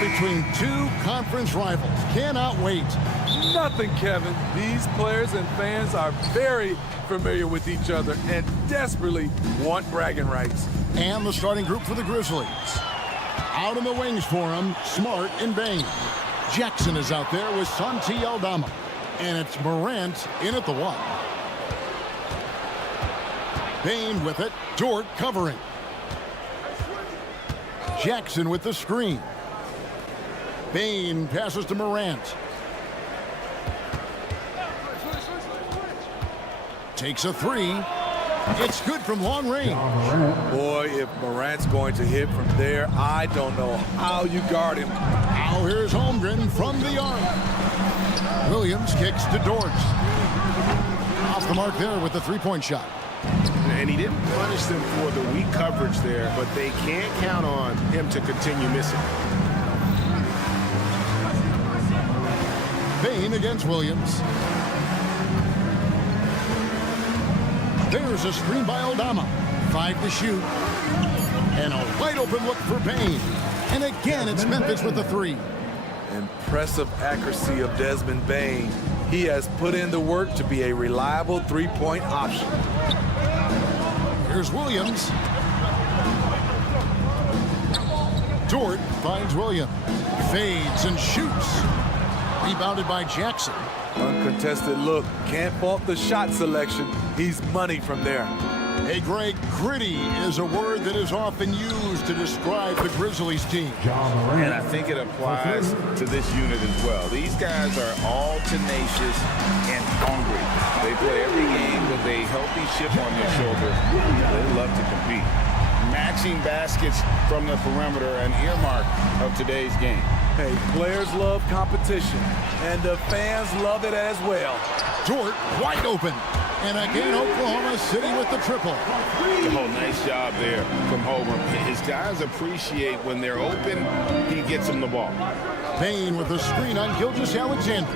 between two conference rivals. Cannot wait. Nothing, Kevin. These players and fans are very familiar with each other and desperately want bragging rights. And the starting group for the Grizzlies. Out in the wings for him, Smart and Bain. Jackson is out there with Santi Aldama. And it's Morant in at the 1. Bain with it. Dort covering. Jackson with the screen. Bain passes to Morant. Takes a 3. It's good from long range. Boy, if Morant's going to hit from there, I don't know how you guard him. Now here's Holmgren from the arc. Williams kicks to Dort. Off the mark there with the three-point shot. And he didn't punish them for the weak coverage there, but they can't count on him to continue missing. Bain against Williams. There's a screen by Aldama. 5 to shoot. And a wide open look for Bain. And again, it's Memphis with the 3. Impressive accuracy of Desmond Bain. He has put in the work to be a reliable three-point option. Here's Williams. Dort finds Williams. Fades and shoots. Rebounded by Jackson. Uncontested look. Can't fault the shot selection. He's money from there. Hey, Greg, gritty is a word that is often used to describe the Grizzlies team. And I think it applies to this unit as well. These guys are all tenacious and hungry. They play every game with a healthy chip on their shoulder. They love to compete. Matching baskets from the perimeter, an earmark of today's game. Hey, players love competition, and the fans love it as well. Dort wide open. And again, Oklahoma City with the triple. Oh, nice job there from Holmgren. His guys appreciate when they're open, he gets them the ball. Bain with the screen on Gilgeous-Alexander.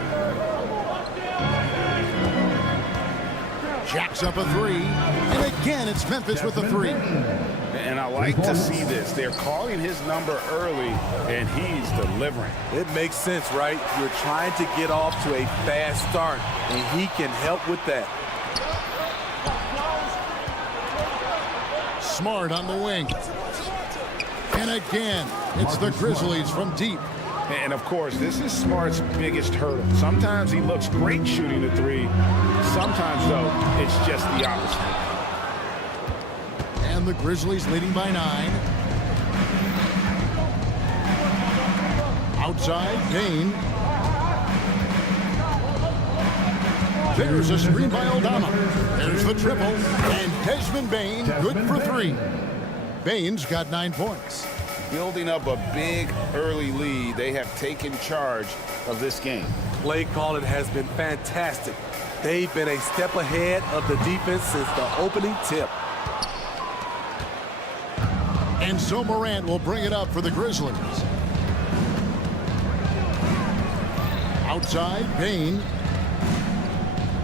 Jacks up a 3. And again, it's Memphis with the 3. And I like to see this. They're calling his number early, and he's delivering. It makes sense, right? You're trying to get off to a fast start, and he can help with that. Smart on the wing. And again, it's the Grizzlies from deep. And, of course, this is Smart's biggest hurdle. Sometimes he looks great shooting the 3. Sometimes, though, it's just the opposite. And the Grizzlies leading by 9. Outside, Bain. There's a screen by Aldama. There's the triple. And Desmond Bain, good for 3. Bain's got 9 points. Building up a big early lead, they have taken charge of this game. Play calling has been fantastic. They've been a step ahead of the defense since the opening tip. And so Morant will bring it up for the Grizzlies. Outside, Bain.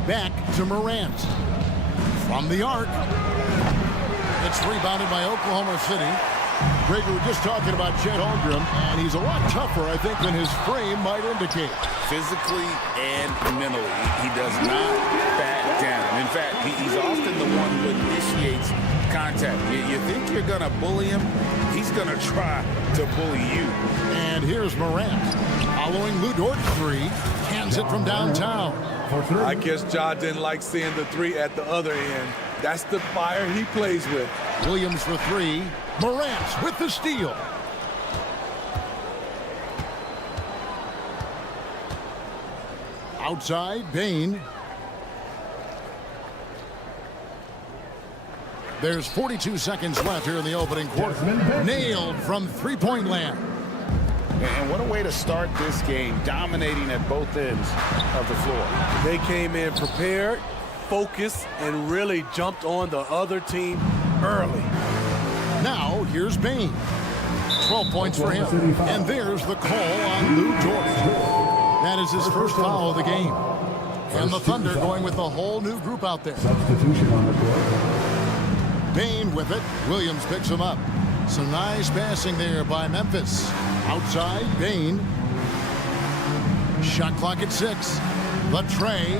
Back to Morant. From the arc. It's rebounded by Oklahoma City. Greg, we were just talking about Chet Holmgren, and he's a lot tougher, I think, than his frame might indicate. Physically and mentally, he does not back down. In fact, he's often the one who initiates contact. You think you're going to bully him, he's going to try to bully you. And here's Morant. Following Lou Dort's 3, hands it from downtown. I guess Ja didn't like seeing the 3 at the other end. That's the fire he plays with. Williams for 3. Morant with the steal. Outside, Bain. There's 42 seconds left here in the opening quarter. Nailed from three-point land. And what a way to start this game, dominating at both ends of the floor. They came in prepared, focused, and really jumped on the other team early. Now, here's Bain. 12 points for him. And there's the call on Lou Dort. That is his first foul of the game. And the Thunder going with a whole new group out there. Substitution on the court. Bain with it. Williams picks him up. Some nice passing there by Memphis. Outside, Bain. Shot clock at 6. The tray.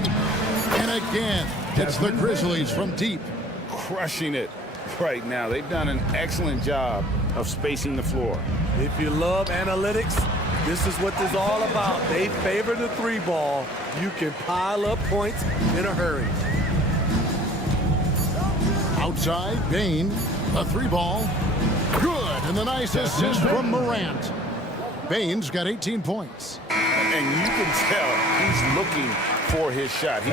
And again, it's the Grizzlies from deep. Crushing it right now. They've done an excellent job of spacing the floor. If you love analytics, this is what this is all about. They favor the 3-ball. You can pile up points in a hurry. Outside, Bain. A 3-ball. Good. And the nice assist from Morant. Bain's got 18 points. And you can tell he's looking for his shot. He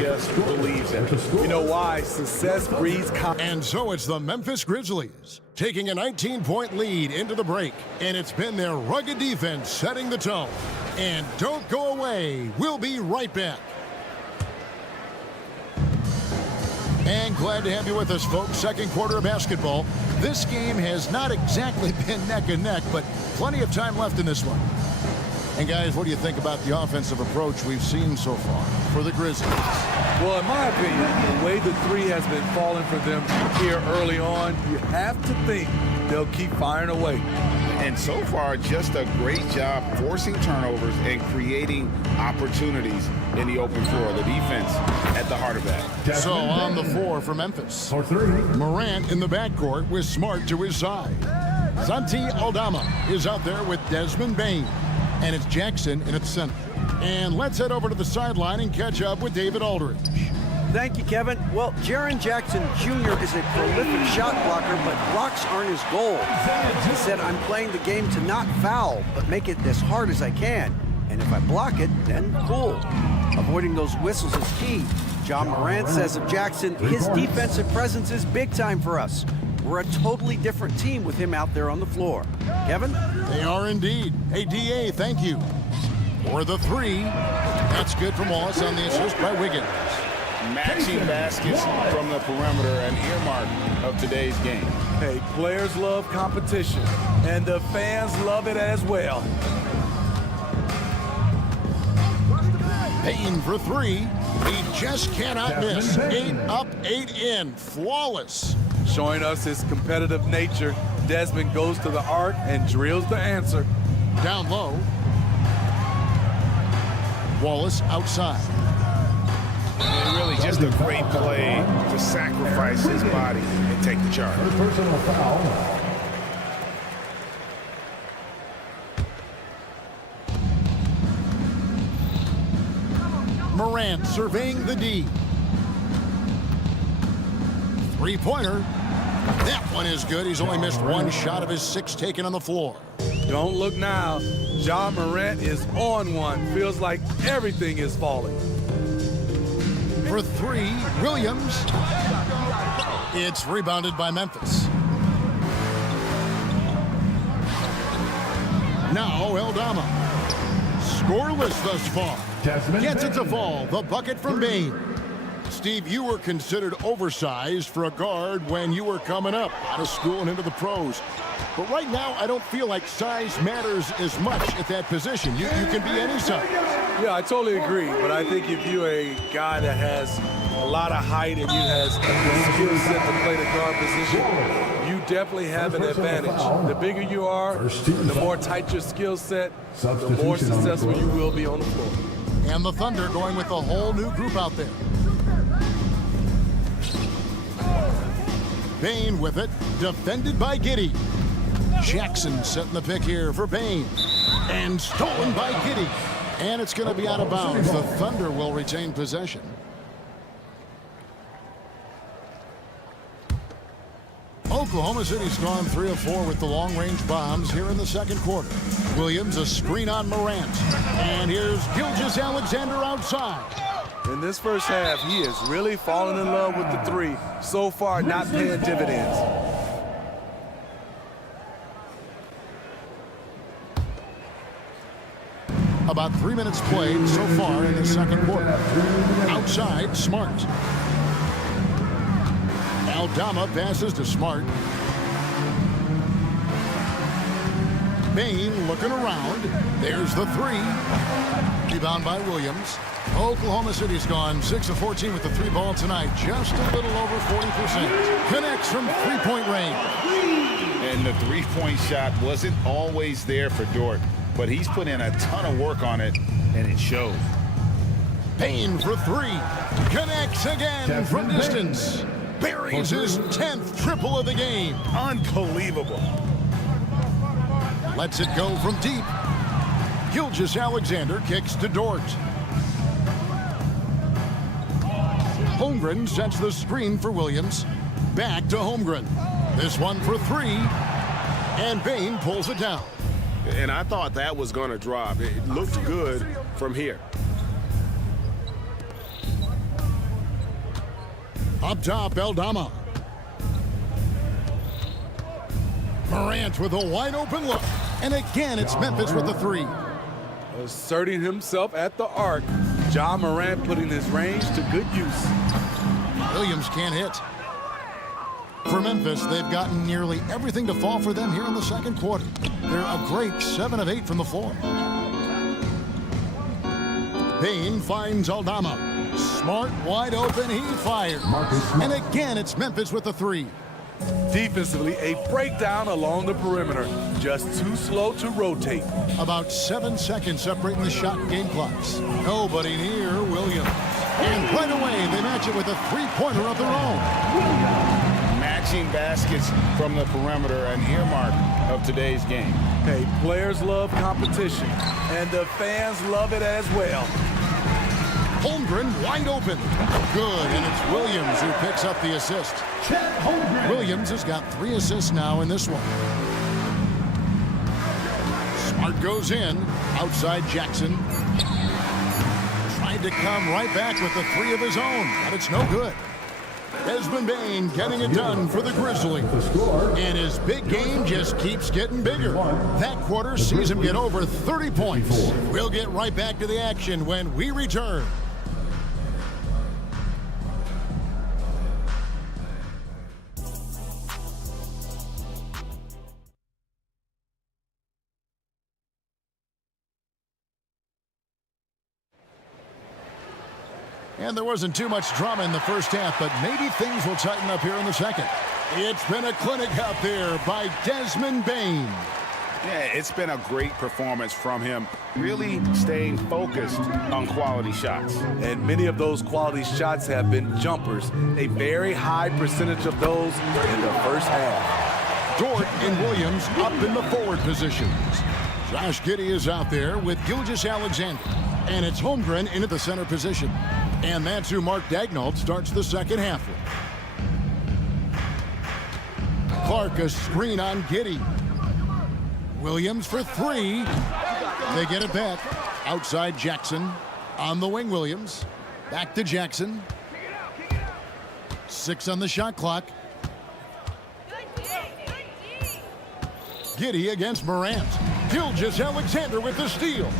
just believes in it. You know why? Success breeds confidence. And so it's the Memphis Grizzlies taking a 19-point lead into the break. And it's been their rugged defense setting the tone. And don't go away. We'll be right back. And glad to have you with us, folks. Second quarter of basketball. This game has not exactly been neck and neck, but plenty of time left in this one. And guys, what do you think about the offensive approach we've seen so far for the Grizzlies? Well, in my opinion, the way the 3 has been falling for them here early on, you have to think they'll keep firing away. And so far, just a great job forcing turnovers and creating opportunities in the open floor. The defense at the heart of that. So on the floor for Memphis. Morant in the backcourt with Smart to his side. Santi Aldama is out there with Desmond Bain. And it's Jackson in its center. And let's head over to the sideline and catch up with David Aldridge. Thank you, Kevin. Well, Jaren Jackson Jr. is a prolific shot blocker, but blocks aren't his goal. He said, I'm playing the game to not foul, but make it as hard as I can. And if I block it, then cool. Avoiding those whistles is key. John Morant says of Jackson, his defensive presence is big time for us. We're a totally different team with him out there on the floor. Kevin? They are indeed. Hey, DA, thank you. For the 3. That's good from Wallace on the assist by Wiggins. Matching baskets from the perimeter, an earmark of today's game. Hey, players love competition, and the fans love it as well. Payne for 3. He just cannot miss. 8 up, 8 in. Flawless. Showing us his competitive nature, Desmond goes to the arc and drills the answer. Down low. Wallace outside. And really just a great play to sacrifice his body and take the charge. Personal foul. Morant surveying the D. 3-pointer. That one is good. He's only missed 1 shot of his 6 taken on the floor. Don't look now. John Morant is on one. Feels like everything is falling. For 3, Williams. It's rebounded by Memphis. Now Aldama. Scoreless thus far. Gets it to fall. The bucket from Bain. Steve, you were considered oversized for a guard when you were coming up out of school and into the pros. But right now, I don't feel like size matters as much at that position. You can be any size. Yeah, I totally agree. But I think if you're a guy that has a lot of height and you has a skill set to play the guard position, you definitely have an advantage. The bigger you are, the more tight your skill set, the more successful you will be on the floor. And the Thunder going with a whole new group out there. Bain with it, defended by Giddey. Jackson setting the pick here for Bain. And stolen by Giddey. And it's going to be out of bounds. The Thunder will retain possession. Oklahoma City's gone 3 of 4 with the long-range bombs here in the second quarter. Williams, a screen on Morant. And here's Gilgeous-Alexander outside. In this first half, he is really falling in love with the 3. So far, not paying dividends. About 3 minutes played so far in the second quarter. Outside, Smart. Aldama passes to Smart. Bain looking around. There's the 3. Rebound by Williams. Oklahoma City's gone 6 of 14 with the 3 ball tonight. Just a little over 40%. Connects from 3-point range. And the three-point shot wasn't always there for Dort, but he's put in a ton of work on it, and it shows. Payne for three. Connects again from distance. Buries his 10th triple of the game. Unbelievable. Lets it go from deep. Gilgeous-Alexander kicks to Dort. Holmgren sets the screen for Williams. Back to Holmgren. This one for three. And Bane pulls it down. And I thought that was going to drop. It looked good from here. Up top, Aldama. Morant with a wide open look. And again, it's Memphis with the three. Asserting himself at the arc. Ja Morant putting his range to good use. Williams can't hit. For Memphis, they've gotten nearly everything to fall for them here in the second quarter. They're a great 7 of 8 from the floor. Payne finds Aldama. Smart, wide open, he fires. And again, it's Memphis with the three. Defensively, a breakdown along the perimeter. Just too slow to rotate. About 7 seconds separating the shot and game clocks. Nobody near Williams. And right away, they match it with a three-pointer of their own. Matching baskets from the perimeter, an earmark of today's game. Hey, players love competition, and the fans love it as well. Holmgren wide open. Good, and it's Williams who picks up the assist. Williams has got 3 assists now in this one. Smart goes in. Outside Jackson. Tried to come right back with the 3 of his own, but it's no good. Desmond Bane getting it done for the Grizzlies. And his big game just keeps getting bigger. That quarter sees him get over 30 points. We'll get right back to the action when we return. And there wasn't too much drama in the first half, but maybe things will tighten up here in the second. It's been a clinic out there by Desmond Bane. Yeah, it's been a great performance from him, really staying focused on quality shots. And many of those quality shots have been jumpers. A very high percentage of those in the first half. Dort and Williams up in the forward positions. Josh Giddey is out there with Gilgeous-Alexander. And it's Holmgren into the center position. And that's who Mark Daigneault starts the second half with. Clark a screen on Giddey. Williams for 3. They get it back. Outside Jackson. On the wing, Williams. Back to Jackson. 6 on the shot clock. Giddey against Morant. Gilgeous-Alexander with the steal.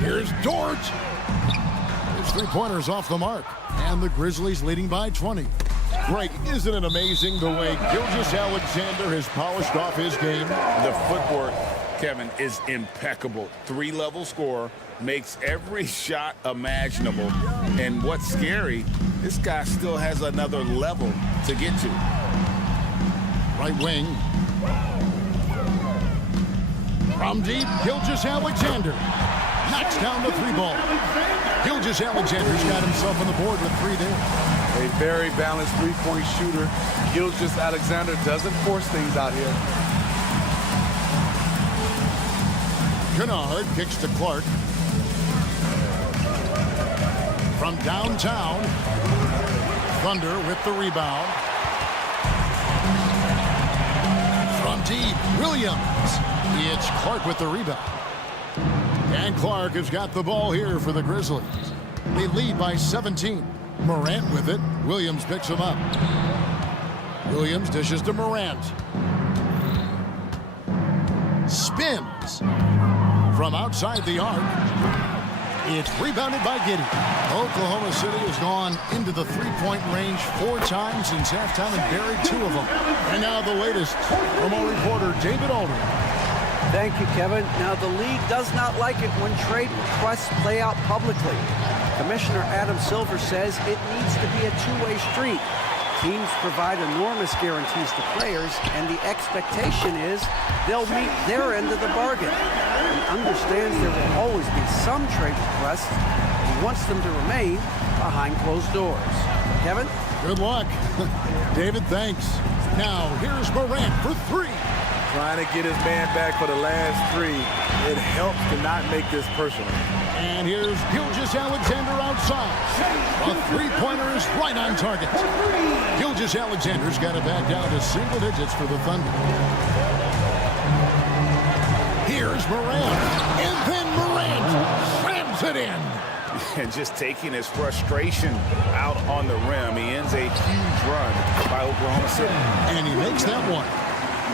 Here's Dort. His three-pointers off the mark. And the Grizzlies leading by 20. Greg, isn't it amazing the way Gilgeous-Alexander has polished off his game? The footwork, Kevin, is impeccable. 3-level scorer, makes every shot imaginable. And what's scary, this guy still has another level to get to. Right wing. From deep, Gilgeous-Alexander knocks down the 3 ball. Gilgeous-Alexander's got himself on the board with 3 there. A very balanced three-point shooter. Gilgeous-Alexander doesn't force things out here. Kennard kicks to Clark. From downtown, Thunder with the rebound. From deep, Williams. It's Clark with the rebound. And Clark has got the ball here for the Grizzlies. They lead by 17. Morant with it. Williams picks him up. Williams dishes to Morant. Spins. From outside the arc. It's rebounded by Giddey. Oklahoma City has gone into the three-point range 4 times since halftime and buried 2 of them. And now the latest from our reporter, David Aldridge. Thank you, Kevin. Now, the league does not like it when trade requests play out publicly. Commissioner Adam Silver says it needs to be a two-way street. Teams provide enormous guarantees to players, and the expectation is they'll meet their end of the bargain. He understands there will always be some trade requests, and he wants them to remain behind closed doors. Kevin? Good luck. David, thanks. Now, here's Morant for three. Trying to get his man back for the last three. It helps to not make this personal. And here's Gilgeous-Alexander outside. A three-pointer is right on target. Gilgeous-Alexander's got it back down to single digits for the Thunder. Here's Morant. And then Morant slams it in. And just taking his frustration out on the rim. He ends a huge run by Oklahoma City. And he makes that one.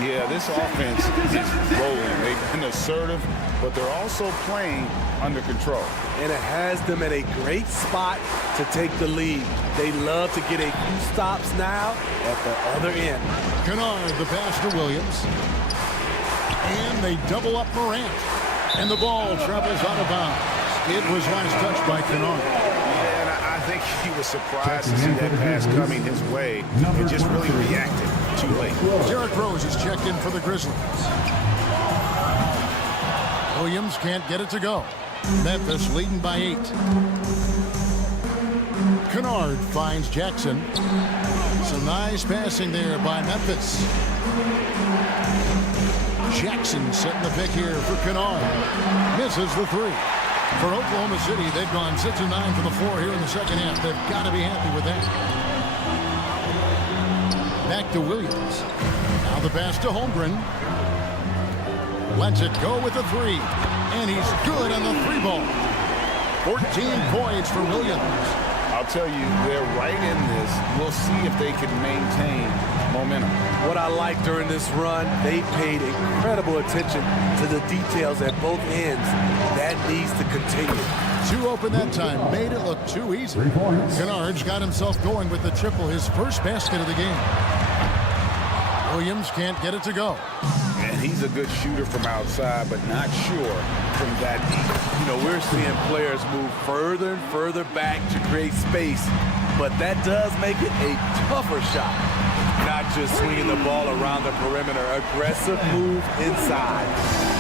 Yeah, this offense is rolling. They've been assertive, but they're also playing under control. And it has them in a great spot to take the lead. They love to get a few stops now at the other end. Kennard, the pass to Williams. And they double up Morant. And the ball travels out of bounds. It was last touched by Kennard. Yeah, and I think he was surprised to see that pass coming his way and just really reacted too late. Derrick Rose is checked in for the Grizzlies. Williams can't get it to go. Memphis leading by 8. Kennard finds Jackson. Some nice passing there by Memphis. Jackson setting the pick here for Kennard. Misses the three. For Oklahoma City, they've gone 6 of 9 from the floor here in the second half. They've got to be happy with that. Back to Williams. Now the pass to Holmgren. Lets it go with the three. And he's good on the three ball. 14 points for Williams. I'll tell you, they're right in this. We'll see if they can maintain momentum. What I like during this run, they paid incredible attention to the details at both ends. That needs to continue. Too open that time. Made it look too easy. Kennard's got himself going with the triple, his first basket of the game. Williams can't get it to go. And he's a good shooter from outside, but not sure from that deep. You know, we're seeing players move further and further back to create space, but that does make it a tougher shot. Not just swinging the ball around the perimeter. Aggressive move inside.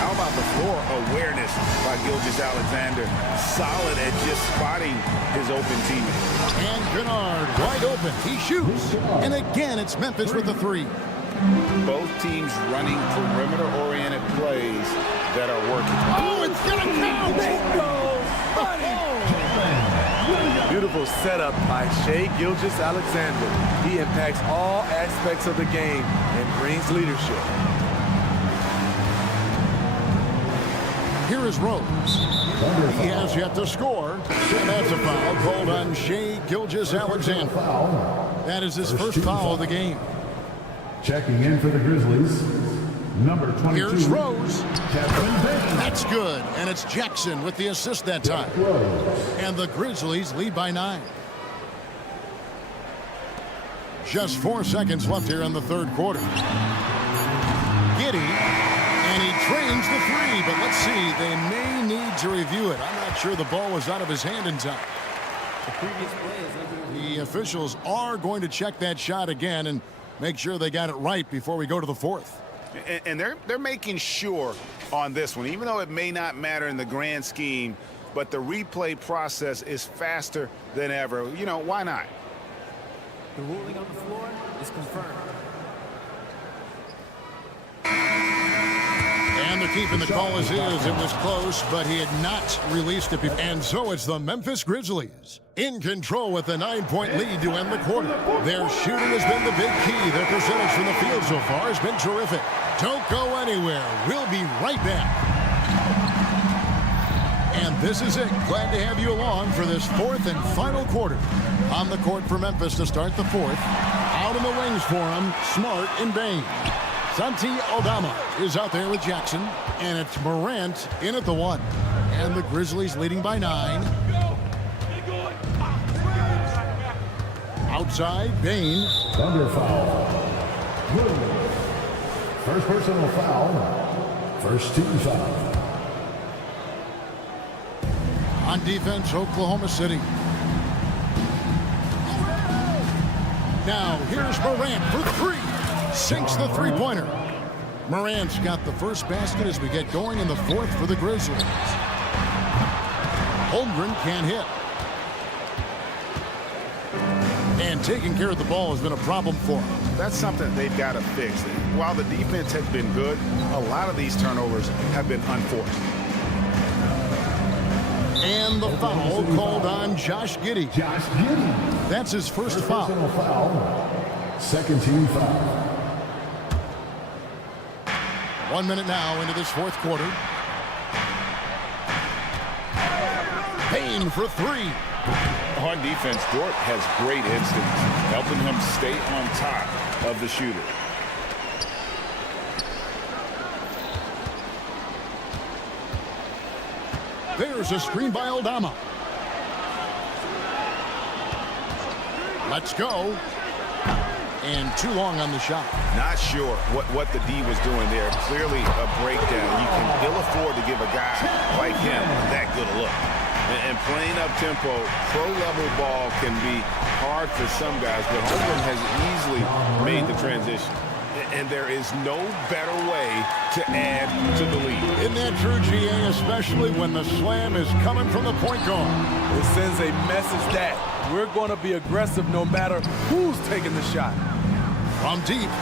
How about the floor awareness by Gilgeous-Alexander? Solid at just spotting his open teammate. And Kennard wide open. He shoots. And again, it's Memphis with the three. Both teams running perimeter-oriented plays that are working. Oh, it's going to count! Beautiful setup by Shai Gilgeous-Alexander. He impacts all aspects of the game and brings leadership. Here is Rose. He has yet to score. And that's a foul called on Shai Gilgeous-Alexander. That is his first foul of the game. Checking in for the Grizzlies, number 22. Here's Rose. Kevin. That's good. And it's Jackson with the assist that time. And the Grizzlies lead by 9. Just 4 seconds left here in the third quarter. Giddey. And he trains the three. But let's see. They may need to review it. I'm not sure the ball was out of his hand in time. The officials are going to check that shot again and make sure they got it right before we go to the fourth. And they're making sure on this one, even though it may not matter in the grand scheme, but the replay process is faster than ever. You know, why not? The ruling on the floor is confirmed. And they're keeping the call as is. It was close, but he had not released it. And so it's the Memphis Grizzlies in control with a 9-point lead to end the quarter. Their shooting has been the big key. Their percentage from the field so far has been terrific. Don't go anywhere. We'll be right back. And this is it. Glad to have you along for this fourth and final quarter. On the court for Memphis to start the fourth. Out in the wings for him, Smart and Bain. Santi Aldama is out there with Jackson. And it's Morant in at the 1. And the Grizzlies leading by 9. Outside, Bain. Thunder foul. First personal foul. First team foul. On defense, Oklahoma City. Now, here's Morant for three. Sinks the three-pointer. Morant's got the first basket as we get going in the fourth for the Grizzlies. Holmgren can't hit. And taking care of the ball has been a problem for him. That's something they've got to fix. While the defense has been good, a lot of these turnovers have been unforced. And the foul called on Josh Giddey. That's his first foul. Second team foul. 1 minute now into this fourth quarter. Payne for three. On defense, Dort has great instincts, helping him stay on top of the shooter. There's a screen by Aldama. Let's go. And too long on the shot. Not sure what the D was doing there. Clearly a breakdown. You can ill afford to give a guy like him that good a look. And playing up tempo, pro-level ball can be hard for some guys, but Holmgren has easily made the transition. And there is no better way to add to the lead. Isn't that true, GA, especially when the slam is coming from the point guard? It sends a message that we're going to be aggressive no matter who's taking the shot. From deep.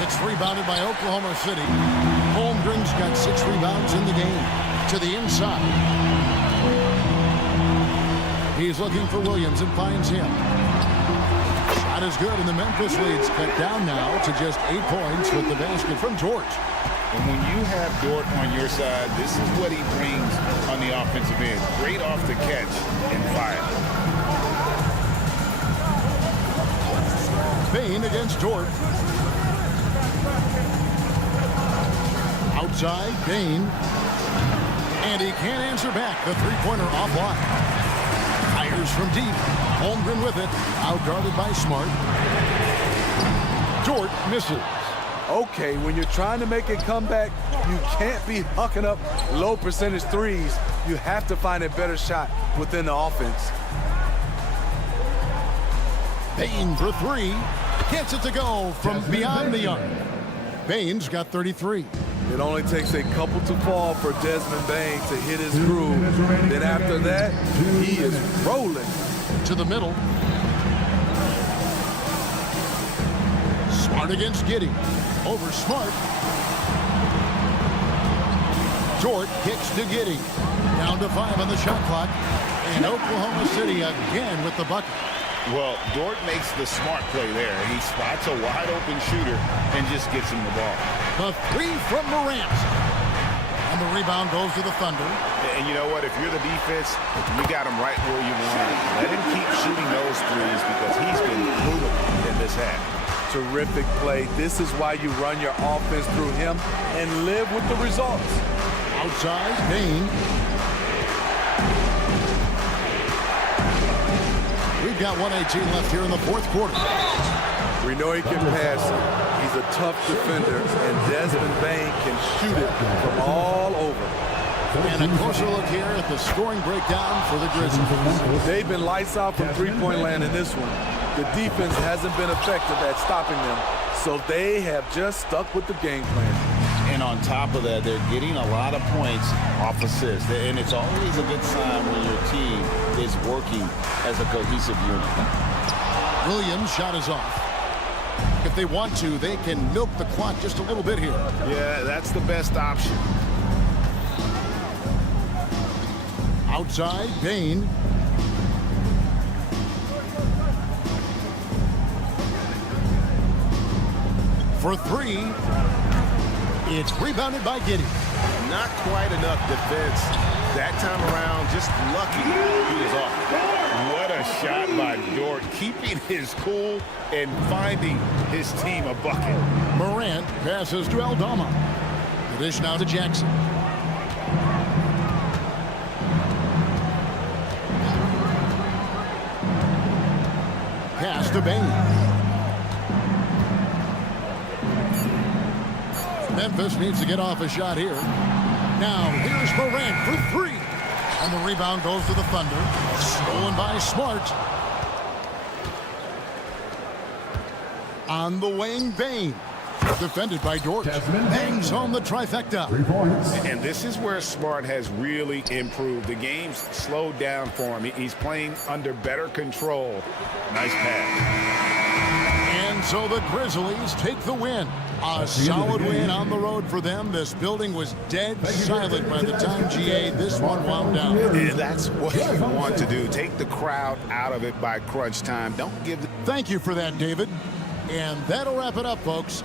It's rebounded by Oklahoma City. Holmgren's got 6 rebounds in the game. To the inside. He's looking for Williams and finds him. Shot is good, and the Memphis lead's cut down now to just 8 points with the basket from Dort. And when you have Dort on your side, this is what he brings on the offensive end. Great off the catch and fire. Payne against Dort. Outside, Payne. And he can't answer back. The three-pointer offline. Fires from deep. Holmgren with it. Outguarded by Smart. Dort misses. Okay, when you're trying to make a comeback, you can't be hucking up low percentage threes. You have to find a better shot within the offense. Payne for three. Gets it to go from beyond the arc. Payne's got 33. It only takes a couple to fall for Desmond Bane to hit his groove. Then after that, he is rolling. To the middle. Smart against Giddey. Over Smart. Dort kicks to Giddey. Down to 5 on the shot clock. And Oklahoma City again with the bucket. Well, Dort makes the smart play there. He spots a wide-open shooter and just gets him the ball. The three from Morant. And the rebound goes to the Thunder. And you know what? If you're the defense, you got him right where you want him. Let him keep shooting those threes because he's been brutal in this half. Terrific play. This is why you run your offense through him and live with the results. Outside, Payne. We've got 1:18 left here in the fourth quarter. We know he can pass it. He's a tough defender, and Desmond Bane can shoot it from all over. And a closer look here at the scoring breakdown for the Grizzlies. They've been lights out from three-point land in this one. The defense hasn't been effective at stopping them, so they have just stuck with the game plan. And on top of that, they're getting a lot of points off assists. And it's always a good sign when your team is working as a cohesive unit. Williams' shot is off. If they want to, they can milk the clock just a little bit here. Yeah, that's the best option. Outside, Payne. For three. It's rebounded by Giddey. Not quite enough defense. That time around, just lucky he was off. What a shot by Dort, keeping his cool and finding his team a bucket. Morant passes to Aldama. The dish now to Jackson. Pass to Bane. Memphis needs to get off a shot here. Now here's Morant for three. And the rebound goes to the Thunder. Stolen by Smart. On the wing, Bain. Defended by Dort. Desmond Bangs home the trifecta. 3 points. And this is where Smart has really improved. The game's slowed down for him. He's playing under better control. Nice pass. And so the Grizzlies take the win. A solid win on the road for them. This building was dead silent by the time GA this one wound down. And that's what you want to do. Take the crowd out of it by crunch time. Don't give the... Thank you for that, David. And that'll wrap it up, folks.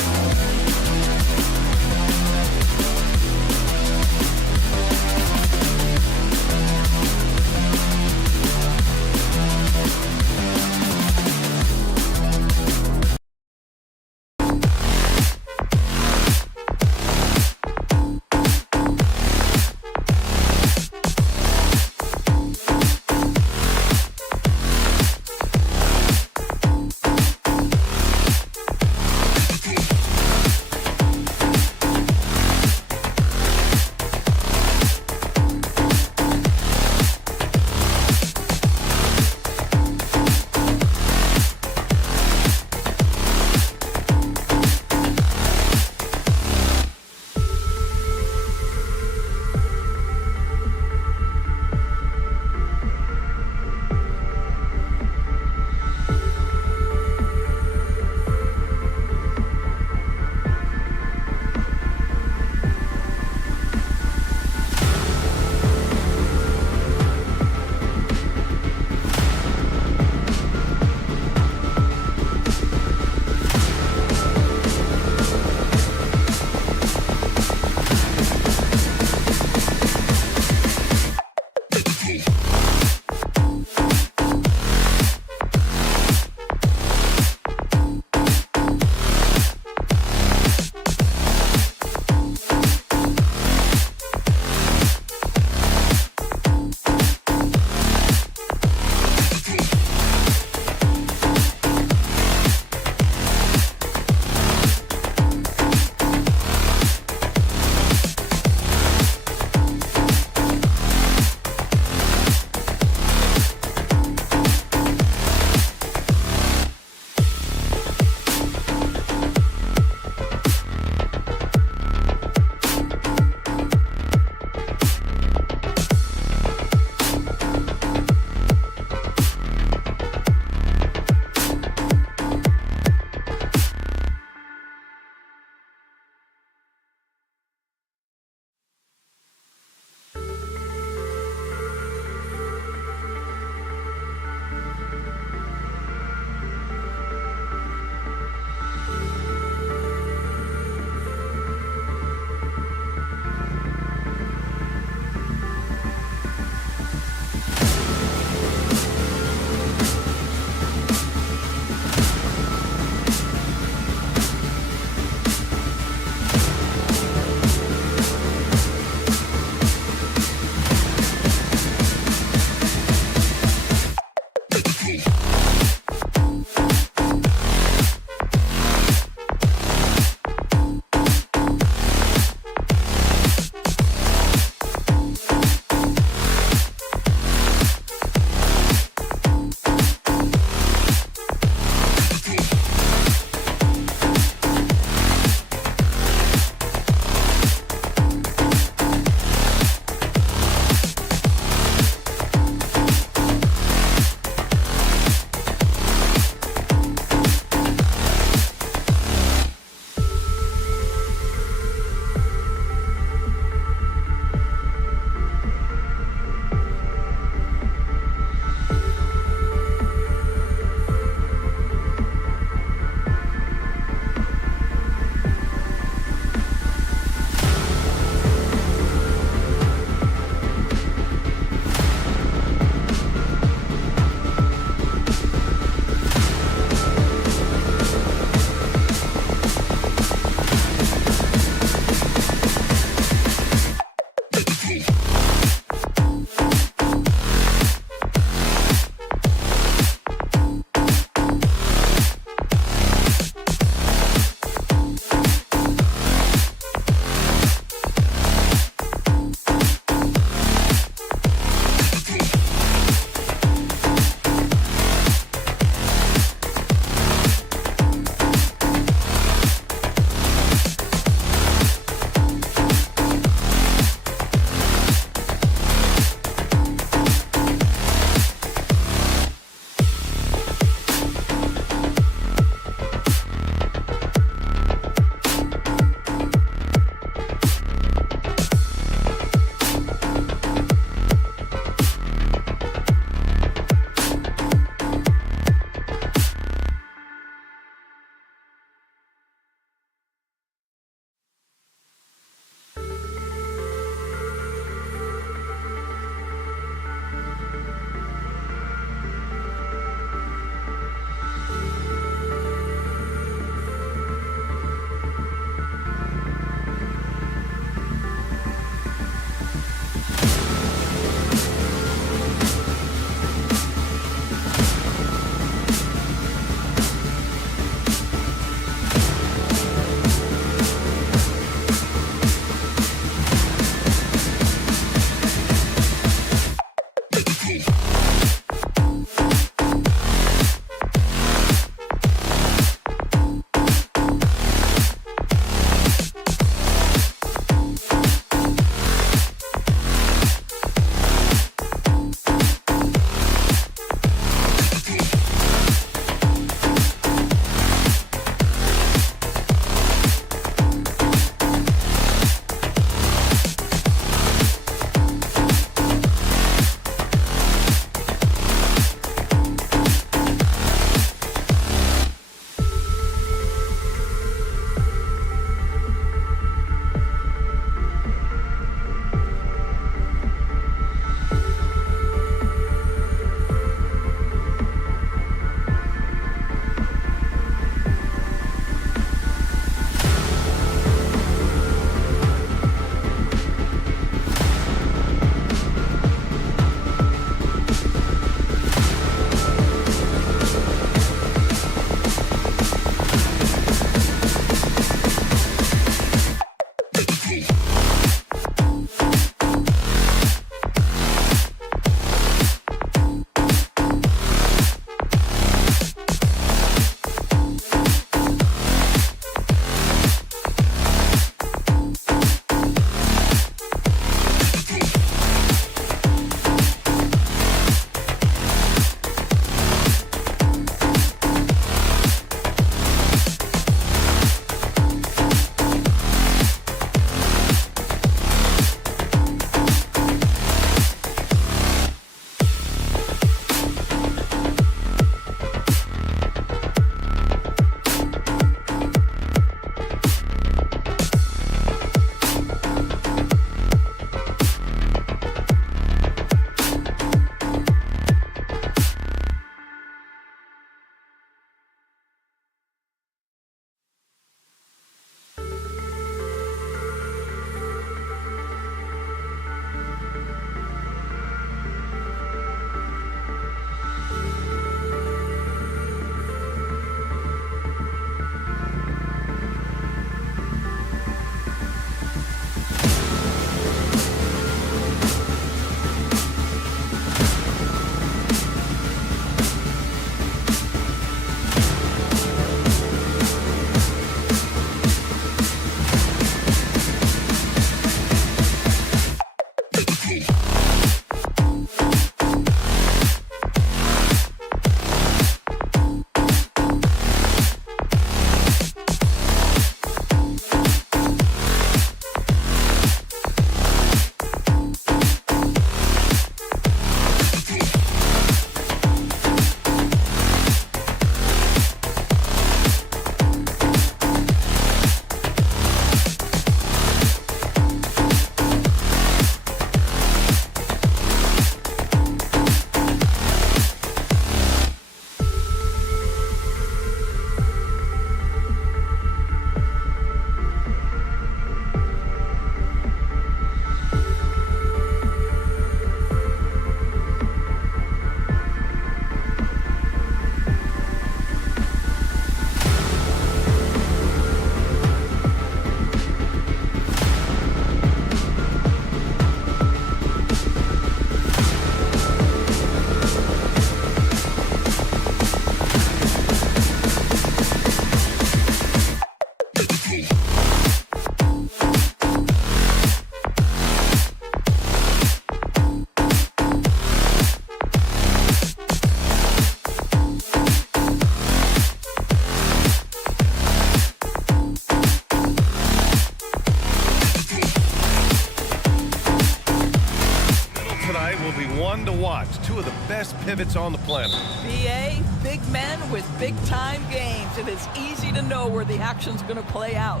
Tonight will be one to watch. Two of the best pivots on the planet. BA, big men with big-time games. It is easy to know where the action's going to play out.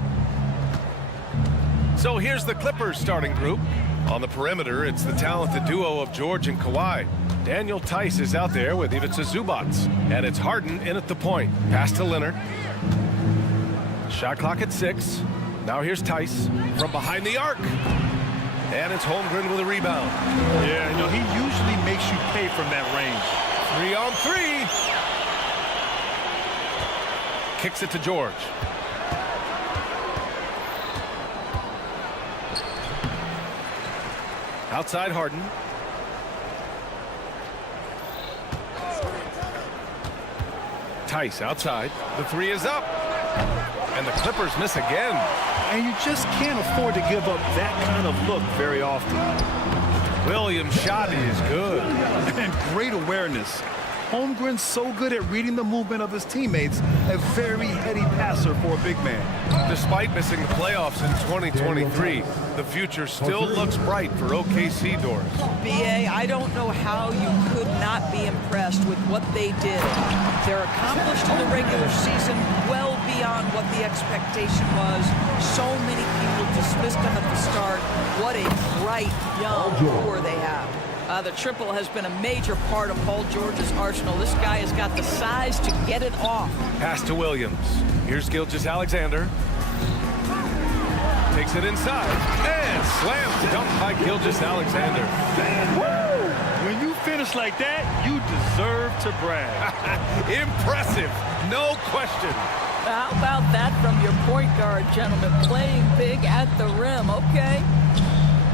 So here's the Clippers starting group. On the perimeter, it's the talented duo of George and Kawhi. Daniel Tice is out there with Ivica Zubac. And it's Harden in at the point. Pass to Leonard. Shot clock at 6. Now here's Tice from behind the arc. And it's Holmgren with a rebound. Yeah, you know, he usually makes you pay from that range. 3-on-3. Kicks it to George. Outside Harden. Tice outside. The 3 is up. And the Clippers miss again. And you just can't afford to give up that kind of look very often. Williams' shot is good. And great awareness. Holmgren's so good at reading the movement of his teammates, a very heady passer for a big man. Despite missing the playoffs in 2023, the future still looks bright for OKC, Doris. BA, I don't know how you could not be impressed with what they did. They're accomplished in the regular season well beyond what the expectation was. So many people dismissed them at the start. What a bright, young core they have. The triple has been a major part of Paul George's arsenal. This guy has got the size to get it off. Pass to Williams. Here's Gilgeous-Alexander. Takes it inside. And slams dunked by Gilgeous-Alexander. When you finish like that, you deserve to brag. Impressive. No question. How about that from your point guard, gentlemen? Playing big at the rim. Okay.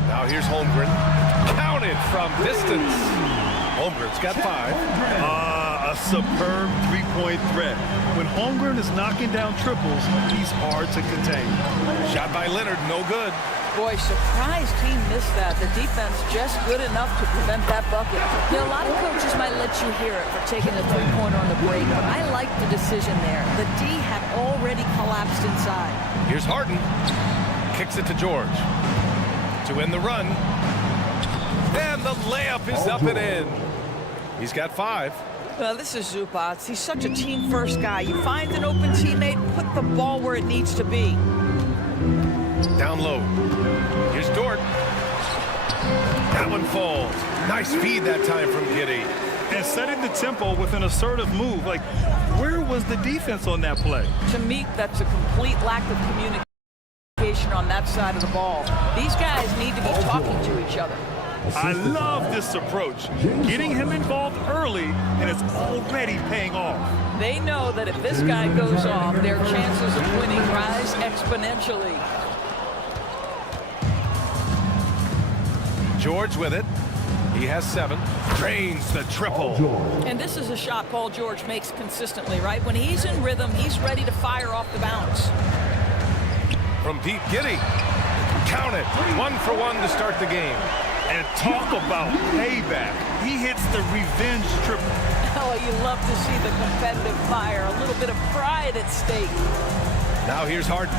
Now here's Holmgren. Counted from distance. Holmgren's got 5. A superb three-point threat. When Holmgren is knocking down triples, he's hard to contain. Shot by Leonard, no good. Boy, surprised he missed that. The defense just good enough to prevent that bucket. You know, a lot of coaches might let you hear it for taking a three-pointer on the break, but I like the decision there. The D had already collapsed inside. Here's Harden. Kicks it to George. To end the run. And the layup is up and in. He's got 5. Well, this is Zubac. He's such a team-first guy. You find an open teammate, put the ball where it needs to be. Down low. Here's Dort. That one falls. Nice feed that time from Giddey. And setting the tempo with an assertive move. Like, where was the defense on that play? To me, that's a complete lack of communication on that side of the ball. These guys need to be talking to each other. I love this approach. Getting him involved early, and it's already paying off. They know that if this guy goes off, their chances of winning rise exponentially. George with it. He has 7. Drains the triple. And this is a shot Paul George makes consistently, right? When he's in rhythm, he's ready to fire off the bounce. From deep, Giddey. Count it. 1 for 1 to start the game. And talk about payback. He hits the revenge triple. Oh, you love to see the competitive fire. A little bit of pride at stake. Now here's Harden.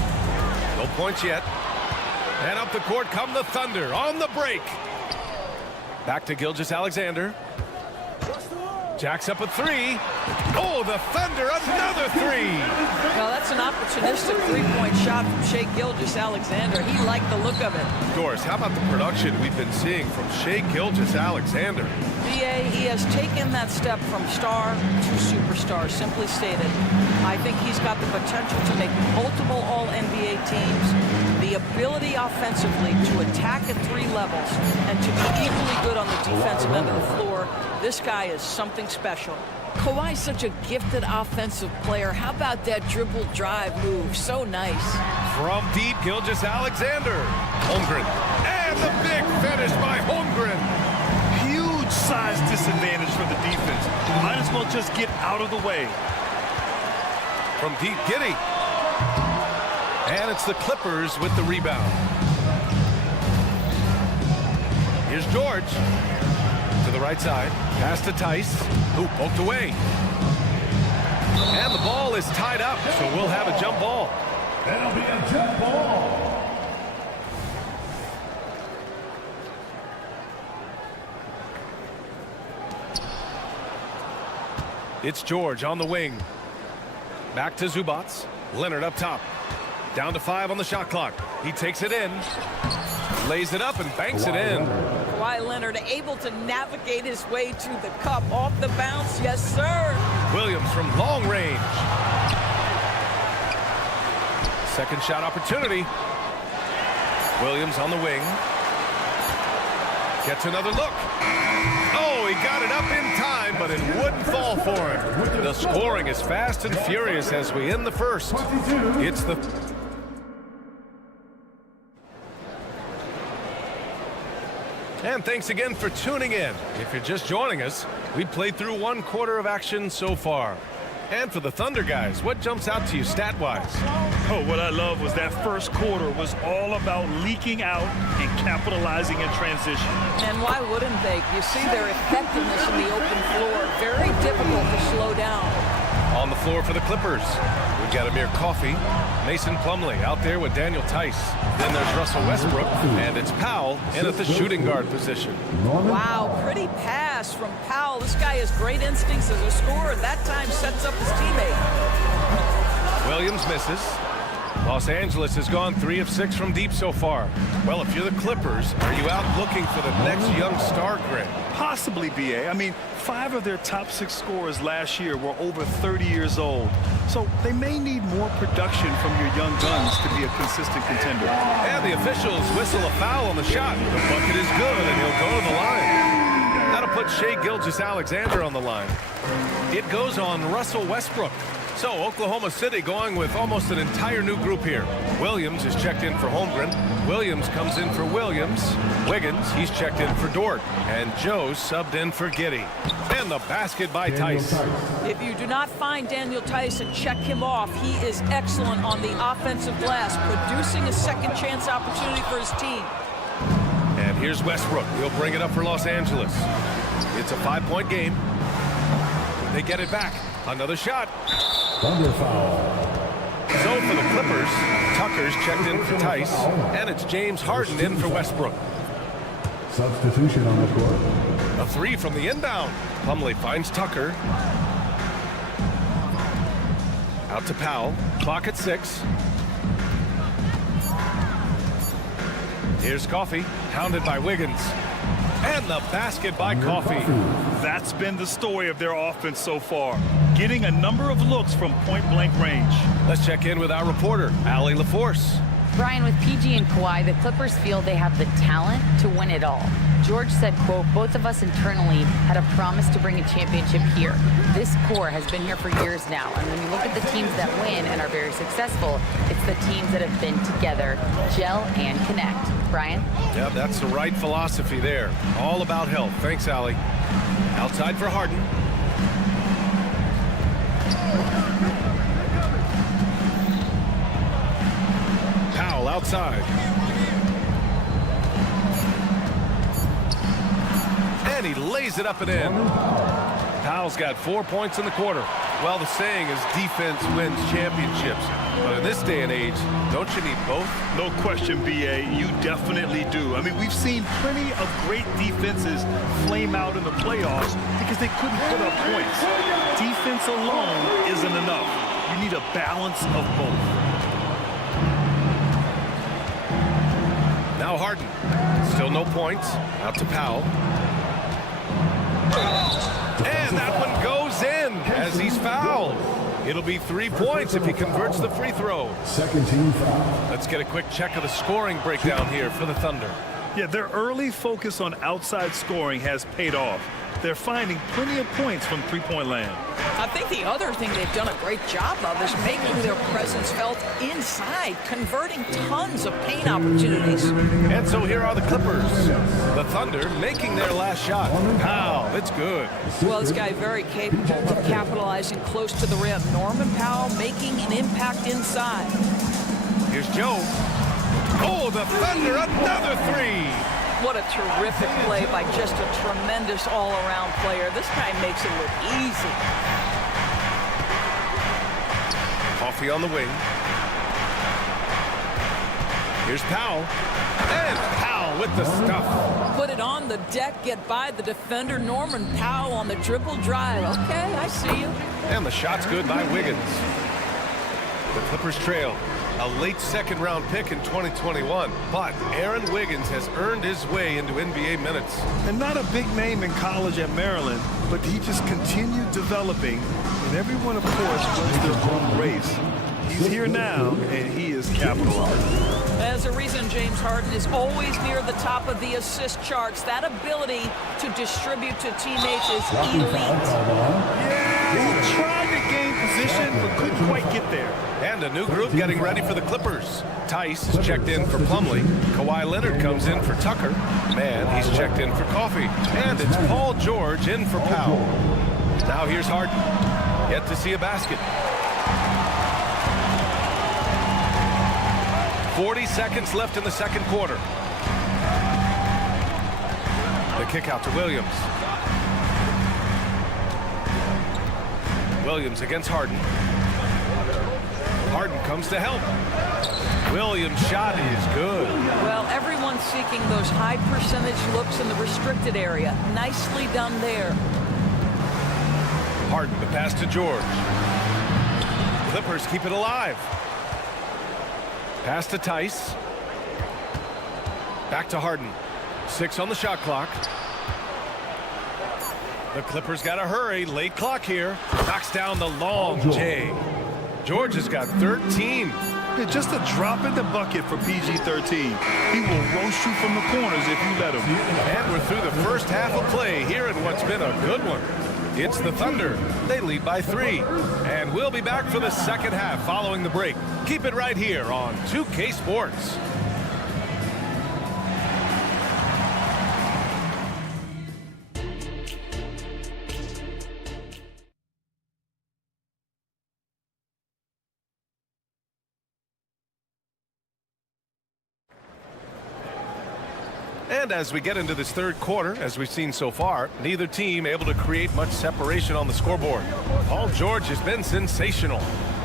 No points yet. And up the court come the Thunder on the break. Back to Gilgeous-Alexander. Jacks up a 3. Oh, the Thunder, another 3. Well, that's an opportunistic three-point shot from Shai Gilgeous-Alexander. He liked the look of it. Doris, how about the production we've been seeing from Shai Gilgeous-Alexander? BA, he has taken that step from star to superstar, simply stated. I think he's got the potential to make multiple All-NBA teams, the ability offensively to attack at 3 levels, and to be equally good on the defensive end of the floor. This guy is something special. Kawhi's such a gifted offensive player. How about that dribble drive move? So nice. From deep, Gilgeous-Alexander. Holmgren. And the big finish by Holmgren. Huge size disadvantage for the defense. Might as well just get out of the way. From deep, Giddey. And it's the Clippers with the rebound. Here's George. To the right side. Pass to Tice, who poked away. And the ball is tied up, so we'll have a jump ball. That'll be a jump ball. It's George on the wing. Back to Zubats. Leonard up top. Down to 5 on the shot clock. He takes it in. Lays it up and banks it in. Kawhi Leonard able to navigate his way to the cup. Off the bounce. Yes, sir. Williams from long range. Second shot opportunity. Williams on the wing. Gets another look. Oh, he got it up in time, but it wouldn't fall for him. The scoring is fast and furious as we end the first. It's the... And thanks again for tuning in. If you're just joining us, we played through 1 quarter of action so far. And for the Thunder guys, what jumps out to you stat-wise? Oh, what I love was that first quarter was all about leaking out and capitalizing in transition. And why wouldn't they? You see their effectiveness in the open floor. Very difficult to slow down. On the floor for the Clippers, we've got Amir Coffey, Mason Plumlee out there with Daniel Tice. Then there's Russell Westbrook, and it's Powell in at the shooting guard position. Wow, pretty pass from Powell. This guy has great instincts as a scorer. That time sets up his teammate. Williams misses. Los Angeles has gone 3 of 6 from deep so far. Well, if you're the Clippers, are you out looking for the next young star grid? Possibly, BA. I mean, 5 of their top 6 scorers last year were over 30 years old. So they may need more production from your young guns to be a consistent contender. And the officials whistle a foul on the shot. The bucket is good, and he'll go to the line. That'll put Shai Gilgeous-Alexander on the line. It goes on Russell Westbrook. So Oklahoma City going with almost an entire new group here. Williams is checked in for Holmgren. Williams comes in for Williams. Wiggins, he's checked in for Dort. And Joe's subbed in for Giddey. And the basket by Tice. If you do not find Daniel Tice and check him off, he is excellent on the offensive glass, producing a second chance opportunity for his team. And here's Westbrook. He'll bring it up for Los Angeles. It's a 5-point game. They get it back. Another shot. Thunder foul. So for the Clippers, Tucker's checked in for Tice, and it's James Harden in for Westbrook. Substitution on the court. A 3 from the inbound. Plumlee finds Tucker. Out to Powell. Clock at 6. Here's Coffey, hounded by Wiggins. And the basket by Coffey. That's been the story of their offense so far, getting a number of looks from point-blank range. Let's check in with our reporter, Allie LaForce. Brian, with PG and Kawhi, the Clippers feel they have the talent to win it all. George said, quote, both of us internally had a promise to bring a championship here. This core has been here for years now, and when you look at the teams that win and are very successful, it's the teams that have been together, gel and connect. Brian? Yeah, that's the right philosophy there. All about health. Thanks, Allie. Outside for Harden. Powell outside. And he lays it up and in. Powell's got 4 points in the quarter. Well, the saying is defense wins championships. But in this day and age, don't you need both? No question, BA. You definitely do. I mean, we've seen plenty of great defenses flame out in the playoffs because they couldn't put up points. Defense alone isn't enough. You need a balance of both. Now Harden. Still no points. Out to Powell. And that one goes in as he's fouled. It'll be 3 points if he converts the free throw. Second team foul. Let's get a quick check of the scoring breakdown here for the Thunder. Yeah, their early focus on outside scoring has paid off. They're finding plenty of points from three-point land. I think the other thing they've done a great job of is making their presence felt inside, converting tons of paint opportunities. And so here are the Clippers. The Thunder making their last shot. Powell, it's good. Well, this guy very capable of capitalizing close to the rim. Norman Powell making an impact inside. Here's Joe. Oh, the Thunder, another 3. What a terrific play by just a tremendous all-around player. This guy makes it look easy. Coffey on the wing. Here's Powell. And Powell Powell with the stuff. Put it on the deck, get by the defender. Norman Powell on the dribble drive. Okay, I see you. And the shot's good by Wiggins. The Clippers trail. A late second-round pick in 2021. But Aaron Wiggins has earned his way into NBA minutes. And not a big name in college at Maryland, but he just continued developing. And everyone, of course, runs their own race. He's here now, and he is capitalizing. There's a reason James Harden is always near the top of the assist charts. That ability to distribute to teammates is elite. Yeah, he tried to gain position, but couldn't quite get there. And a new group getting ready for the Clippers. Tice is checked in for Plumlee. Kawhi Leonard comes in for Tucker. Man, he's checked in for Coffee. And it's Paul George in for Powell. Now here's Harden. Yet to see a basket. 40 seconds left in the second quarter. The kick out to Williams. Williams against Harden. Harden comes to help. Williams' shot is good. Well, everyone's seeking those high percentage looks in the restricted area. Nicely done there. Harden, the pass to George. Clippers keep it alive. Pass to Tice. Back to Harden. 6 on the shot clock. The Clippers got to hurry. Late clock here. Knocks down the long J. George has got 13. Yeah, just a drop in the bucket for PG-13. He will roast you from the corners if you let him. And we're through the first half of play here in what's been a good one. It's the Thunder. They lead by 3. And we'll be back for the second half following the break. Keep it right here on 2K Sports. And as we get into this third quarter, as we've seen so far, neither team able to create much separation on the scoreboard. Paul George has been sensational.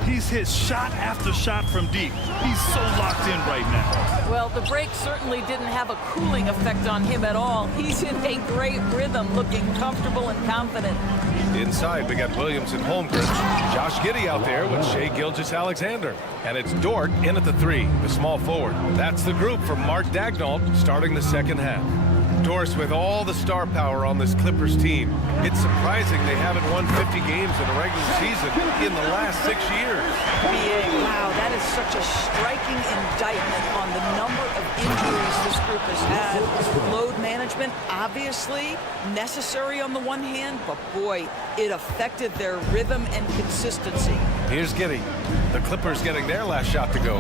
He's hit shot after shot from deep. He's so locked in right now. Well, the break certainly didn't have a cooling effect on him at all. He's in a great rhythm, looking comfortable and confident. Inside, we got Williams and Holmgren. Josh Giddey out there with Shai Gilgeous-Alexander. And it's Dort in at the 3, the small forward. That's the group for Mark Daigneault starting the second half. Doris, with all the star power on this Clippers team, it's surprising they haven't won 50 games in a regular season in the last 6 years. Wow, that is such a striking indictment on the number of injuries this group has had. Load management, obviously, necessary on the one hand, but boy, it affected their rhythm and consistency. Here's Giddey. The Clippers getting their last shot to go.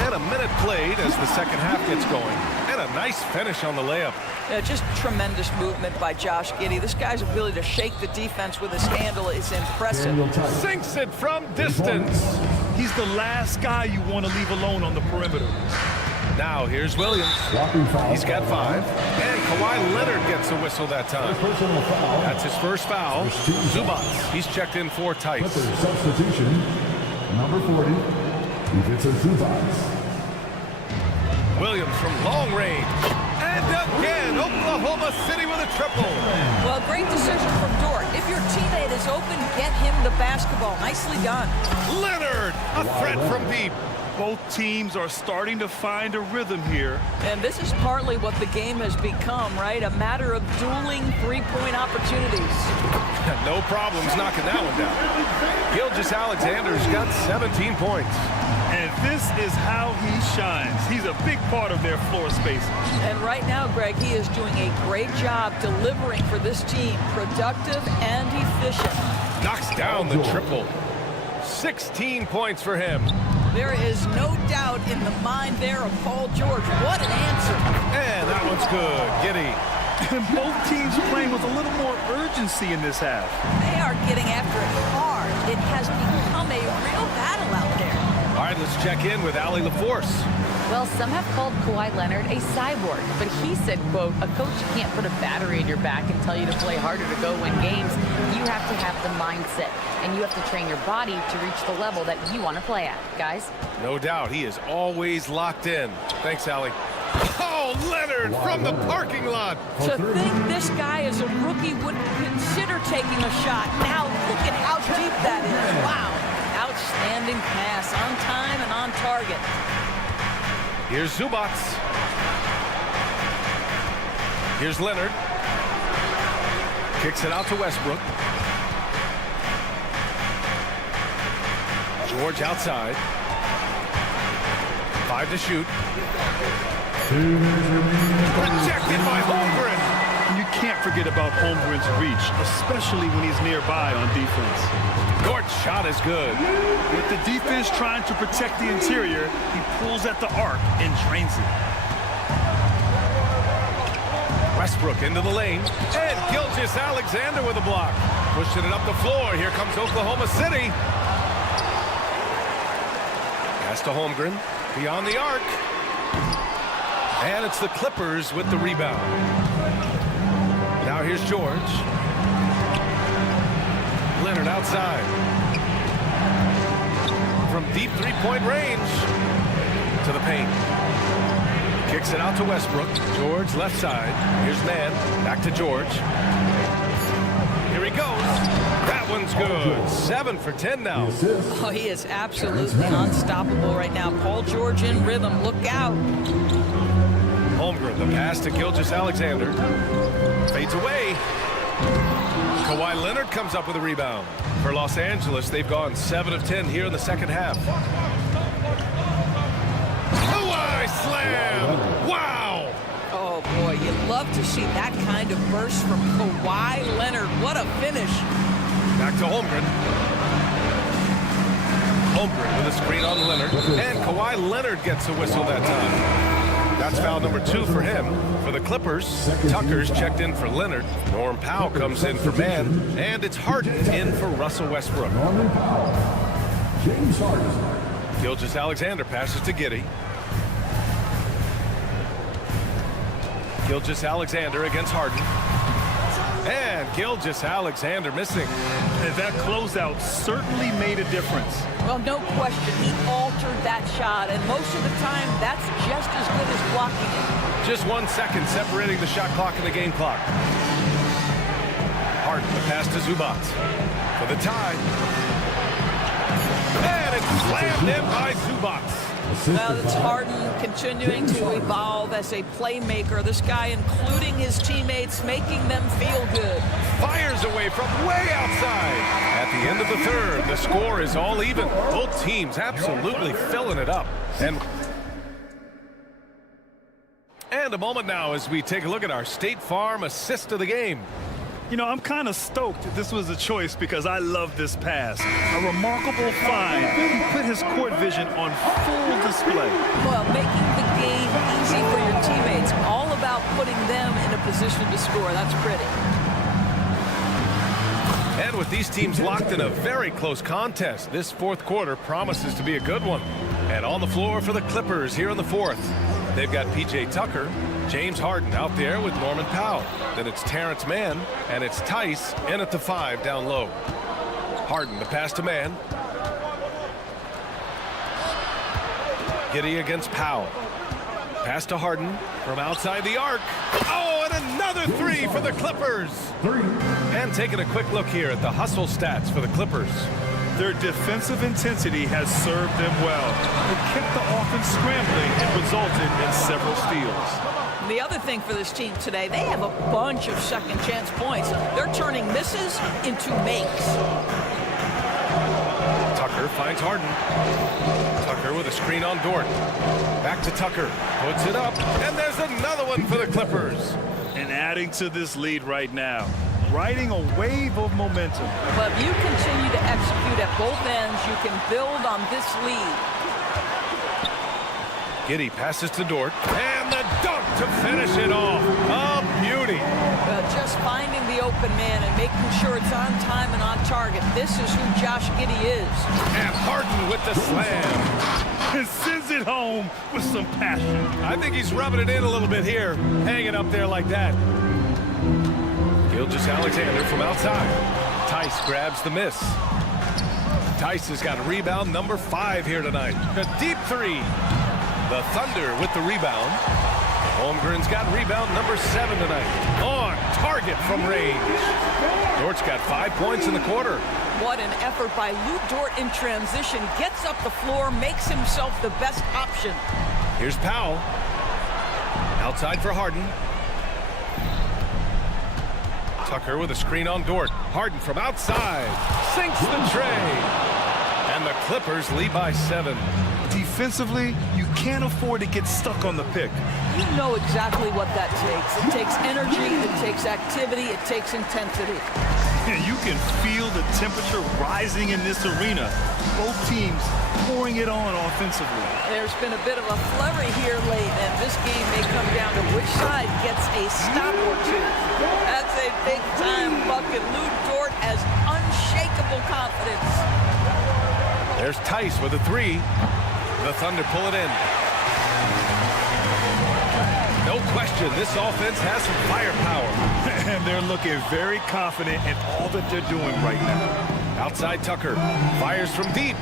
And a minute played as the second half gets going. And a nice finish on the layup. Yeah, just tremendous movement by Josh Giddey. This guy's ability to shake the defense with his handle is impressive. Sinks it from distance. He's the last guy you want to leave alone on the perimeter. Now here's Williams. He's got 5. And Kawhi Leonard gets a whistle that time. That's his first foul. Zubats. He's checked in for Tice. Substitution, number 40, Ivica Zubats. Williams from long range. And again, Oklahoma City with a triple. Well, great decision from Dort. If your teammate is open, get him the basketball. Nicely done. Leonard, a threat from deep. Both teams are starting to find a rhythm here. And this is partly what the game has become, right? A matter of dueling three-point opportunities. No problems knocking that one down. Gilgeous-Alexander's got 17 points. And this is how he shines. He's a big part of their floor space. And right now, Greg, he is doing a great job delivering for this team. Productive and efficient. Knocks down the triple. 16 points for him. There is no doubt in the mind there of Paul George. What an answer. And that one's good. Giddey. And both teams playing with a little more urgency in this half. They are getting after it hard. It has become a real battle out there. All right, let's check in with Allie LaForce. Well, some have called Kawhi Leonard a cyborg, but he said, quote, a coach can't put a battery in your back and tell you to play harder to go win games. You have to have the mindset, and you have to train your body to reach the level that you want to play at, guys. No doubt, he is always locked in. Thanks, Allie. Oh, Leonard from the parking lot. To think this guy as a rookie wouldn't consider taking a shot. Now look at how deep that is. Wow. Outstanding pass, on time and on target. Here's Zubac. Here's Leonard. Kicks it out to Westbrook. George outside. 5 to shoot. Rejected by Holmgren. You can't forget about Holmgren's reach, especially when he's nearby on defense. Dort's shot is good. With the defense trying to protect the interior, he pulls at the arc and drains it. Westbrook into the lane. And Gilgeous-Alexander with a block. Pushing it up the floor. Here comes Oklahoma City. Pass to Holmgren. Beyond the arc. And it's the Clippers with the rebound. Now here's George. Leonard outside. From deep three-point range to the paint. Kicks it out to Westbrook. George left side. Here's Mann. Back to George. Here he goes. That one's good. 7 for 10 now. Oh, he is absolutely unstoppable right now. Paul George in rhythm. Look out. Holmgren, the pass to Gilgeous-Alexander. Fades away. Kawhi Leonard comes up with a rebound. For Los Angeles, they've gone 7 of 10 here in the second half. Kawhi slam! Wow! Oh, boy, you'd love to see that kind of burst from Kawhi Leonard. What a finish. Back to Holmgren. Holmgren with a screen on Leonard. And Kawhi Leonard gets a whistle that time. That's foul number 2 for him. For the Clippers, Tucker's checked in for Leonard. Norm Powell comes in for Mann. And it's Harden in for Russell Westbrook. Norman Powell. James Harden. Gilgeous-Alexander passes to Giddey. Gilgeous-Alexander against Harden. And Gilgeous-Alexander missing. And that closeout certainly made a difference. Well, no question. He altered that shot, and most of the time, that's just as good as blocking it. Just 1 second separating the shot clock and the game clock. Harden, the pass to Zubac for the tie. And it's slammed in by Zubac. Well, it's Harden continuing to evolve as a playmaker. This guy, including his teammates, making them feel good. Fires away from way outside. At the end of the third, the score is all even. Both teams absolutely filling it up. And a moment now as we take a look at our State Farm assist of the game. You know, I'm kind of stoked this was a choice because I love this pass. A remarkable find. He put his court vision on full display. Well, making the game easy for your teammates. All about putting them in a position to score. That's pretty. And with these teams locked in a very close contest, this fourth quarter promises to be a good one. And on the floor for the Clippers here in the fourth, they've got P.J. Tucker, James Harden out there with Norman Powell. Then it's Terrence Mann, and it's Tice in at the 5 down low. Harden, the pass to Mann. Giddey against Powell. Pass to Harden from outside the arc. Oh, and another 3 for the Clippers. And taking a quick look here at the hustle stats for the Clippers. Their defensive intensity has served them well. It kept the offense scrambling and resulted in several steals. The other thing for this team today, they have a bunch of second chance points. They're turning misses into makes. Tucker finds Harden. Tucker with a screen on Dort. Back to Tucker. Puts it up. And there's another one for the Clippers. And adding to this lead right now. Riding a wave of momentum. But if you continue to execute at both ends, you can build on this lead. Giddey passes to Dort. And the dunk to finish it off. A beauty. Just finding the open open man and making sure it's on time and on target. This is who Josh Giddey is. And Harden with the slam. And sends it home with some passion. I think he's rubbing it in a little bit here, hanging up there like that. Gilgeous-Alexander from outside. Tice grabs the miss. Tice has got rebound number 5 here tonight. A deep 3. The Thunder with the rebound. Holmgren's got rebound number 7 tonight. On target from range. Dort's got 5 points in the quarter. What an effort by Lou Dort in transition. Gets up the floor, makes himself the best option. Here's Powell. Outside for Harden. Tucker with a screen on Dort. Harden from outside. Sinks the tray. And the Clippers lead by 7. Defensively, you can't afford to get stuck on the pick. You know exactly what that takes. It takes energy, it takes activity, it takes intensity. And you can feel the temperature rising in this arena. Both teams pouring it on offensively. There's been a bit of a flurry here late, and this game may come down to which side gets a stop or two. That's a big-time bucket. Lou Dort has unshakable confidence. There's Tice with a 3. The Thunder pull it in. No question, this offense has some firepower. And they're looking very confident in all that they're doing right now. Outside Tucker. Fires from deep.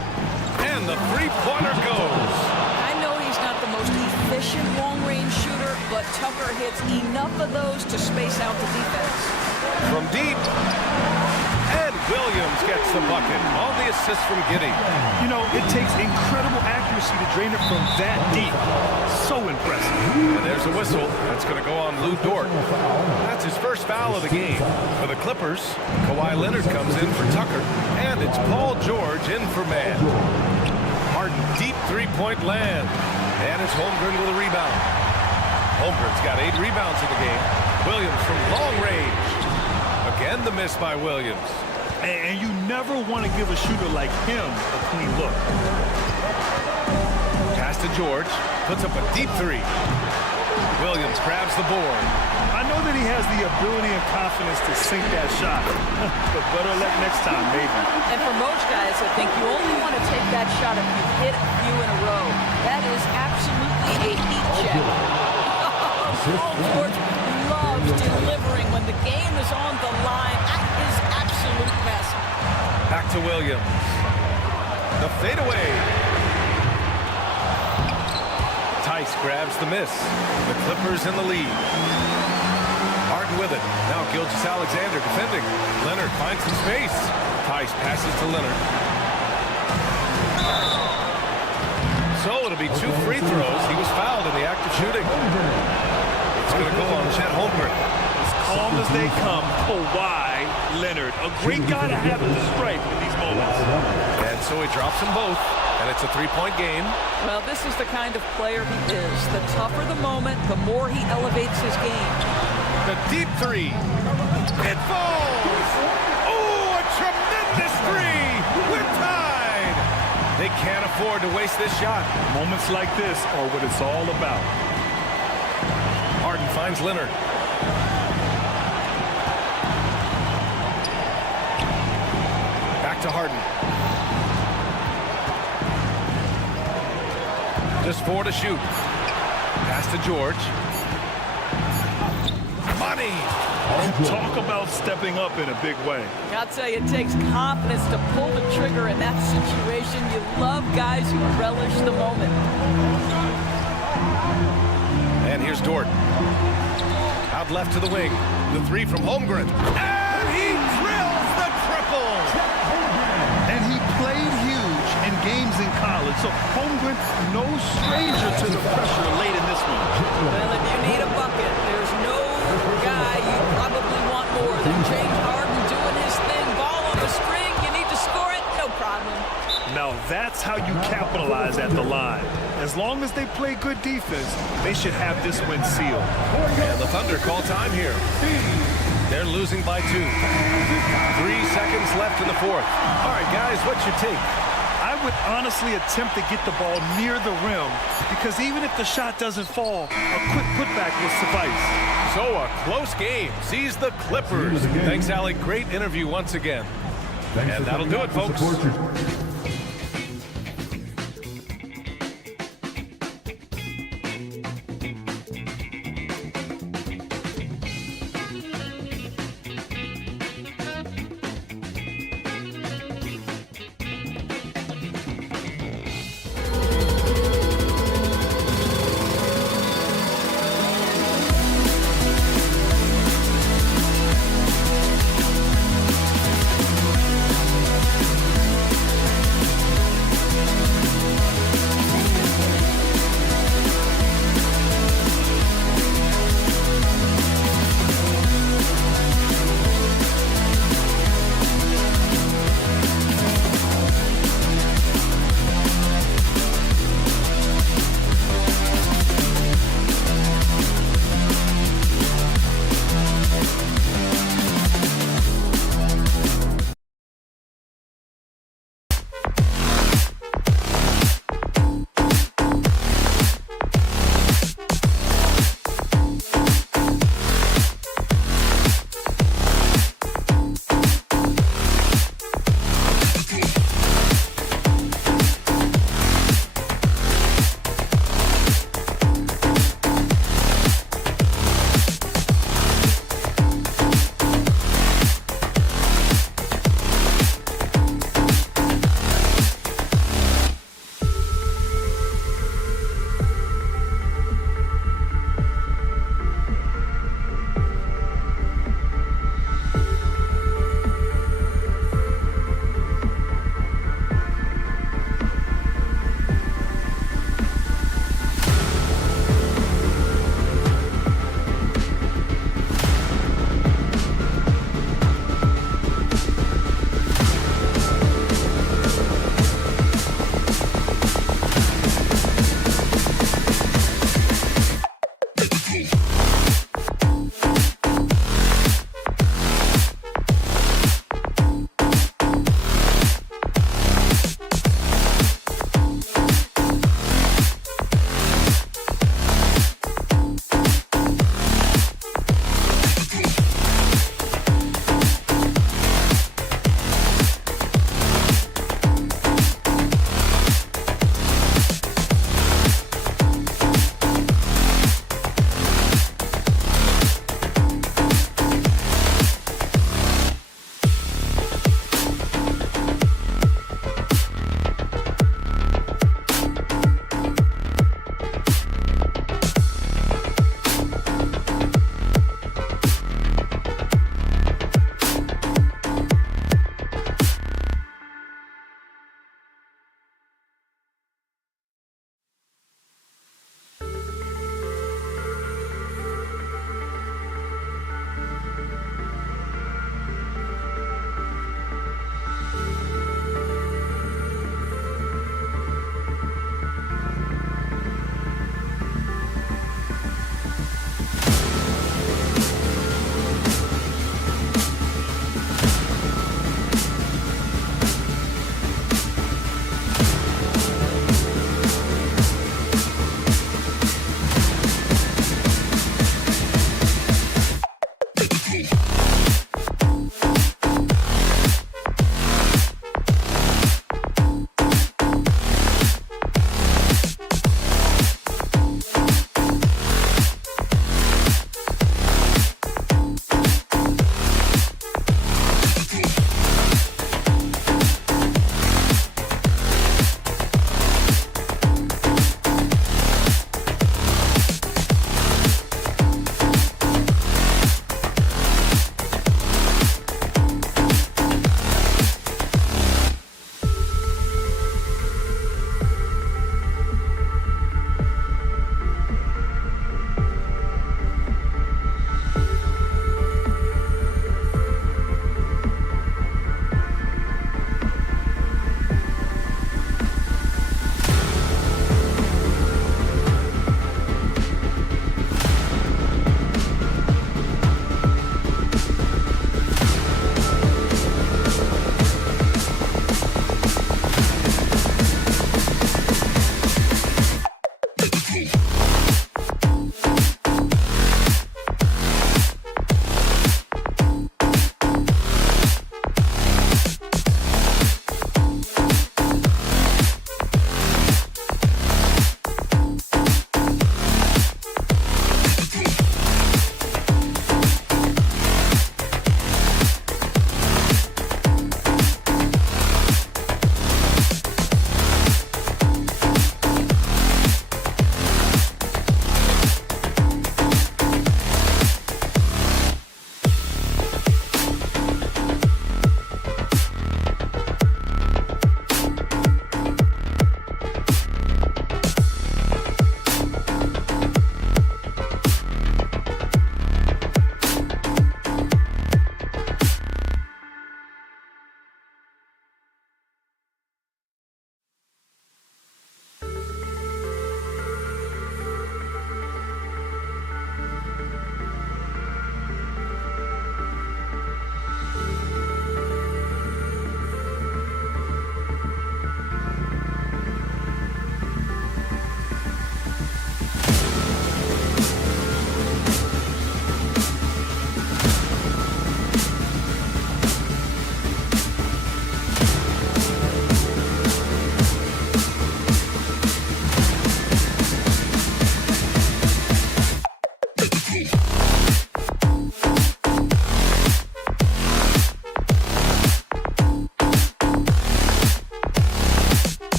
And the three-pointer goes. I know he's not the most efficient long-range shooter, but Tucker hits enough of those to space out the defense. From deep. And Williams gets the bucket on the assist from Giddey. You know, it takes incredible accuracy to drain it from that deep. So impressive. And there's a whistle. That's going to go on Lou Dort. That's his first foul of the game. For the Clippers, Kawhi Leonard comes in for Tucker. And it's Paul George in for man. Harden, deep three-point land. And it's Holmgren with a rebound. Holmgren's got 8 rebounds in the game. Williams from long range. Again, the miss by Williams. And you never want to give a shooter like him a clean look. Pass to George. Puts up a deep 3. Williams grabs the board. I know that he has the ability and confidence to sink that shot. But better luck next time, maybe. And for most guys, I think you only want to take that shot if you hit a few in a row. That is absolutely a heat check. Paul George loves delivering when the game is on the line. That is absolute best. Back to Williams. The fadeaway. Tice grabs the miss. The Clippers in the lead. Harden with it. Now Gilgeous-Alexander defending. Leonard finds some space. Tice passes to Leonard. So it'll be 2 free throws. He was fouled in the act of shooting. It's going to go on Chet Holmgren. As calm as they come, Kawhi Leonard. A great guy to have in the stripe in these moments. And so he drops them both. And it's a 3-point game. Well, this is the kind of player he is. The tougher the moment, the more he elevates his game. The deep 3. It falls. Oh, a tremendous 3. We're tied. They can't afford to waste this shot. Moments like this are what it's all about. Harden finds Leonard. Back to Harden. Just 4 to shoot. Pass to George. Money. Talk about stepping up in a big way. I'll tell you, it takes confidence to pull the trigger in that situation. You love guys who relish the moment. And here's Dort. Out left to the wing. The 3 from Holmgren. And he drills the triple. And he played huge in games in college. So Holmgren, no stranger to the pressure late in this one. Well, if you need a bucket, there's no guy you probably want more than James Harden doing his thing. Ball on the string, you need to score it, no problem. Now that's how you capitalize at the line. As long as they play good defense, they should have this win sealed. And the Thunder call time here. They're losing by 2. 3 seconds left in the 4th. All right, guys, what's your take? I would honestly attempt to get the ball near the rim because even if the shot doesn't fall, a quick putback will suffice. So a close game sees the Clippers. Thanks, Allie. Great interview once again. And that'll do it, folks.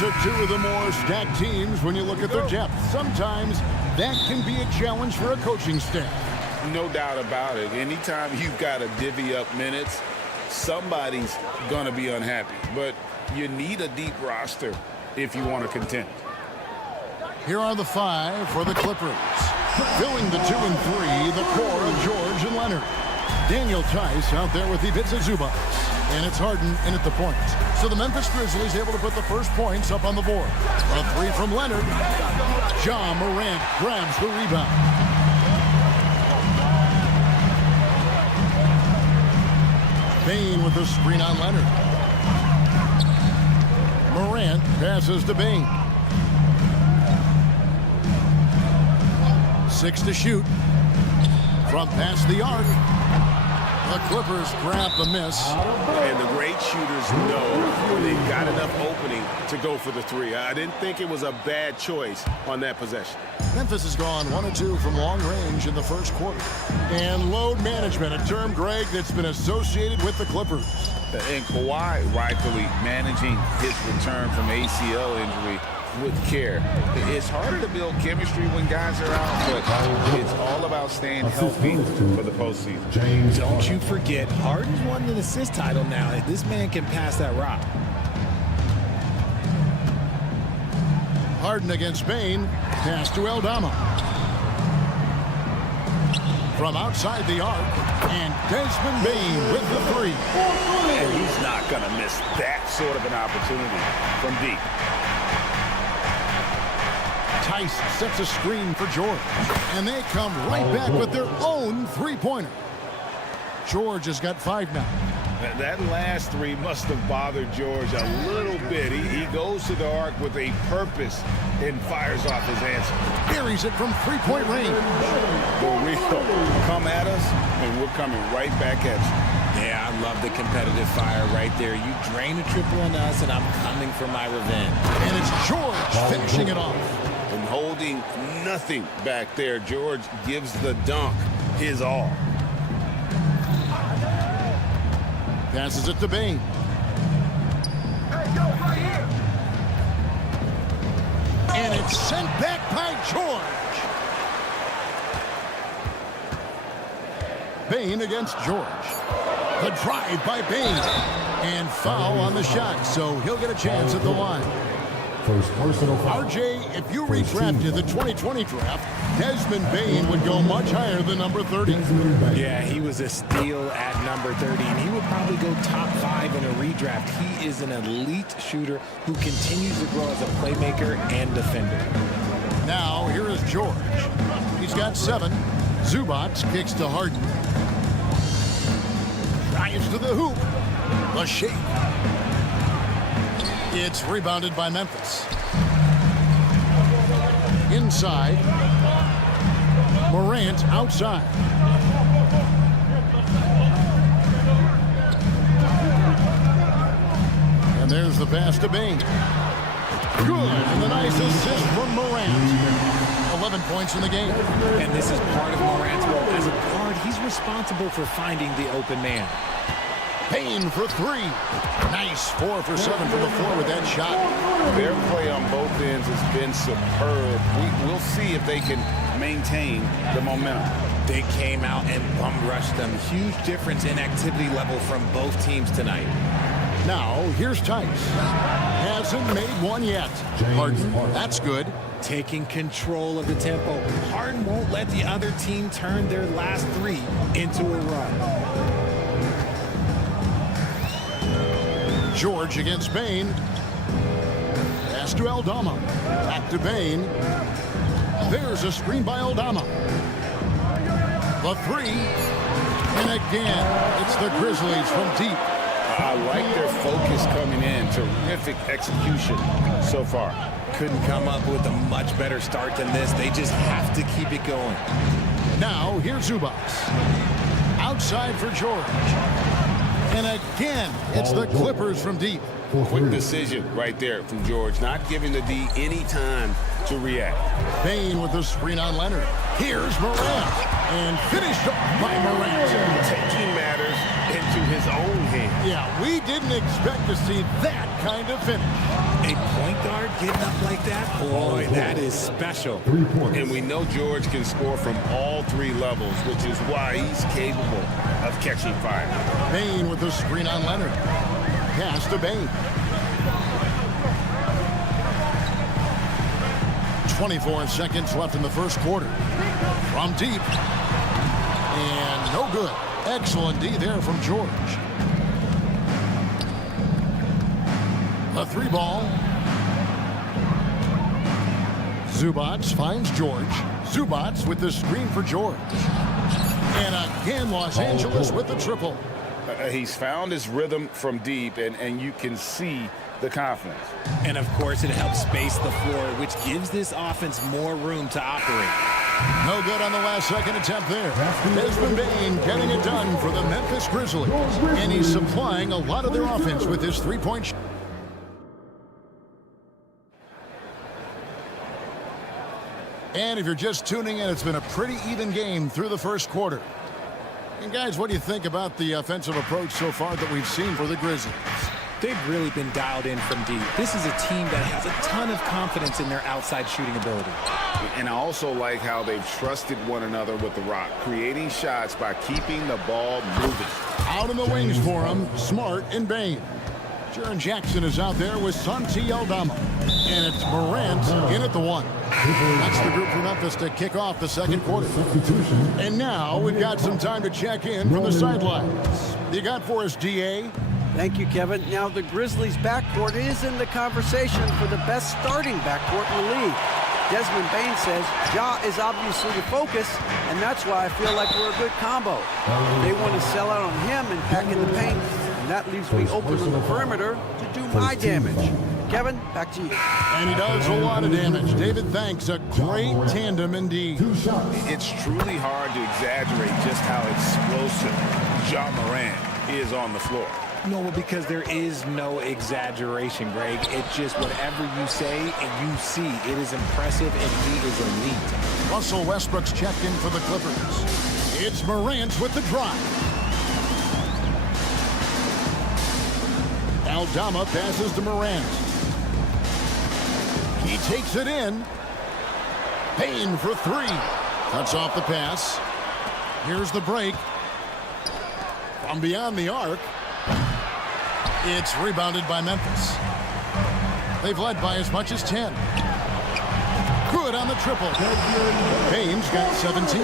These are two of the more stacked teams when you look at their depth. Sometimes that can be a challenge for a coaching staff. No doubt about it. Anytime you've got to divvy up minutes, somebody's going to be unhappy. But you need a deep roster if you want to contend. Here are the 5 for the Clippers. Filling the 2 and 3, the core of George and Leonard. Daniel Tice out there with Ivica Zubac. And it's Harden in at the point. So the Memphis Grizzlies able to put the first points up on the board. A 3 from Leonard. Ja Morant grabs the rebound. Bane with the screen on Leonard. Morant passes to Bane. 6 to shoot. From past the arc. The Clippers grab the miss. And the great shooters know when they've got enough opening to go for the 3. I didn't think it was a bad choice on that possession. Memphis has gone 1 of 2 from long range in the first quarter. And load management, a term, Greg, that's been associated with the Clippers. And Kawhi rightfully managing his return from ACL injury with care. It's harder to build chemistry when guys are out, but it's all about staying healthy for the postseason. Don't you forget, Harden's won an assist title now. This man can pass that rock. Harden against Bane. Pass to Aldama. From outside the arc. And Desmond Bane with the 3. And he's not going to miss that sort of an opportunity from deep. Tice sets a screen for George. And they come right back with their own 3-pointer. George has got 5 now. That last 3 must have bothered George a little bit. He goes to the arc with a purpose and fires off his answer. Buries it from 3-point range. For real. Come at us, and we're coming right back at you. Yeah, I love the competitive fire right there. You drain a triple on us, and I'm coming for my revenge. And it's George finishing it off. And holding nothing back there, George gives the dunk his all. Passes it to Bane. And it's sent back by George. Bane against George. The drive by Bane. And foul on the shot, so he'll get a chance at the line. First personal foul. RJ, if you redrafted the 2020 draft, Desmond Bane would go much higher than number 30. Yeah, he was a steal at number 30, and he would probably go top 5 in a redraft. He is an elite shooter who continues to grow as a playmaker and defender. Now, here is George. He's got 7. Zubac kicks to Harden. Drives to the hoop. The shake. It's rebounded by Memphis. Inside. Morant outside. And there's the pass to Bane. Good. And the nice assist from Morant. 11 points in the game. And this is part of Morant's role. As a guard, he's responsible for finding the open man. Bane for 3. Nice 4 for 7 from the floor with that shot. Their play on both ends has been superb. We'll see if they can maintain the momentum. They came out and bum rushed them. Huge difference in activity level from both teams tonight. Now, here's Tice. Hasn't made one yet. Harden, that's good. Taking control of the tempo. Harden won't let the other team turn their last 3 into a run. George against Bane. Pass to Aldama. Back to Bane. There's a screen by Aldama. The 3. And again, it's the Grizzlies from deep. I like their focus coming in. Terrific execution so far. Couldn't come up with a much better start than this. They just have to keep it going. Now, here's Zubac. Outside for George. And again, it's the Clippers from deep. Quick decision right there from George, not giving the D any time to react. Bane with the screen on Leonard. Here's Morant. And finished off by Morant. Taking matters into his own hands. Yeah, we didn't expect to see that kind of finish. A point guard getting up like that? Boy, that is special. 3 points. And we know George can score from all 3 levels, which is why he's capable of catching fire. Bain with the screen on Leonard. Pass to Bain. 24 seconds left in the first quarter. From deep. And no good. Excellent D there from George. A 3-ball. Zubac finds George. Zubac with the screen for George. And again, Los Angeles with the triple. He's found his rhythm from deep, and you can see the confidence. And of course, it helps space the floor, which gives this offense more room to operate. No good on the last second attempt there. Desmond Bain getting it done for the Memphis Grizzlies. And he's supplying a lot of their offense with his 3-point shot. And if you're just tuning in, it's been a pretty even game through the first quarter. And guys, what do you think about the offensive approach so far that we've seen for the Grizzlies? They've really been dialed in from deep. This is a team that has a ton of confidence in their outside shooting ability. And I also like how they've trusted one another with the rock, creating shots by keeping the ball moving. Out in the wings for him, Smart and Bain. Jaren Jackson is out there with Santi Aldama. And it's Morant in at the 1. That's the group from Memphis to kick off the second quarter. And now we've got some time to check in from the sidelines. You got for us, DA? Thank you, Kevin. Now, the Grizzlies' backcourt is in the conversation for the best starting backcourt in the league. Desmond Bain says Ja is obviously the focus, and that's why I feel like we're a good combo. They want to sell out on him and pack in the paint, and that leaves me open on the perimeter to do my damage. Kevin, back to you. And he does a lot of damage. David, thanks. A great tandem indeed. It's truly hard to exaggerate just how explosive Ja Morant is on the floor. No, because there is no exaggeration, Greg. It's just whatever you say and you see. It is impressive, and he is elite. Russell Westbrook's checked in for the Clippers. It's Morant with the drive. Aldama passes to Morant. He takes it in. Payne for 3. Cuts off the pass. Here's the break. From beyond the arc. It's rebounded by Memphis. They've led by as much as 10. Good on the triple. Payne's got 17.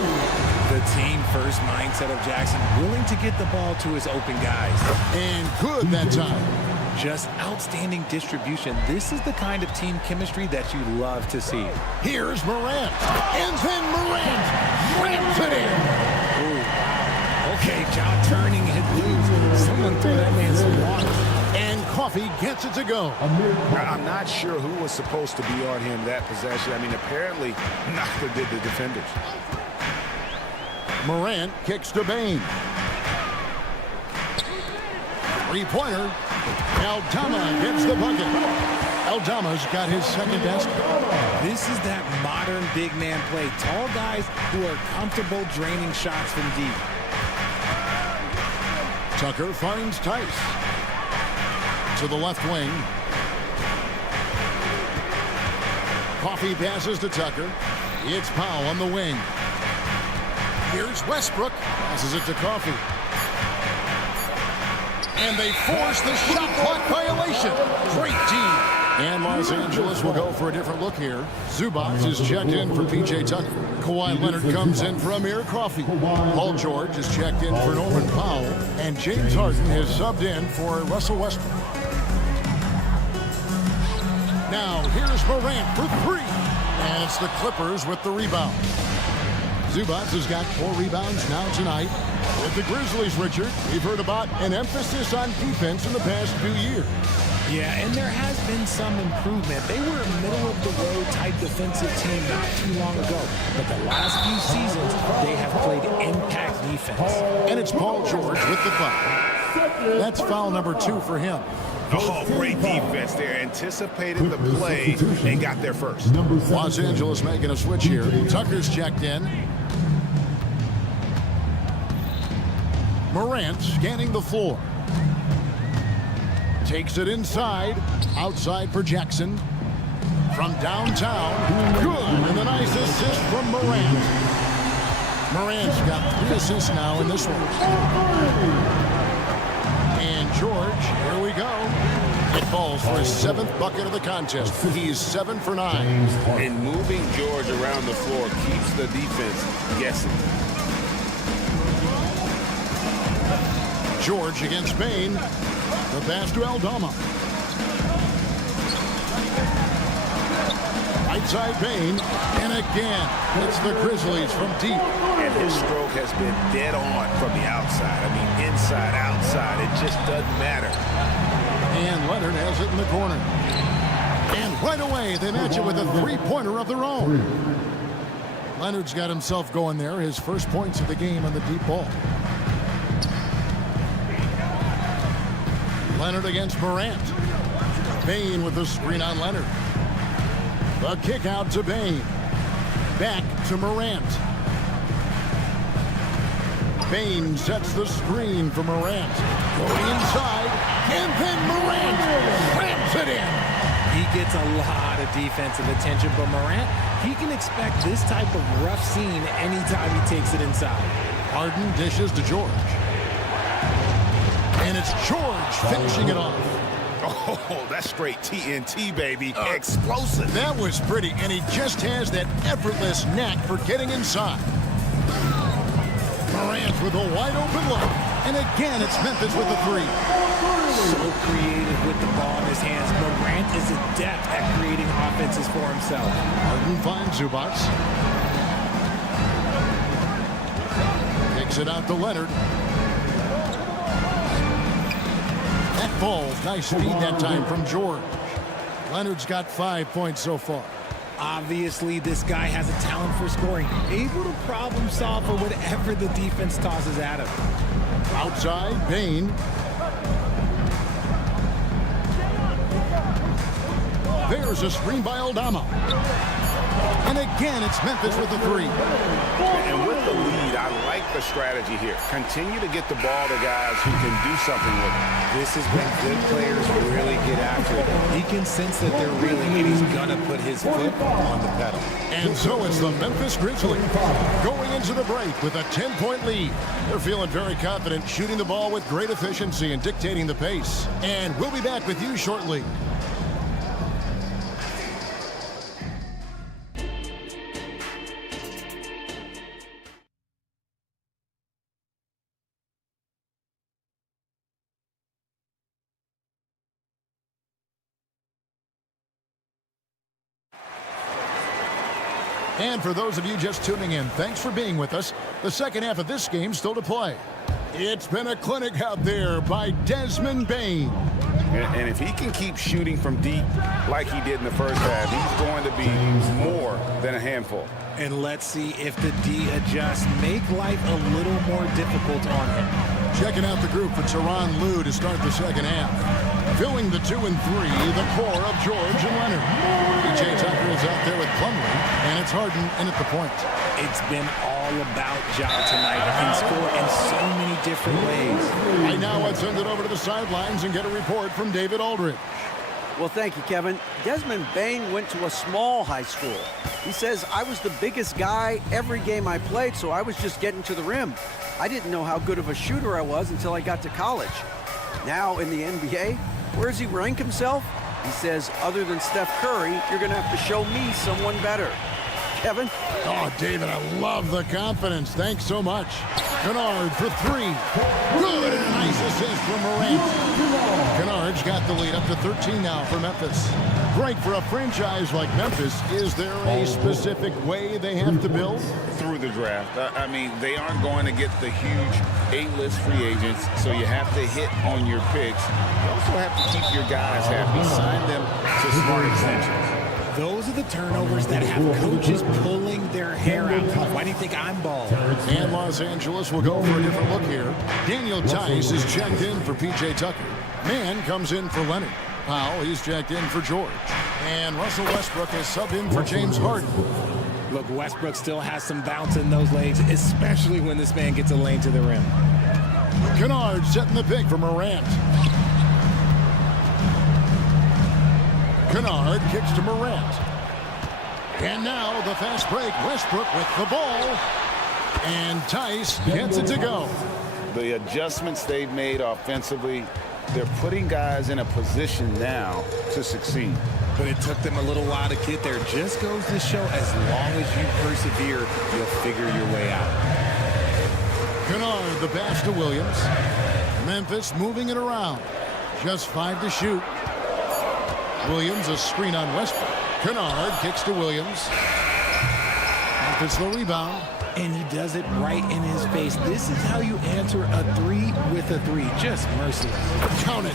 The team-first mindset of Jackson, willing to get the ball to his open guys. And good that time. Just outstanding distribution. This is the kind of team chemistry that you love to see. Here's Morant. And then Morant rams it in. Ooh, wow. Okay, Ja turning it loose. Someone threw that man some water. And Coffee gets it to go. I'm not sure who was supposed to be on him that possession. I mean, apparently, neither did the defenders. Morant kicks to Bain. 3-pointer. Aldama gets the bucket. Aldama's got his second basket. This is that modern big man play. Tall guys who are comfortable draining shots from deep. Tucker finds Tice. To the left wing. Coffee passes to Tucker. It's Powell on the wing. Here's Westbrook. Passes it to Coffee. And they force the shot clock violation. Great D. And Los Angeles will go for a different look here. Zubac is checked in for P.J. Tucker. Kawhi Leonard comes in for Amir Coffey. Paul George is checked in for Norman Powell. And James Harden is subbed in for Russell Westbrook. Now here's Morant for 3. And it's the Clippers with the rebound. Zubac has got 4 rebounds now tonight. With the Grizzlies, Richard, we've heard about an emphasis on defense in the past few years. Yeah, and there has been some improvement. They were a middle-of-the-road type defensive team not too long ago. But the last few seasons, they have played impact defense. And it's Paul George with the foul. That's foul number 2 for him. Oh, great defense there. Anticipated the play and got there first. Los Angeles making a switch here. Tucker's checked in. Morant scanning the floor. Takes it inside. Outside for Jackson. From downtown. Good. And a nice assist from Morant. Morant's got 3 assists now in this one. And George, here we go. It falls for his 7th bucket of the contest. He's 7 for 9. And moving George around the floor keeps the defense guessing. George against Bain. The pass to Aldama. Right side Bain. And again, it's the Grizzlies from deep. And his stroke has been dead on from the outside. I mean, inside, outside. It just doesn't matter. And Leonard has it in the corner. And right away, they match it with a 3-pointer of their own. Leonard's got himself going there. His first points of the game on the deep ball. Leonard against Morant. Bain with the screen on Leonard. The kick out to Bain. Back to Morant. Bain sets the screen for Morant. Going inside, and then Morant slams it in. He gets a lot of defensive attention, but Morant, he can expect this type of rough scene anytime he takes it inside. Harden dishes to George. And it's George finishing it off. Oh, that's straight TNT, baby. Explosive. That was pretty, and he just has that effortless knack for getting inside. Morant with a wide-open look. And again, it's Memphis with the 3. So creative with the ball in his hands. Morant is adept at creating offenses for himself. Harden finds Zubats. Kicks it out to Leonard. That falls. Nice speed that time from George. Leonard's got 5 points so far. Obviously, this guy has a talent for scoring. Able to problem solve for whatever the defense tosses at him. Outside, Bain. There's a screen by Aldama. And again, it's Memphis with the 3. And with the lead, I like the strategy here. Continue to get the ball to guys who can do something with it. This is when good players really get after it. He can sense that they're reeling, and he's going to put his foot on the pedal. And so it's the Memphis Grizzlies going into the break with a 10-point lead. They're feeling very confident, shooting the ball with great efficiency and dictating the pace. And we'll be back with you shortly. And for those of you just tuning in, thanks for being with us. The second half of this game still to play. It's been a clinic out there by Desmond Bain. And if he can keep shooting from deep like he did in the first half, he's going to be more than a handful. And let's see if the D adjusts, make life a little more difficult on him. Checking out the group for Tyronn Lue to start the second half. Filling the 2 and 3, the core of George and Leonard. PJ Tucker is out there with Plumlee, and it's Harden in at the point. It's been all about Ja tonight. He can score in so many different ways. Right now, let's send it over to the sidelines and get a report from David Aldridge. Well, thank you, Kevin. Desmond Bain went to a small high school. He says, I was the biggest guy every game I played, so I was just getting to the rim. I didn't know how good of a shooter I was until I got to college. Now in the NBA, where does he rank himself? He says, other than Steph Curry, you're going to have to show me someone better. Kevin? Oh, David, I love the confidence. Thanks so much. Kennard for 3. Good, and a nice assist from Morant. Kennard's got the lead up to 13 now for Memphis. Frank, for a franchise like Memphis, is there a specific way they have to build? Through the draft. I mean, they aren't going to get the huge A-list free agents, so you have to hit on your picks. You also have to keep your guys happy. Sign them to smart extensions. Those are the turnovers that have coaches pulling their hair out. Why do you think I'm bald? And Los Angeles will go for a different look here. Daniel Tice is checked in for P.J. Tucker. Mann comes in for Leonard. Powell, he's checked in for George. And Russell Westbrook is subbed in for James Harden. Look, Westbrook still has some bounce in those legs, especially when this man gets a lane to the rim. Kennard setting the pick for Morant. Kennard kicks to Morant. And now the fast break. Westbrook with the ball. And Tice gets it to go. The adjustments they've made offensively, they're putting guys in a position now to succeed. But it took them a little while to get there. Just goes to show, as long as you persevere, you'll figure your way out. Kennard, the pass to Williams. Memphis moving it around. Just 5 to shoot. Williams, a screen on Westbrook. Kennard kicks to Williams. Memphis the rebound. And he does it right in his face. This is how you answer a three with a three. Just merciless. Count it.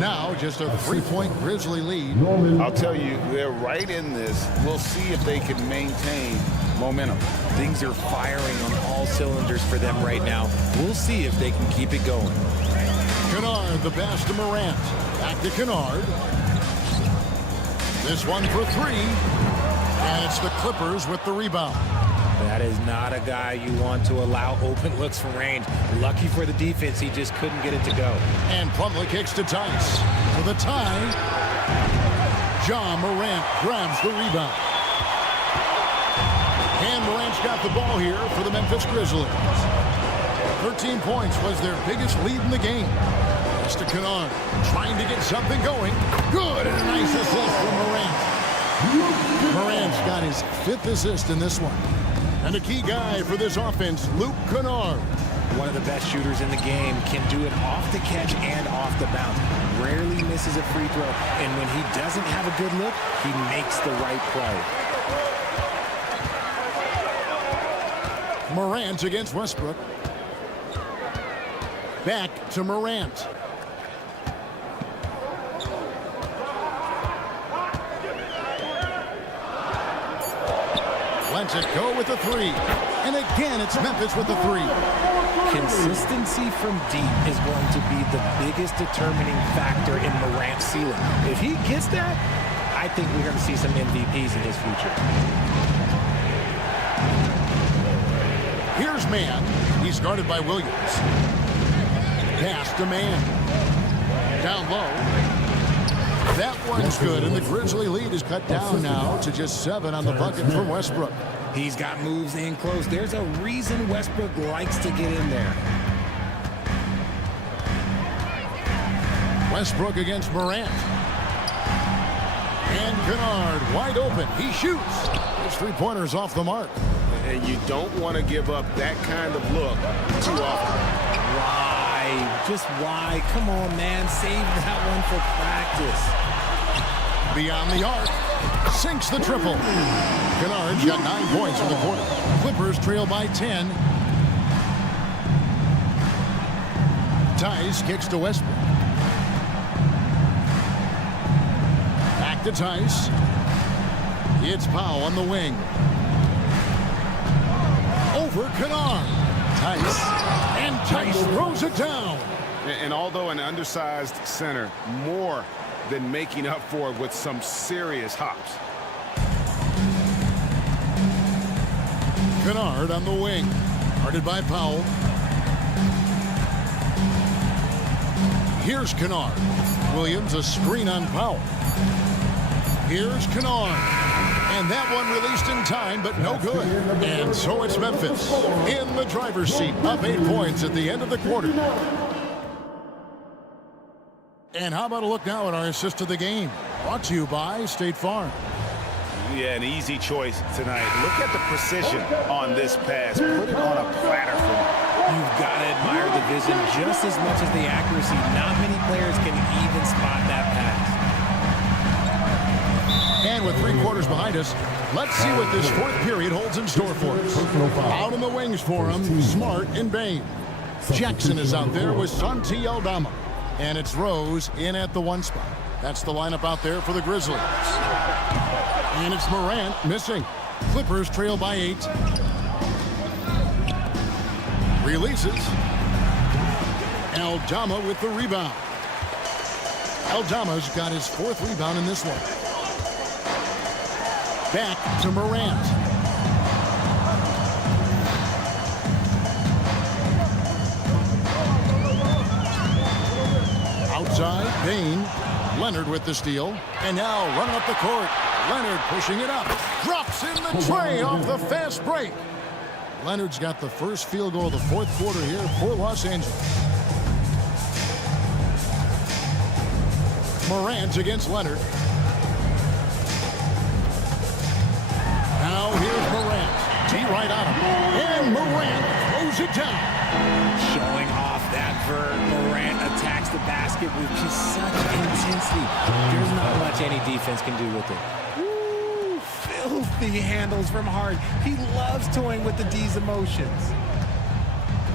Now just a 3-point Grizzly lead. I'll tell you, they're right in this. We'll see if they can maintain momentum. Things are firing on all cylinders for them right now. We'll see if they can keep it going. Kennard, the pass to Morant. Back to Kennard. This one for 3. And it's the Clippers with the rebound. That is not a guy you want to allow open looks from range. Lucky for the defense, he just couldn't get it to go. And Plumlee kicks to Tice. For the tie, John Morant grabs the rebound. And Morant's got the ball here for the Memphis Grizzlies. 13 points was their biggest lead in the game. Pass to Kennard, trying to get something going. Good, and a nice assist from Morant. Morant's got his 5th assist in this one. And a key guy for this offense, Luke Kennard. One of the best shooters in the game, can do it off the catch and off the bounce. Rarely misses a free throw, and when he doesn't have a good look, he makes the right play. Morant against Westbrook. Back to Morant. Lets it go with the 3. And again, it's Memphis with the 3. Consistency from deep is going to be the biggest determining factor in Morant's ceiling. If he gets that, I think we're going to see some MVPs in his future. Here's Man. He's guarded by Williams. Pass to Man. Down low. That one's good, and the Grizzly lead is cut down now to just 7 on the bucket from Westbrook. He's got moves in close. There's a reason Westbrook likes to get in there. Westbrook against Morant. And Kennard wide open. He shoots. His 3-pointer's off the mark. And you don't want to give up that kind of look too often. Why? Just why? Come on, man. Save that one for practice. Beyond the arc. Sinks the triple. Kennard's got 9 points in the quarter. Clippers trail by 10. Tice kicks to Westbrook. Back to Tice. It's Powell on the wing. Over Kennard. Tice. And Tice throws it down. And although an undersized center, more than making up for it with some serious hops. Kennard on the wing. Guarded by Powell. Here's Kennard. Williams, a screen on Powell. Here's Kennard. And that one released in time, but no good. And so it's Memphis in the driver's seat, up 8 points at the end of the quarter. And how about a look now at our assist of the game? Brought to you by State Farm. Yeah, an easy choice tonight. Look at the precision on this pass. Put it on a platter for him. You've got to admire the vision just as much as the accuracy. Not many players can even spot that pass. And with 3 quarters behind us, let's see what this 4th period holds in store for us. Out in the wings for him, Smart and Bain. Jackson is out there with Santi Aldama. And it's Rose in at the 1 spot. That's the lineup out there for the Grizzlies. And it's Morant missing. Clippers trail by 8. Releases. Aldama with the rebound. Aldama's got his 4th rebound in this one. Back to Morant. Outside, Bain. Leonard with the steal. And now running up the court. Leonard pushing it up. Drops in the tray off the fast break. Leonard's got the first field goal of the fourth quarter here for Los Angeles. Morant against Leonard. Now here's Morant. T-right on him. And Morant throws it down. Showing off that vert. Morant attacks the basket with just such intensity. There's not much any defense can do with it. Woo, filthy handles from Harden. He loves toying with the D's emotions.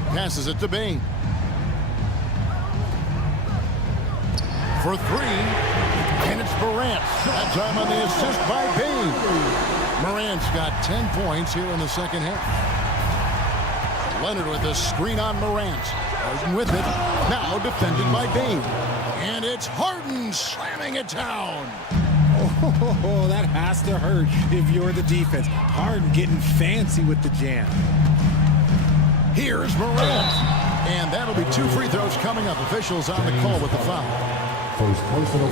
Passes it to Bain. For three. And it's Morant. That time on the assist by Bain. Morant's got 10 points here in the second half. Leonard with a screen on Morant. Harden with it. Now defended by Bain. And it's Harden slamming it down. Oh, that has to hurt if you're the defense. Harden getting fancy with the jam. Here's Morant. And that'll be 2 free throws coming up. Officials on the call with the foul.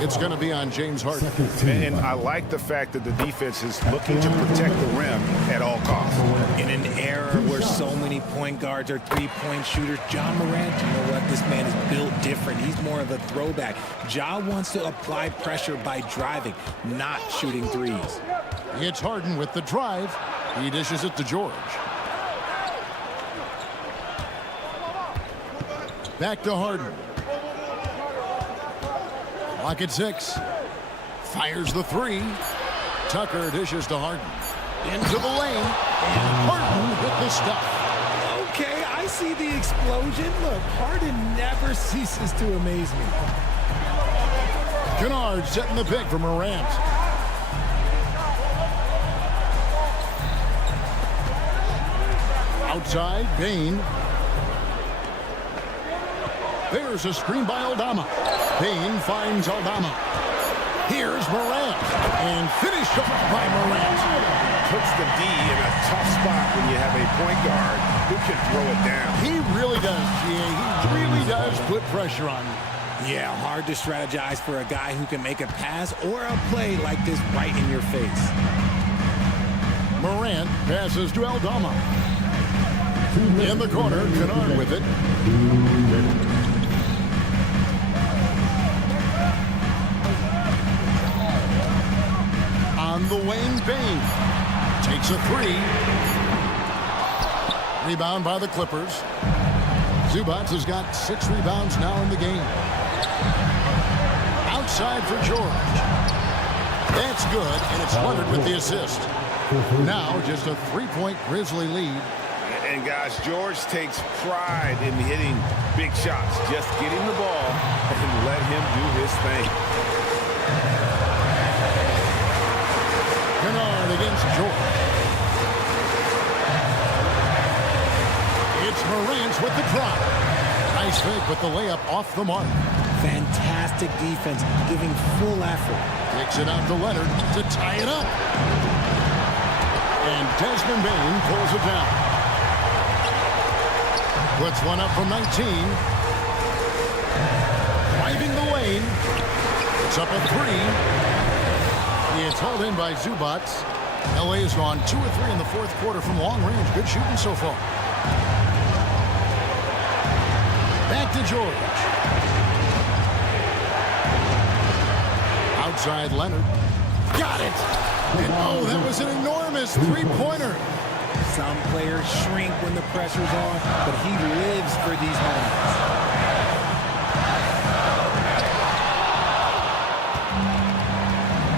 It's going to be on James Harden. And I like the fact that the defense is looking to protect the rim at all costs. In an era where so many point guards are three-point shooters, Ja Morant, you know what? This man is built different. He's more of a throwback. Ja wants to apply pressure by driving, not shooting threes. It's Harden with the drive. He dishes it to George. Back to Harden. Clock at 6. Fires the 3. Tucker dishes to Harden. Into the lane. And Harden with the stuff. Okay, I see the explosion. Look, Harden never ceases to amaze me. Kennard setting the pick for Morant. Outside, Bain. There's a screen by Aldama. Bain finds Aldama. Here's Morant. And finished off by Morant. Puts the D in a tough spot when you have a point guard who can throw it down. He really does, GA. He really does put pressure on you. Yeah, hard to strategize for a guy who can make a pass or a play like this right in your face. Morant passes to Aldama. In the corner, Kennard with it. On the wing, Bain takes a 3. Rebound by the Clippers. Zubac has got 6 rebounds now in the game. Outside for George. That's good, and it's Leonard with the assist. Now just a 3-point Grizzly lead. And guys, George takes pride in hitting big shots. Just get him the ball and let him do his thing. Kennard against George. It's Morant with the drop. Nice fake with the layup off the mark. Fantastic defense, giving full effort. Takes it out to Leonard to tie it up. And Desmond Bain pulls it down. Puts one up from 19. Driving the lane. It's up a 3. It's hauled in by Zubac. LA has gone 2 or 3 in the fourth quarter from long range. Good shooting so far. Back to George. Outside Leonard. Got it. And oh, that was an enormous 3-pointer. Some players shrink when the pressure's on, but he lives for these moments.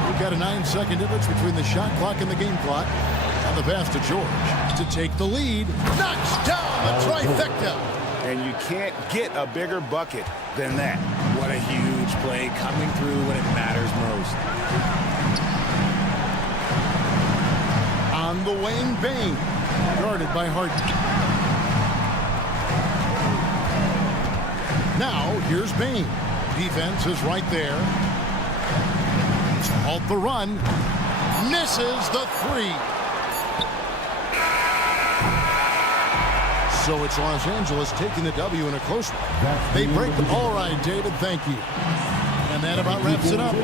We've got a 9-second difference between the shot clock and the game clock. On the pass to George to take the lead. Knocks down the trifecta. And you can't get a bigger bucket than that. What a huge play coming through when it matters most. On the wing, Bain. Guarded by Harden. Now, here's Bain. Defense is right there. To halt the run. Misses the 3. So it's Los Angeles taking the W in a close one. They break the... All right, David, thank you. And that about wraps it up.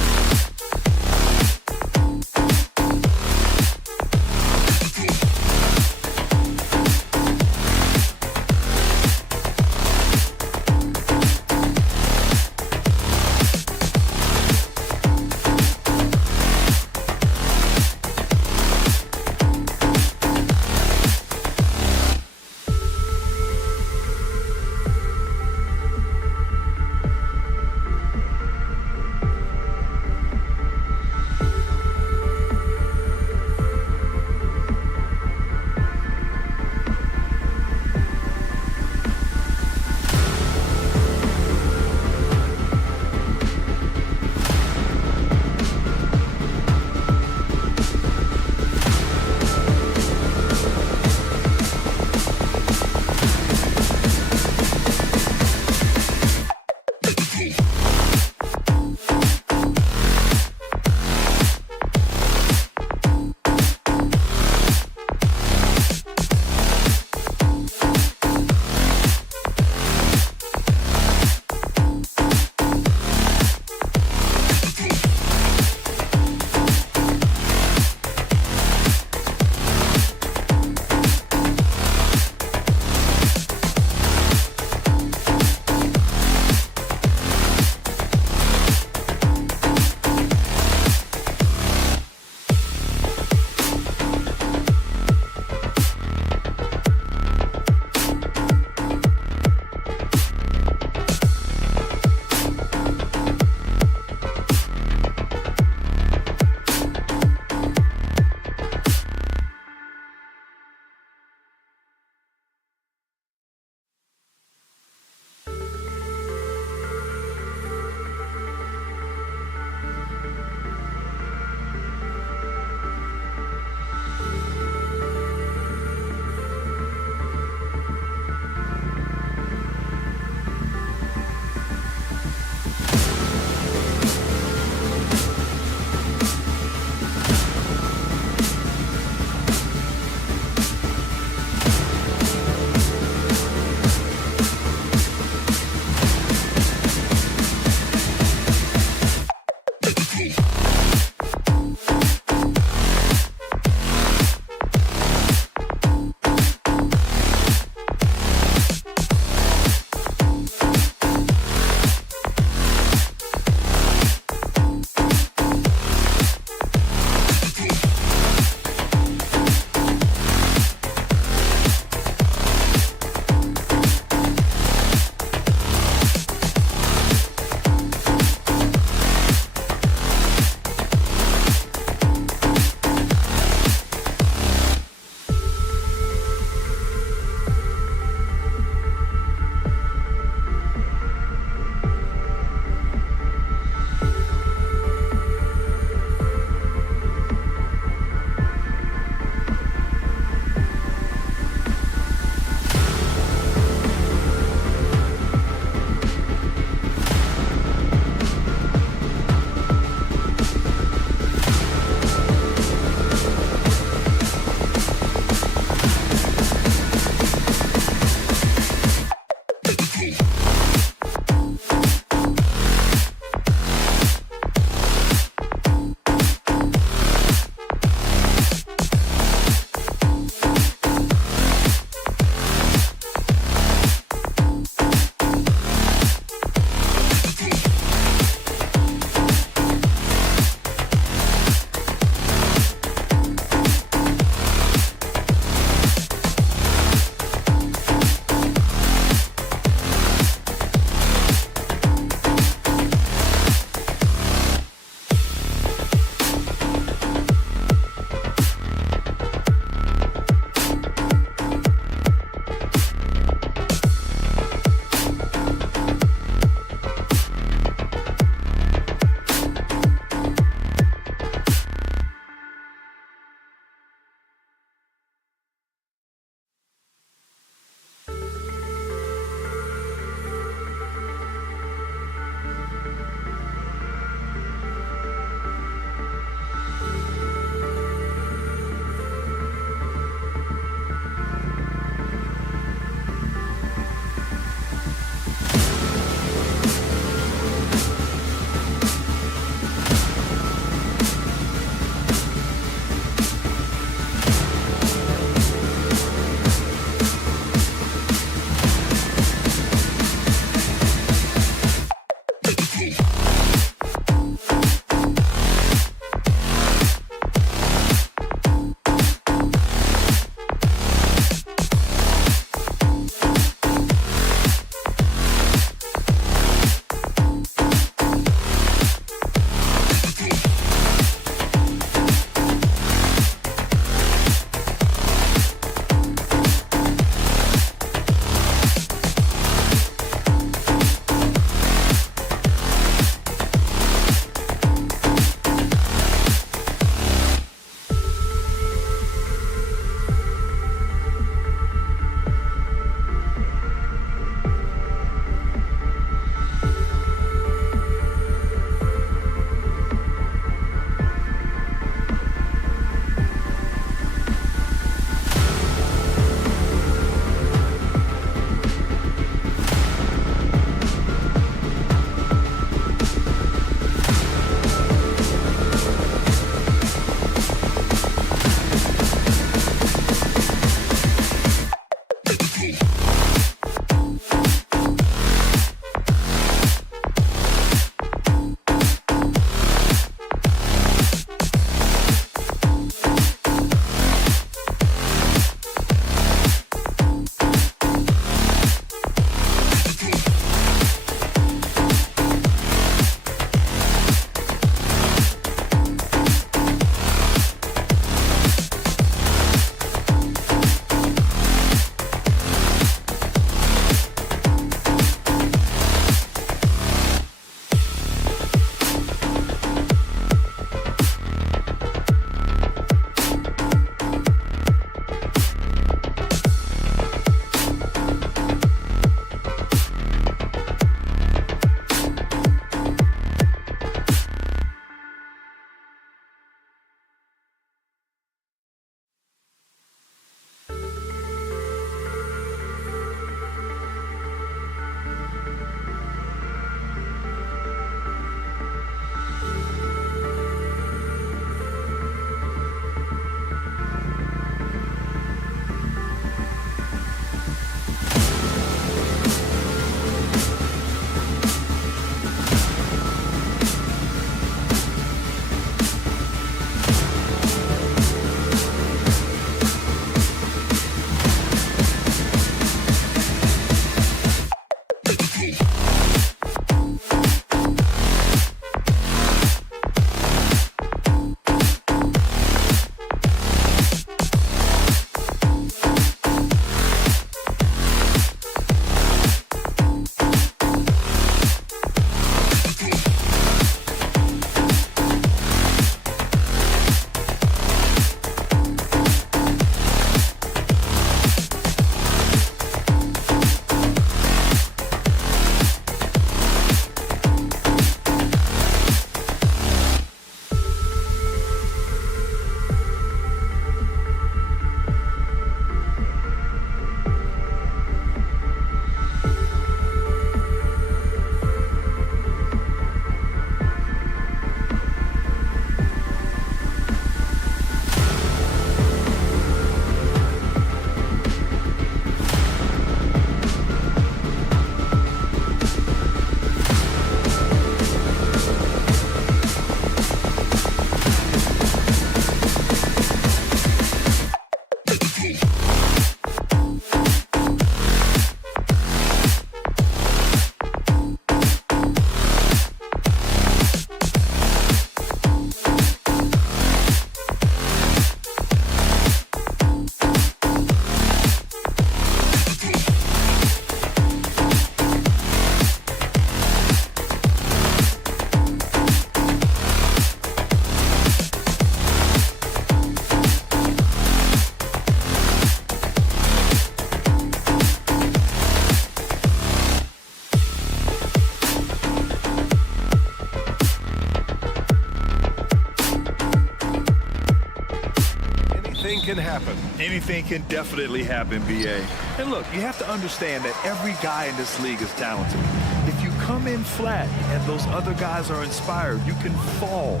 can happen. Anything can definitely happen, B.A. And look, you have to understand that every guy in this league is talented. If you come in flat and those other guys are inspired, you can fall.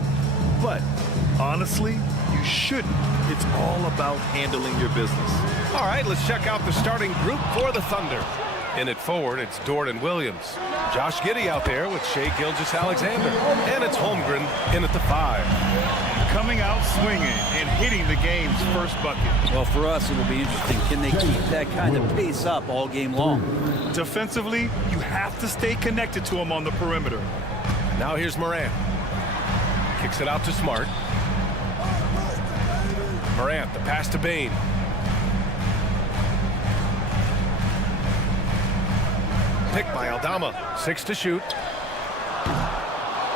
But honestly, you shouldn't. It's all about handling your business. All right, let's check out the starting group for the Thunder. In it forward, it's Dort and Williams. Josh Giddey out there with Shai Gilgeous-Alexander. And it's Holmgren in at the 5. Coming out swinging and hitting the game's first bucket. Well, for us, it'll be interesting. Can they keep that kind of pace up all game long? Defensively, you have to stay connected to him on the perimeter. Now here's Morant. Kicks it out to Smart. Morant, the pass to Bane. Picked by Aldama. 6 to shoot.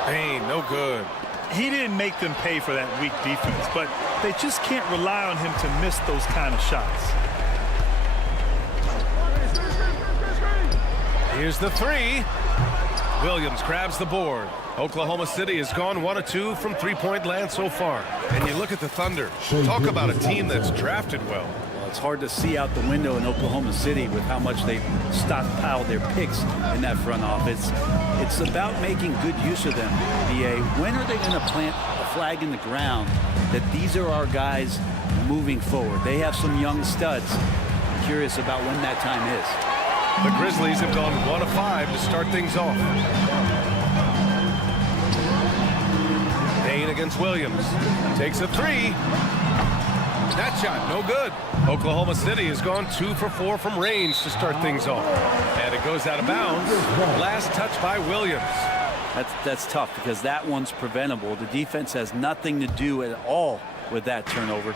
Bane, no good. He didn't make them pay for that weak defense, but they just can't rely on him to miss those kind of shots. Here's the 3. Williams grabs the board. Oklahoma City has gone 1 of 2 from three-point land so far. And you look at the Thunder. Talk about a team that's drafted well. It's hard to see out the window in Oklahoma City with how much they've stockpiled their picks in that front office. It's about making good use of them, BA. When are they going to plant a flag in the ground that these are our guys moving forward? They have some young studs. I'm curious about when that time is. The Grizzlies have gone 1 of 5 to start things off. Bane against Williams. Takes a 3. That shot, no good. Oklahoma City has gone 2 for 4 from range to start things off. And it goes out of bounds. Last touch by Williams. That's tough because that one's preventable. The defense has nothing to do at all with that turnover.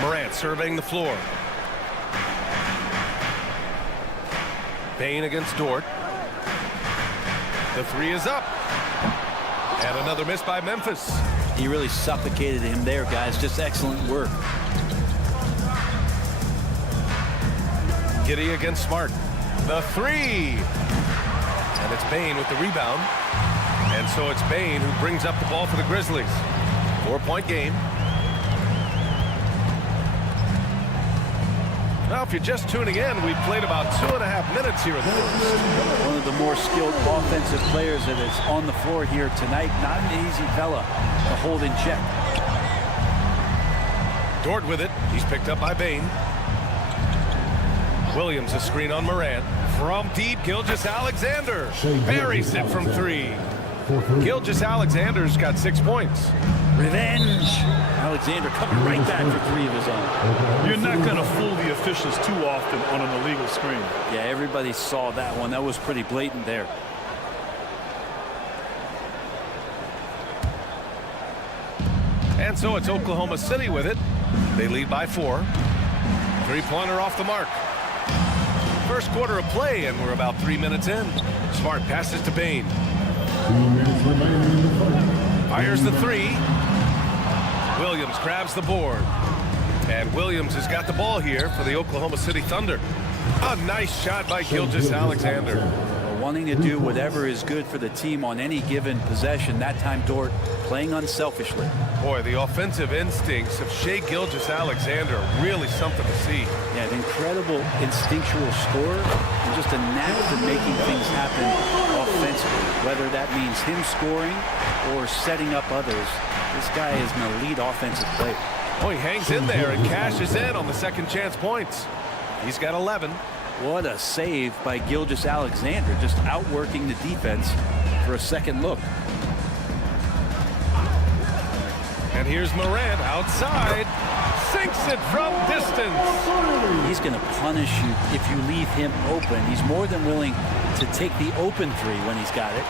Morant surveying the floor. Bane against Dort. The 3 is up. And another miss by Memphis. He really suffocated him there, guys. Just excellent work. Giddey against Smart. The 3. And it's Bane with the rebound. And so it's Bane who brings up the ball for the Grizzlies. 4-point game. Now, if you're just tuning in, we've played about 2.5 minutes here in the first. One of the more skilled offensive players that is on the floor here tonight. Not an easy fella to hold in check. Dort with it. He's picked up by Bane. Williams a screen on Morant. From deep, Gilgeous-Alexander buries it from 3. Gilgeous-Alexander's got 6 points. Revenge. Alexander coming right back for 3 of his own. You're not going to fool the officials too often on an illegal screen. Yeah, everybody saw that one. That was pretty blatant there. And so it's Oklahoma City with it. They lead by 4. 3-pointer off the mark. First quarter of play, and we're about 3 minutes in. Smart passes to Bane. Fires the 3. Williams grabs the board. And Williams has got the ball here for the Oklahoma City Thunder. A nice shot by Gilgeous-Alexander. Wanting to do whatever is good for the team on any given possession. That time Dort playing unselfishly. Boy, the offensive instincts of Shai Gilgeous-Alexander are really something to see. Yeah, an incredible instinctual scorer and just a knack for making things happen offensively. Whether that means him scoring or setting up others, this guy is an elite offensive player. Oh, he hangs in there and cashes in on the second chance points. He's got 11. What a save by Gilgeous-Alexander, just outworking the defense for a second look. And here's Morant outside. Sinks it from distance. He's going to punish you if you leave him open. He's more than willing to take the open 3 when he's got it.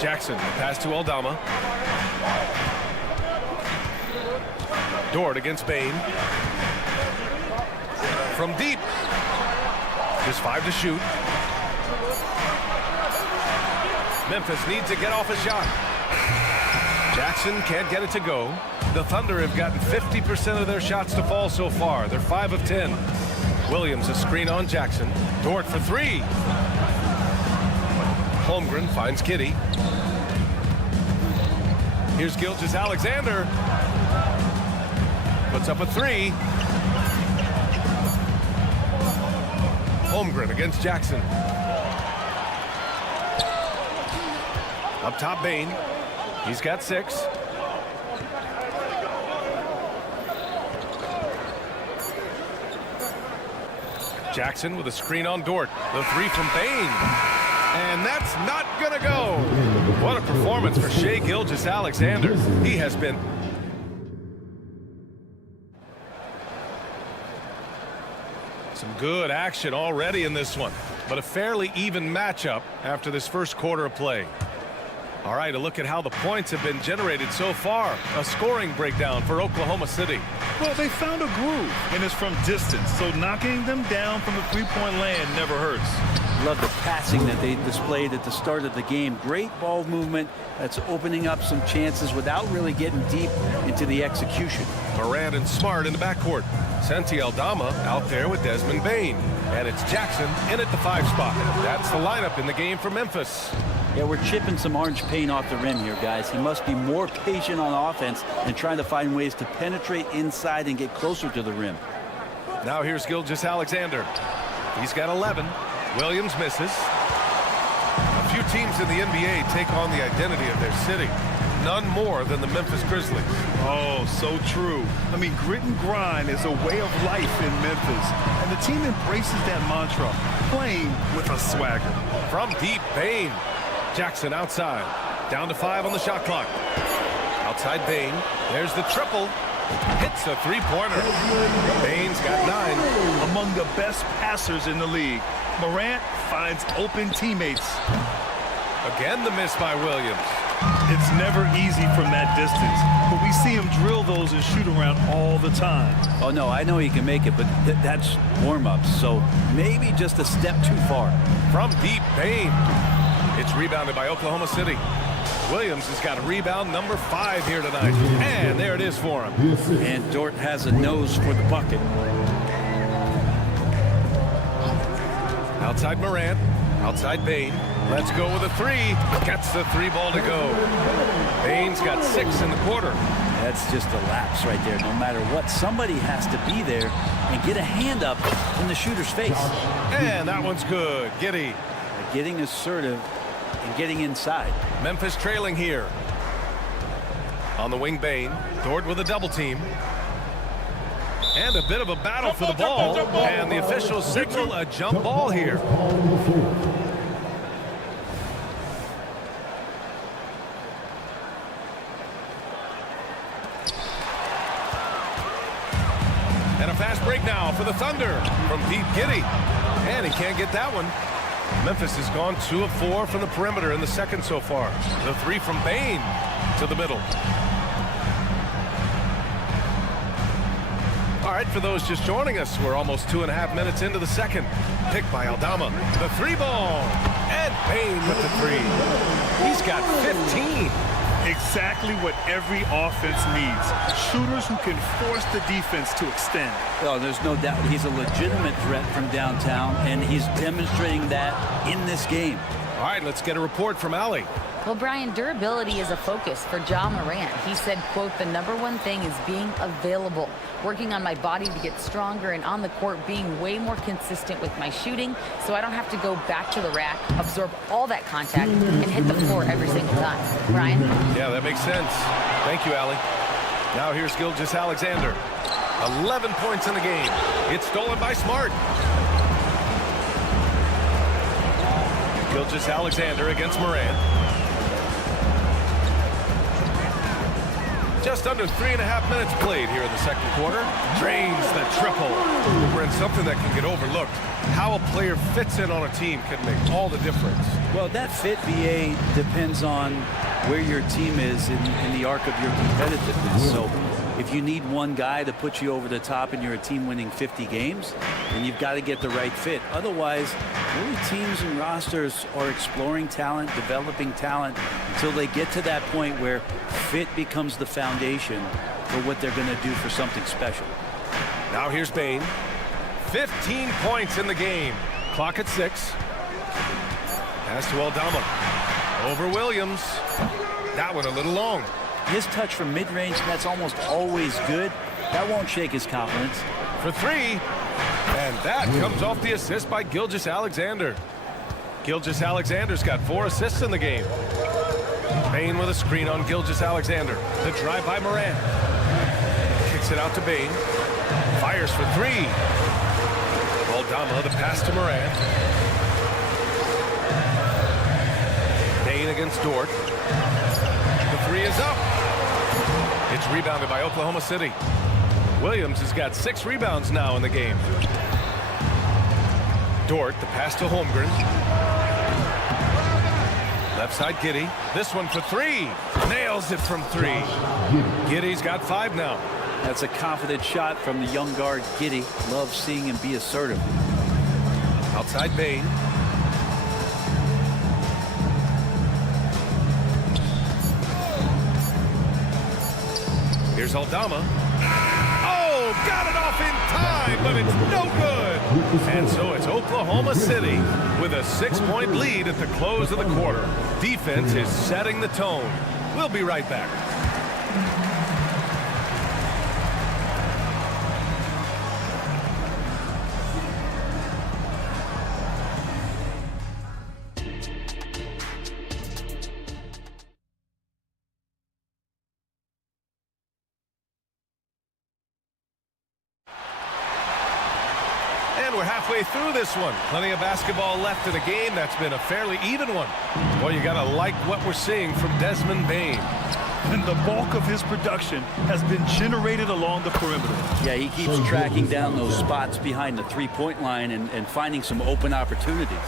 Jackson, pass to Aldama. Dort against Bane. From deep. Just 5 to shoot. Memphis needs to get off a shot. Jackson can't get it to go. The Thunder have gotten 50% of their shots to fall so far. They're 5 of 10. Williams a screen on Jackson. Dort for 3. Holmgren finds Giddey. Here's Gilgeous-Alexander. Puts up a three. Holmgren against Jackson. Up top, Bain. He's got 6. Jackson with a screen on Dort. The three from Bain. And that's not going to go. What a performance for Shai Gilgeous-Alexander. He has been... Some good action already in this one, but a fairly even matchup after this first quarter of play. All right, a look at how the points have been generated so far. A scoring breakdown for Oklahoma City. Well, they found a groove, and it's from distance, so knocking them down from the three-point land never hurts. Love the passing that they displayed at the start of the game. Great ball movement that's opening up some chances without really getting deep into the execution. Morant and Smart in the backcourt. Santi Aldama out there with Desmond Bain. And it's Jackson in at the 5 spot. That's the lineup in the game for Memphis. Yeah, we're chipping some orange paint off the rim here, guys. He must be more patient on offense and trying to find ways to penetrate inside and get closer to the rim. Now here's Gilgeous-Alexander. He's got 11. Williams misses. A few teams in the NBA take on the identity of their city. None more than the Memphis Grizzlies. Oh, so true. I mean, grit and grind is a way of life in Memphis, and the team embraces that mantra, playing with a swagger. From deep, Bain. Jackson outside. Down to 5 on the shot clock. Outside Bain. There's the triple. Hits a three-pointer. Bain's got 9. Among the best passers in the league, Morant finds open teammates. Again, the miss by Williams. It's never easy from that distance, but we see him drill those and shoot around all the time. Oh, no, I know he can make it, but that's warm-ups, so maybe just a step too far. From deep, Bain. It's rebounded by Oklahoma City. Williams has got a rebound number 5 here tonight. And there it is for him. And Dort has a nose for the bucket. Outside Morant. Outside Bain. Let's go with a 3. Gets the 3 ball to go. Bain's got 6 in the quarter. That's just a lapse right there. No matter what, somebody has to be there and get a hand up in the shooter's face. And that one's good. Giddey. Getting assertive and getting inside. Memphis trailing here. On the wing, Bain. Dort with a double team. And a bit of a battle for the ball. And the officials signal a jump ball here. And a fast break now for the Thunder from deep, Giddey. And he can't get that one. Memphis has gone 2 of 4 from the perimeter in the second so far. The 3 from Bain to the middle. All right, for those just joining us, we're almost 2.5 minutes into the second. Picked by Aldama. The 3 ball. And Bain with the 3. He's got 15. Exactly what every offense needs. Shooters who can force the defense to extend. Well, there's no doubt he's a legitimate threat from downtown, and he's demonstrating that in this game. All right, let's get a report from Allie. Well, Brian, durability is a focus for Ja Morant. He said, quote, "The #1 thing is being available, working on my body to get stronger, and on the court being way more consistent with my shooting so I don't have to go back to the rack, absorb all that contact, and hit the floor every single time." Brian? Yeah, that makes sense. Thank you, Allie. Now here's Gilgeous-Alexander. 11 points in the game. It's stolen by Smart. Gilgeous-Alexander against Morant. Just under 3.5 minutes played here in the second quarter. Drains the triple. We're in something that can get overlooked. How a player fits in on a team can make all the difference. Well, that fit, BA, depends on where your team is in the arc of your competitiveness. So if you need one guy to put you over the top and you're a team winning 50 games, then you've got to get the right fit. Otherwise, really teams and rosters are exploring talent, developing talent until they get to that point where fit becomes the foundation for what they're going to do for something special. Now here's Bain. 15 points in the game. Clock at 6. Pass to Aldama. Over Williams. That one a little long. His touch from mid-range, that's almost always good. That won't shake his confidence. For three. And that comes off the assist by Gilgeous-Alexander. Gilgeous-Alexander's got 4 assists in the game. Bain with a screen on Gilgeous-Alexander. The drive by Morant. Kicks it out to Bain. Fires for three. Aldama, the pass to Morant. Bain against Dort. The three is up. It's rebounded by Oklahoma City. Williams has got 6 rebounds now in the game. Dort, the pass to Holmgren. Left side, Giddey. This one for three. Nails it from 3. Giddey's got 5 now. That's a confident shot from the young guard, Giddey. Love seeing him be assertive. Outside Bain. Here's Aldama. Oh, got it off in time, but it's no good. And so it's Oklahoma City with a 6-point lead at the close of the quarter. Defense is setting the tone. We'll be right back. We're halfway through this one. Plenty of basketball left in the game. That's been a fairly even one. Well, you got to like what we're seeing from Desmond Bain. And the bulk of his production has been generated along the perimeter. Yeah, he keeps tracking down those spots behind the three-point line and finding some open opportunities.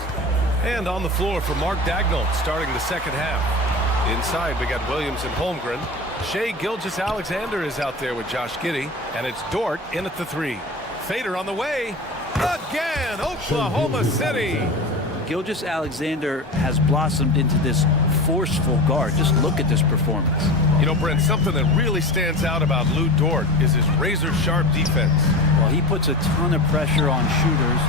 And on the floor for Mark Daigneault starting the second half. Inside, we got Williams and Holmgren. Shai Gilgeous-Alexander is out there with Josh Giddey. And it's Dort in at the 3. Fader on the way. Again, Oklahoma City. Gilgeous-Alexander has blossomed into this forceful guard. Just look at this performance. You know, Brent, something that really stands out about Lou Dort is his razor-sharp defense. Well, he puts a ton of pressure on shooters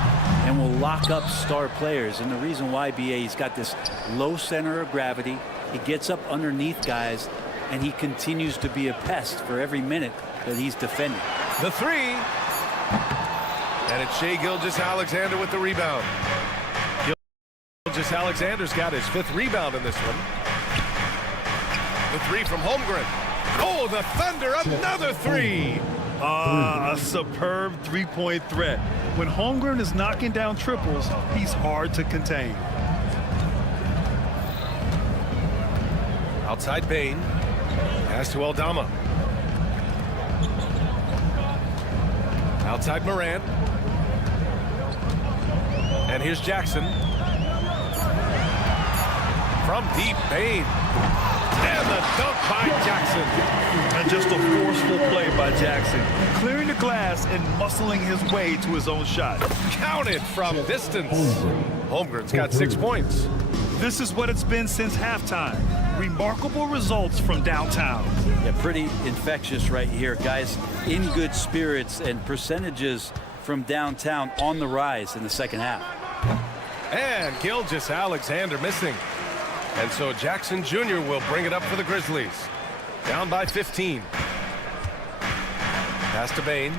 and will lock up star players. And the reason why, BA, he's got this low center of gravity. He gets up underneath guys, and he continues to be a pest for every minute that he's defending. The 3. And it's Shai Gilgeous-Alexander with the rebound. Gilgeous-Alexander's got his 5th rebound in this one. The 3 from Holmgren. Oh, the Thunder, another 3. A superb three-point threat. When Holmgren is knocking down triples, he's hard to contain. Outside Bain. Pass to Aldama. Outside Morant. And here's Jackson. From deep, Bain. And the dunk by Jackson. And just a forceful play by Jackson. Clearing the glass and muscling his way to his own shot. Counted from distance. Holmgren's got 6 points. This is what it's been since halftime. Remarkable results from downtown. Yeah, pretty infectious right here, guys. In good spirits and percentages from downtown on the rise in the second half. And Gilgeous-Alexander missing. And so Jackson Jr. will bring it up for the Grizzlies. Down by 15. Pass to Bain.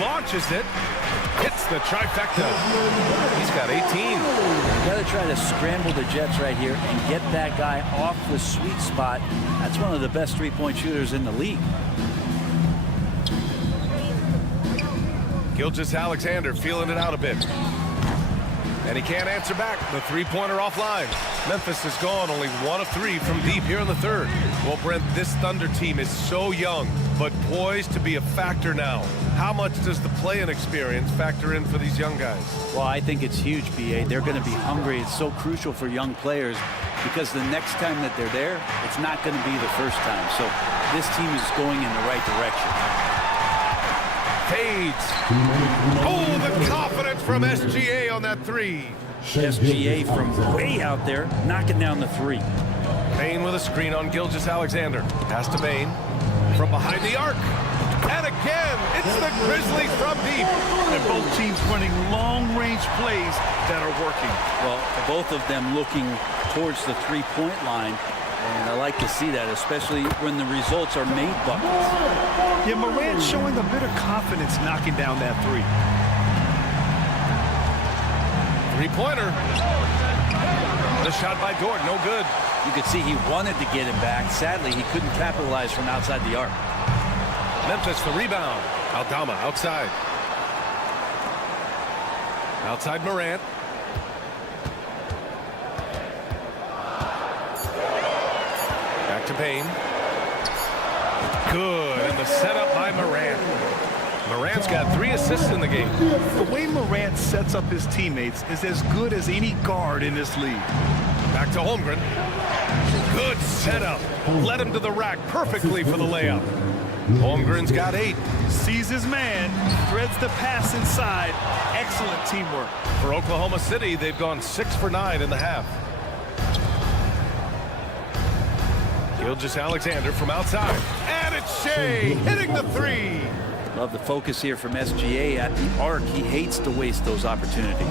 Launches it. Hits the trifecta. He's got 18. You got to try to scramble the Jets right here and get that guy off the sweet spot. That's one of the best three-point shooters in the league. Gilgeous-Alexander feeling it out a bit. And he can't answer back. The three-pointer offline. Memphis is gone, only 1 of 3 from deep here in the third. Well, Brent, this Thunder team is so young, but poised to be a factor now. How much does the play-in experience factor in for these young guys? Well, I think it's huge, BA. They're going to be hungry. It's so crucial for young players because the next time that they're there, it's not going to be the first time. So this team is going in the right direction. Fades. Oh, the confidence from SGA on that 3. SGA from way out there, knocking down the 3. Bain with a screen on Gilgeous-Alexander. Pass to Bain. From behind the arc. And again, it's the Grizzlies from deep. And both teams running long-range plays that are working. Well, both of them looking towards the three-point line. And I like to see that, especially when the results are made buckets. Yeah, Morant showing a bit of confidence knocking down that three. Three-pointer. The shot by Dort, no good. You could see he wanted to get him back. Sadly, he couldn't capitalize from outside the arc. Memphis the rebound. Aldama outside. Outside Morant. Back to Payne. Good, and the setup by Morant. Morant's got 3 assists in the game. The way Morant sets up his teammates is as good as any guard in this league. Back to Holmgren. Good setup. Led him to the rack perfectly for the layup. Holmgren's got 8. Sees his man, threads the pass inside. Excellent teamwork. For Oklahoma City, they've gone 6 for 9 in the half. Gilgeous-Alexander from outside. And it's Shea hitting the 3. Love the focus here from SGA at the arc. He hates to waste those opportunities.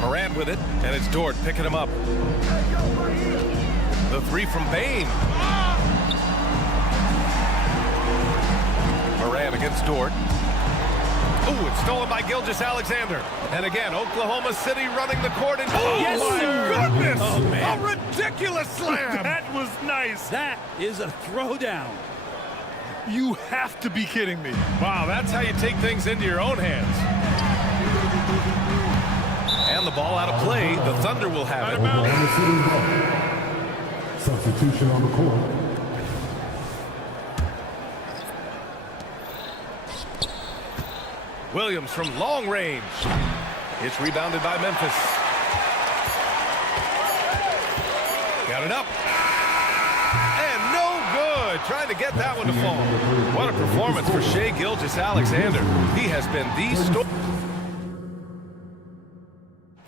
Morant with it, and it's Dort picking him up. The 3 from Payne. Morant against Dort. Ooh, it's stolen by Gilgeous-Alexander. And again, Oklahoma City running the court. And Yes, my sir. goodness! Oh, man. A ridiculous slam! That was nice. That is a throwdown. You have to be kidding me. Wow, that's how you take things into your own hands. And the ball out of play. The Thunder will have it. Oklahoma City ball. Substitution on the court. Williams from long range. It's rebounded by Memphis. Got it up. And no good. Trying to get that one to fall. What a performance for Shea Gilgeous-Alexander. He has been the story.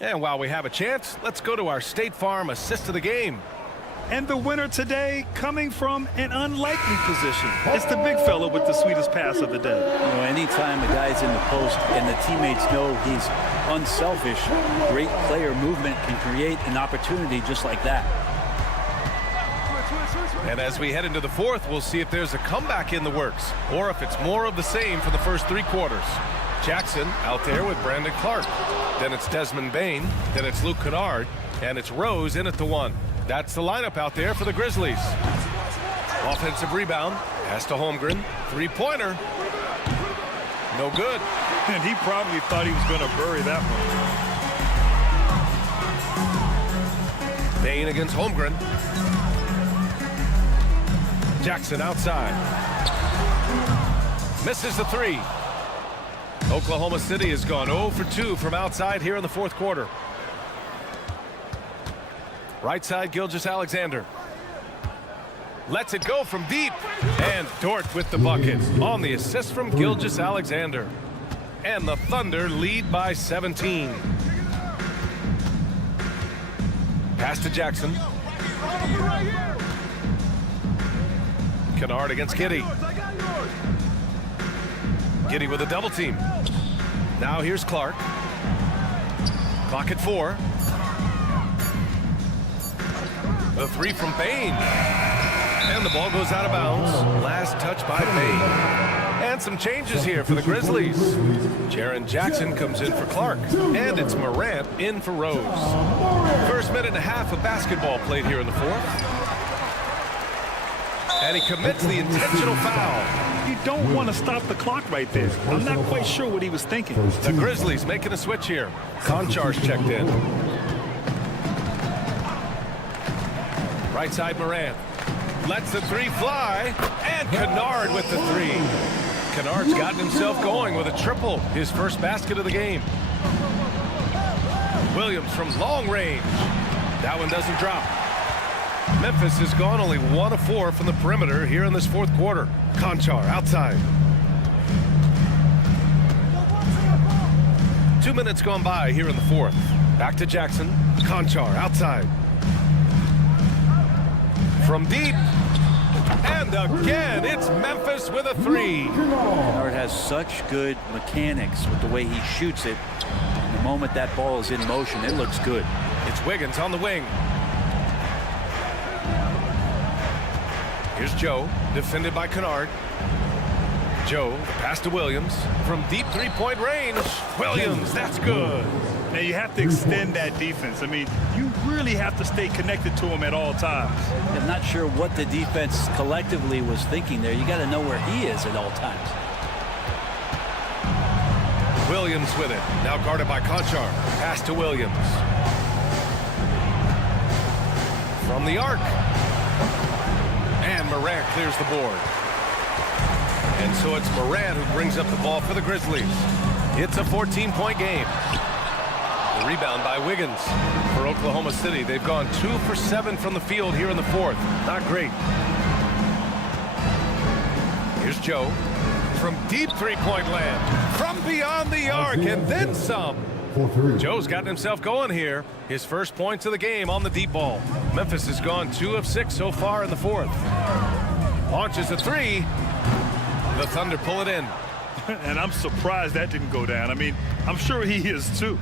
And while we have a chance, let's go to our State Farm assist of the game. And the winner today coming from an unlikely position. It's the big fella with the sweetest pass of the day. You know, anytime a guy's in the post and the teammates know he's unselfish, great player movement can create an opportunity just like that. And as we head into the fourth, we'll see if there's a comeback in the works or if it's more of the same for the first 3 quarters. Jackson out there with Brandon Clark. Then it's Desmond Bain. Then it's Luke Kennard. And it's Rose in at the 1. That's the lineup out there for the Grizzlies. Offensive rebound. Pass to Holmgren. 3-pointer. No good. And he probably thought he was going to bury that one. Bain against Holmgren. Jackson outside. Misses the 3. Oklahoma City has gone 0 for 2 from outside here in the fourth quarter. Right side, Gilgeous-Alexander. Lets it go from deep. And Dort with the bucket on the assist from Gilgeous-Alexander. And the Thunder lead by 17. Pass to Jackson. Kennard against Giddey. Giddey with a double team. Now here's Clark. Clock at 4. The 3 from Bain. And the ball goes out of bounds. Last touch by Bain. And some changes here for the Grizzlies. Jaren Jackson comes in for Clark. And it's Morant in for Rose. First minute and a half of basketball played here in the fourth. And he commits the intentional foul. You don't want to stop the clock right there. I'm not quite sure what he was thinking. The Grizzlies making a switch here. Konchar's checked in. Right side Morant. Lets the 3 fly. And Kennard with the 3. Kennard's gotten himself going with a triple. His first basket of the game. Williams from long range. That one doesn't drop. Memphis has gone only 1 of 4 from the perimeter here in this fourth quarter. Konchar outside. 2 minutes gone by here in the fourth. Back to Jackson. Konchar outside. From deep. And again, it's Memphis with a three. Kennard has such good mechanics with the way he shoots it. And the moment that ball is in motion, it looks good. It's Wiggins on the wing. Here's Joe, defended by Kennard. Joe, the pass to Williams from deep three-point range. Williams, that's good. Now you have to extend that defense. I mean, you really have to stay connected to him at all times. I'm not sure what the defense collectively was thinking there. You got to know where he is at all times. Williams with it. Now guarded by Conchar. Pass to Williams. From the arc. And Morant clears the board. And so it's Morant who brings up the ball for the Grizzlies. It's a 14-point game. The rebound by Wiggins for Oklahoma City. They've gone 2 for 7 from the field here in the fourth. Not great. Here's Joe from deep three-point land. From beyond the arc and then some. Joe's gotten himself going here. His first points of the game on the deep ball. Memphis has gone 2 of 6 so far in the fourth. Launches a three. The Thunder pull it in. And I'm surprised that didn't go down. I mean, I'm sure he is too.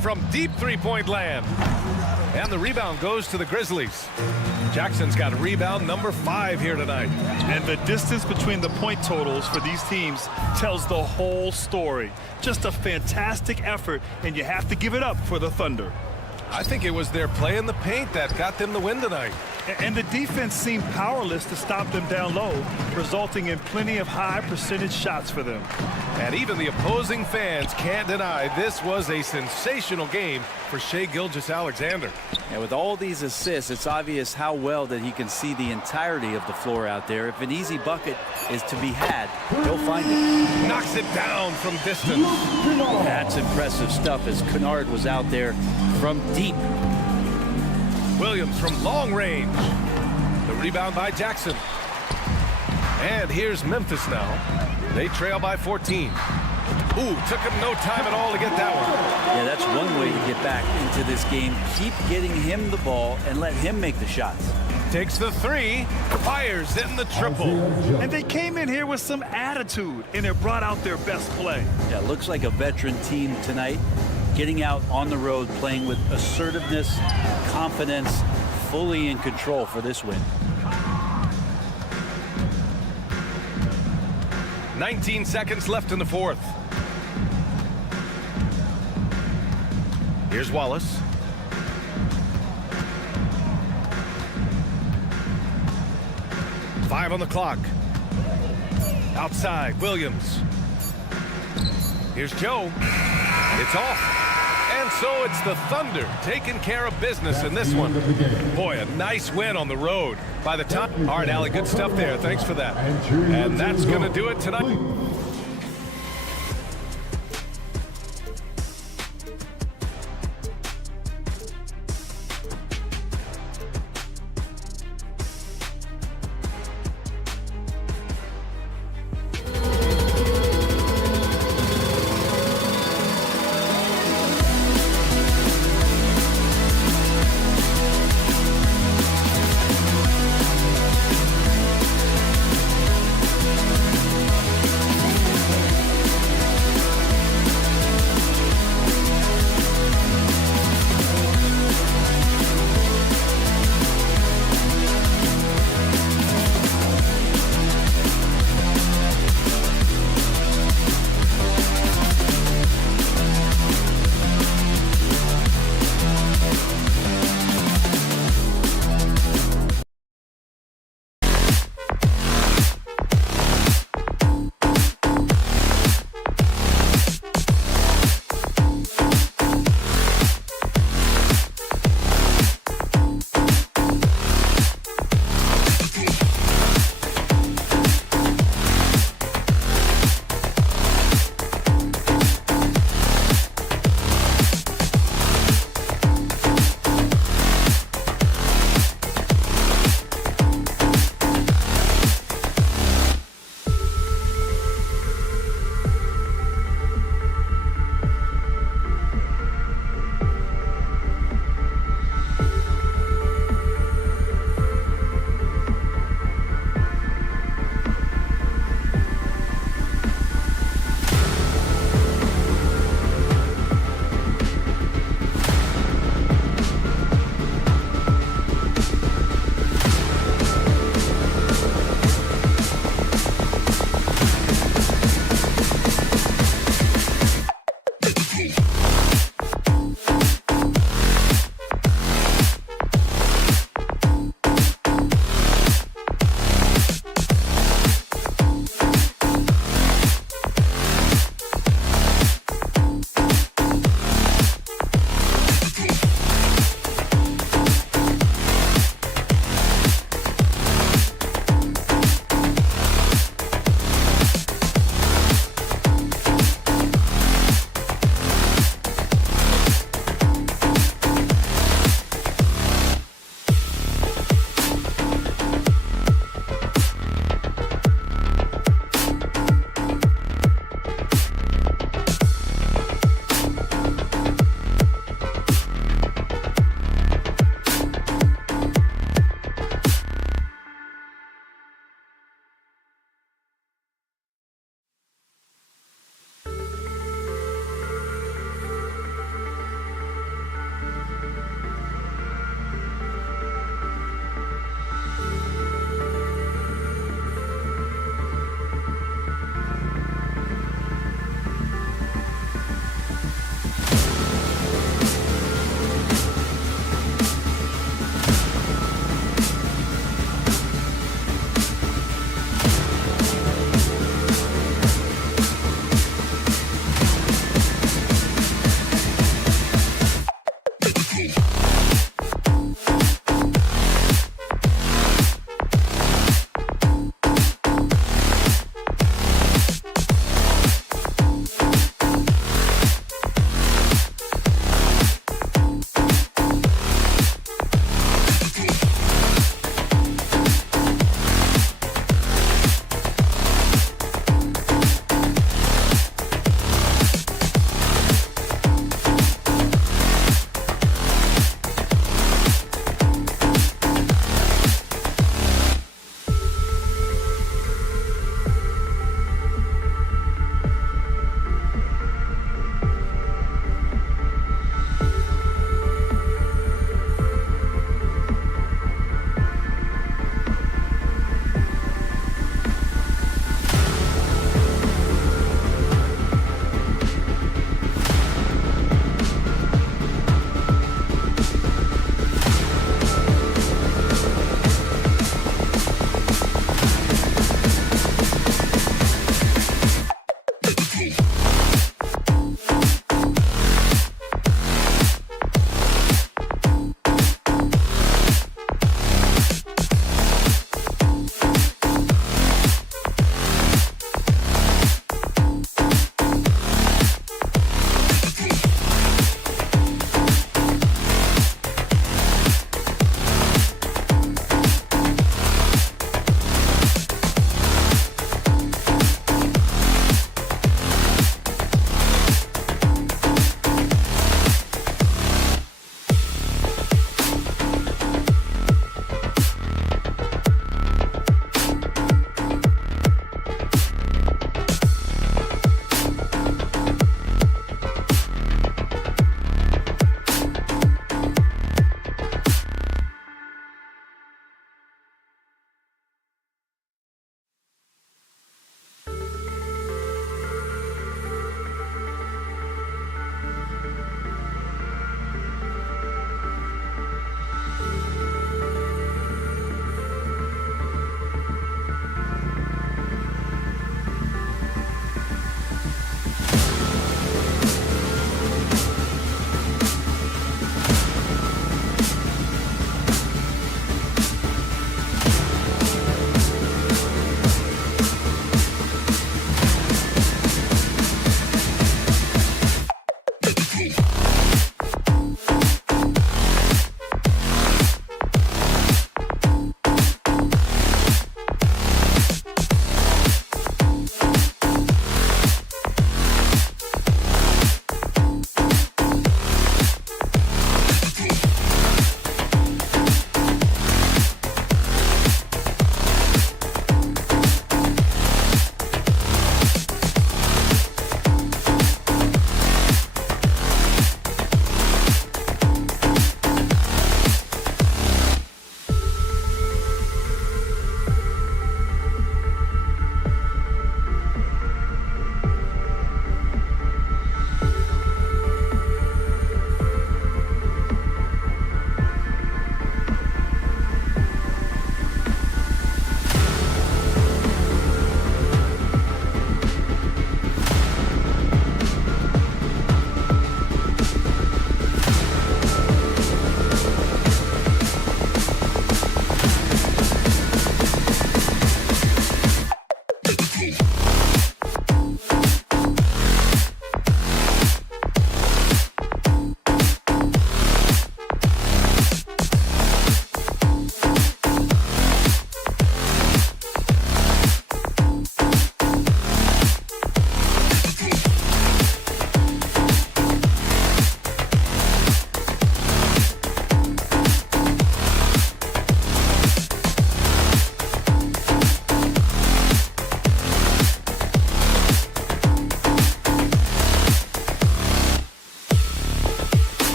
From deep three-point land. And the rebound goes to the Grizzlies. Jackson's got a rebound number 5 here tonight. And the distance between the point totals for these teams tells the whole story. Just a fantastic effort, and you have to give it up for the Thunder. I think it was their play in the paint that got them the win tonight. And the defense seemed powerless to stop them down low, resulting in plenty of high percentage shots for them. And even the opposing fans can't deny this was a sensational game for Shai Gilgeous-Alexander. And with all these assists, it's obvious how well that he can see the entirety of the floor out there. If an easy bucket is to be had, he'll find it. Knocks it down from distance. That's impressive stuff as Kennard was out there from deep. Williams from long range. The rebound by Jackson. And here's Memphis now. They trail by 14. Ooh, took him no time at all to get that one. Yeah, that's one way to get back into this game. Keep getting him the ball and let him make the shots. Takes the three, fires in the triple. And they came in here with some attitude, and it brought out their best play. Yeah, looks like a veteran team tonight. Getting out on the road, playing with assertiveness, confidence, fully in control for this win. 19 seconds left in the fourth. Here's Wallace. Five on the clock. Outside, Williams. Here's Joe. It's off. And so it's the Thunder taking care of business in this one. Boy, a nice win on the road. By the time. All right, Allie, good stuff there. Thanks for that. And that's going to do it tonight.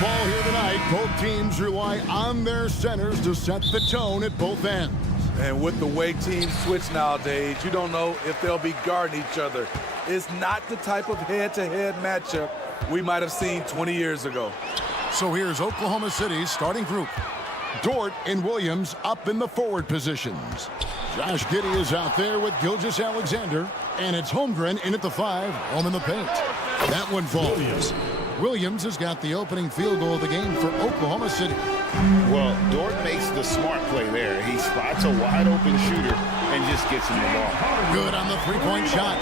ball here tonight. Both teams rely on their centers to set the tone at both ends. And with the way teams switch nowadays, you don't know if they'll be guarding each other. It's not the type of head-to-head matchup we might have seen 20 years ago. So here's Oklahoma City's starting group. Dort and Williams up in the forward positions. Josh Giddey is out there with Gilgeous-Alexander. And it's Holmgren in at the 5, home in the paint. That one falls. Williams has got the opening field goal of the game for Oklahoma City. Well, Dort makes the smart play there. He spots a wide-open shooter and just gets him the ball. Good on the three-point shot.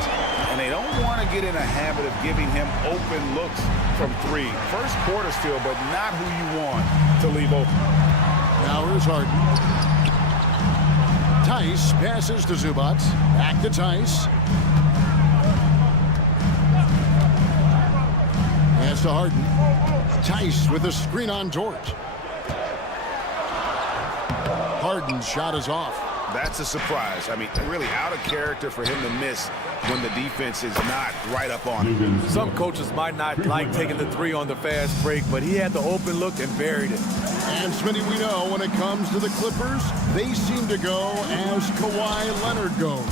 And they don't want to get in a habit of giving him open looks from 3. First quarter still, but not who you want to leave open. Now here's Harden. Tice passes to Zubac. Back to Tice. Pass to Harden. Tice with a screen on Dort. Harden's shot is off. That's a surprise. I mean, really out of character for him to miss when the defense is not right up on him. Some coaches might not like taking the 3 on the fast break, but he had the open look and buried it. And Smitty, we know when it comes to the Clippers, they seem to go as Kawhi Leonard goes.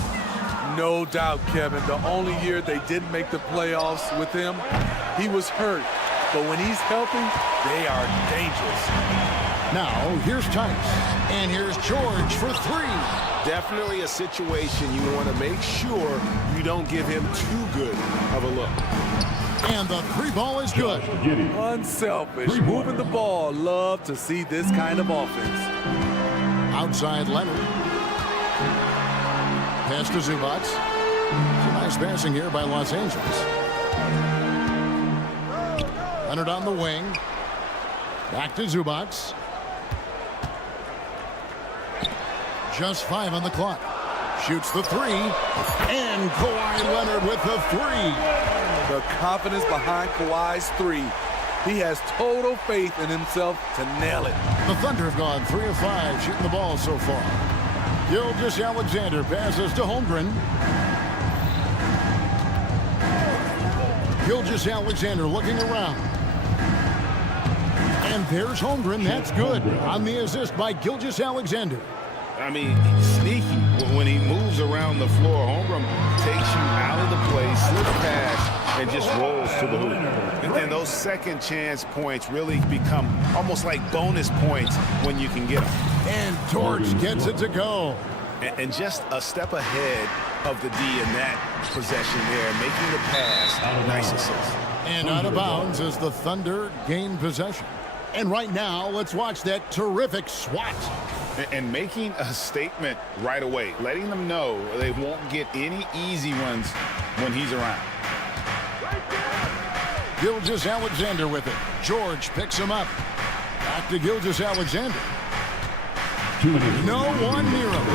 No doubt, Kevin. The only year they didn't make the playoffs with him, he was hurt. But when he's healthy, they are dangerous. Now, here's Tice. And here's George for 3. Definitely a situation you want to make sure you don't give him too good of a look. And the 3 ball is good. Unselfish, moving the ball. Love to see this kind of offense. Outside Leonard. Pass to Zubac. Some nice passing here by Los Angeles. Leonard on the wing. Back to Zubac. Just 5 on the clock. Shoots the 3. And Kawhi Leonard with the 3. The confidence behind Kawhi's 3. He has total faith in himself to nail it. The Thunder have gone 3 of 5 shooting the ball so far. Gilgeous-Alexander passes to Holmgren. Gilgeous-Alexander looking around. And there's Holmgren. That's good on the assist by Gilgeous-Alexander. I mean, sneaky when he moves around the floor. Holmgren takes you out of the play, slips past, and just rolls to the hoop. And those second chance points really become almost like bonus points when you can get them. And George gets it to go. And just a step ahead of the D in that possession there, making the pass. Nice assist. And out of bounds as the Thunder gain possession. And right now, let's watch that terrific swat. And making a statement right away, letting them know they won't get any easy ones when he's around. Gilgeous-Alexander with it. George picks him up. Back to Gilgeous-Alexander. No one near him.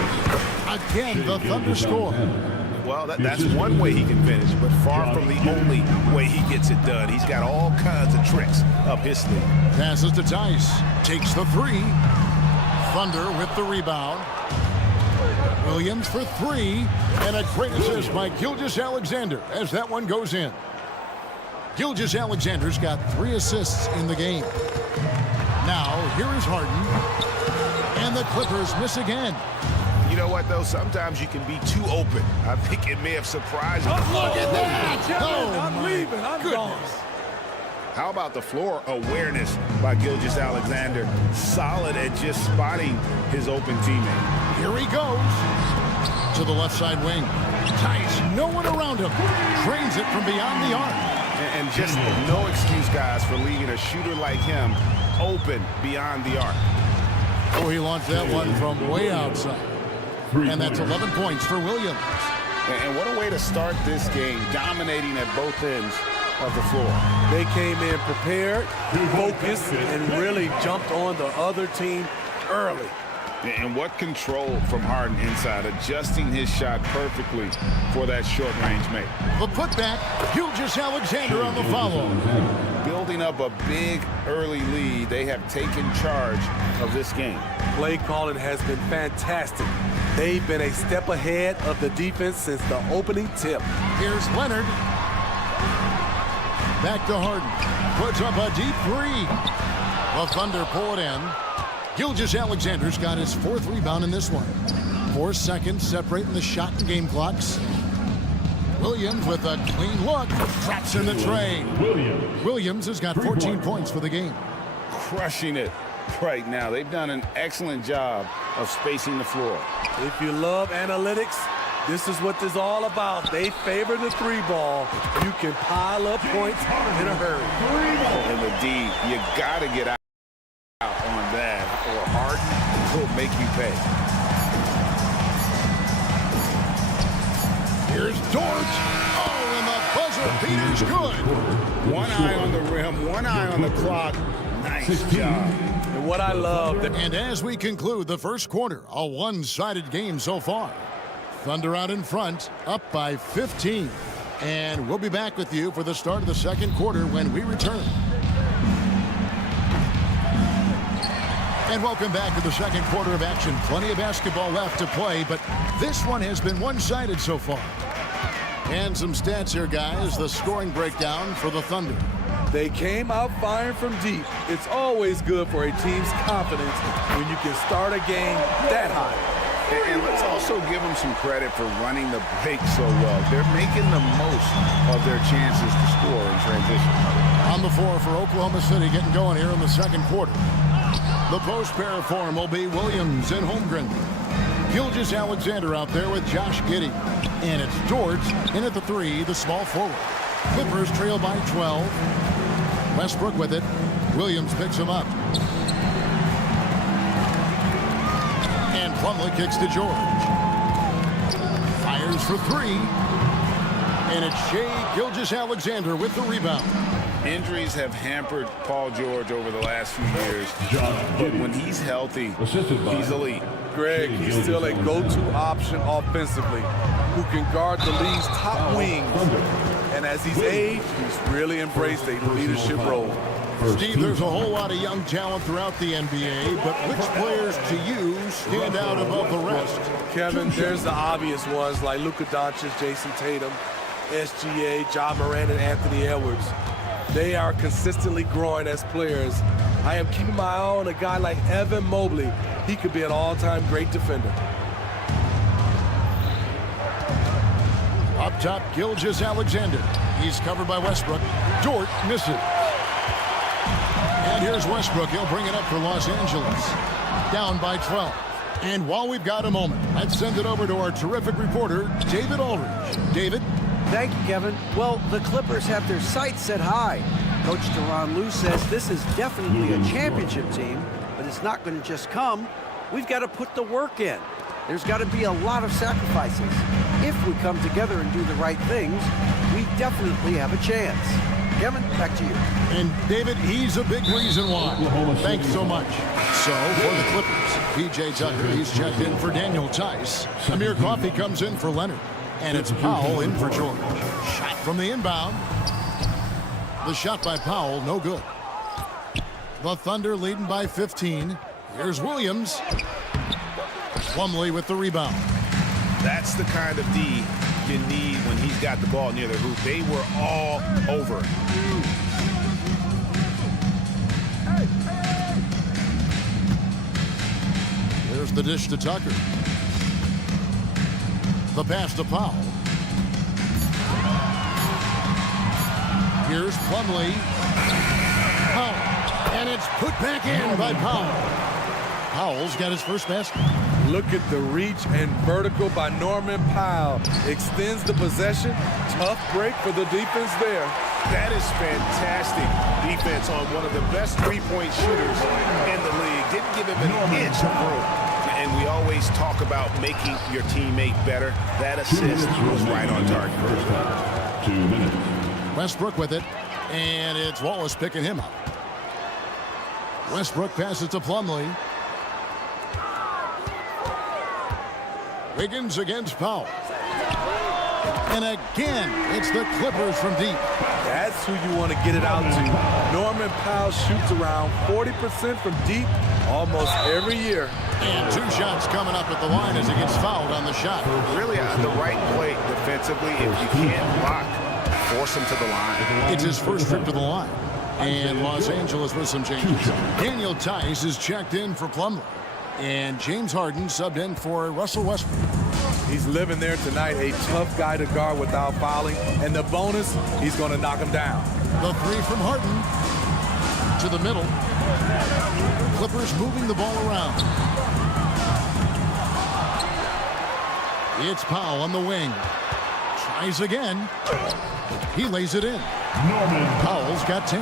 Again, the Thunder score. Well, that's one way he can finish, but far from the only way he gets it done. He's got all kinds of tricks up his sleeve. Passes to Tice. Takes the 3. Thunder with the rebound. Williams for 3. And a great assist by Gilgeous-Alexander as that one goes in. Gilgeous-Alexander's got 3 assists in the game. Now, here is Harden. And the Clippers miss again. You know what, though? Sometimes you can be too open. I think it may have surprised him. Look at that! I'm leaving. I'm gone. How about the floor awareness by Gilgeous-Alexander? Solid at just spotting his open teammate. Here he goes. To the left side wing. Tice, no one around him. Drains it from beyond the arc. And just no excuse, guys, for leaving a shooter like him open beyond the arc. Oh, he launched that one from way outside. And that's 11 points for Williams. And what a way to start this game, dominating at both ends of the floor. They came in prepared, focused, and really jumped on the other team early. And what control from Harden inside, adjusting his shot perfectly for that short-range make. The putback, Gilgeous-Alexander on the follow. Building up a big early lead, they have taken charge of this game. Play calling has been fantastic. They've been a step ahead of the defense since the opening tip. Here's Leonard. Back to Harden. puts up a deep three. The Thunder pull it in. Gilgeous-Alexander's got his 4th rebound in this one. 4 seconds separating the shot and game clocks. Williams with a clean look. Traps in the tray. Williams has got 14 points for the game. Crushing it right now. They've done an excellent job of spacing the floor. If you love analytics, this is what this is all about. They favor the 3-ball. You can pile up points in a hurry. And the D, you got to get out on that, or Harden will make you pay. Here's George. Oh, and the buzzer beater's good. One eye on the rim, one eye on the clock. Nice job. And what I love. And as we conclude the first quarter, a one-sided game so far. Thunder out in front, up by 15. And we'll be back with you for the start of the second quarter when we return. And welcome back to the second quarter of action. Plenty of basketball left to play, but this one has been one-sided so far. And some stats here, guys. The scoring breakdown for the Thunder. They came out firing from deep. It's always good for a team's confidence when you can start a game that high. And let's also give them some credit for running the break so well. They're making the most of their chances to score in transition. On the floor for Oklahoma City, getting going here in the second quarter. The post pair form will be Williams and Holmgren. Gilgeous-Alexander out there with Josh Giddey. And it's George in at the 3, the small forward. Clippers trail by 12. Westbrook with it. Williams picks him up. And Plumlee kicks to George. Fires for 3. And it's Shai Gilgeous-Alexander with the rebound. Injuries have hampered Paul George over the last few years. But when he's healthy, he's elite. Greg, he's still a go-to option offensively who can guard the league's top wings. And as he's aged, he's really embraced a leadership role. Steve, there's a whole lot of young talent throughout the NBA, but which players to you stand out above the rest? Kevin, there's the obvious ones like Luka Doncic, Jason Tatum, SGA, Ja Morant, and Anthony Edwards. They are consistently growing as players. I am keeping my eye on a guy like Evan Mobley. He could be an all-time great defender. Up top, Gilgeous-Alexander. He's covered by Westbrook. Dort misses. And here's Westbrook. He'll bring it up for Los Angeles. Down by 12. And while we've got a moment, let's send it over to our terrific reporter, David Aldridge. David? Thank you, Kevin. Well, the Clippers have their sights set high. Coach Tyronn Lue says this is definitely a championship team, but it's not going to just come. We've got to put the work in. There's got to be a lot of sacrifices. If we come together and do the right things, we definitely have a chance. Kevin, back to you. And David, he's a big reason why. Thanks so much. So, for the Clippers, P.J. Tucker, he's checked in for Daniel Tice. Amir Coffey comes in for Leonard. And it's Powell in for George. Shot from the inbound. The shot by Powell, no good. The Thunder leading by 15. Here's Williams. Plumlee with the rebound. That's the kind of D you need when he's got the ball near the hoop. They were all over it. There's the dish to Tucker. The pass to Powell. Here's Plumlee. Powell. And it's put back in by Powell. Powell's got his first basket. Look at the reach and vertical by Norman Powell. Extends the possession. Tough break for the defense there. That is fantastic defense on one of the best three-point shooters in the league. Didn't give him an inch of room. And we always talk about making your teammate better. That assist was right on target. 2 minutes. Westbrook with it. And it's Wallace picking him up. Westbrook passes to Plumlee. Wiggins against Powell. And again, it's the Clippers from deep. That's who you want to get it out to. Norman Powell shoots around 40% from deep almost every year. And 2 shots coming up at the line as he gets fouled on the shot. Really on the right play defensively. If you can't block, force him to the line. It's his first trip to the line. And Los Angeles with some changes. Daniel Tice is checked in for Plumlee. And James Harden subbed in for Russell Westbrook. He's living there tonight, a tough guy to guard without fouling. And the bonus, he's going to knock him down. The three from Harden to the middle. Clippers moving the ball around. It's Powell on the wing. Tries again. He lays it in. Powell's got 10.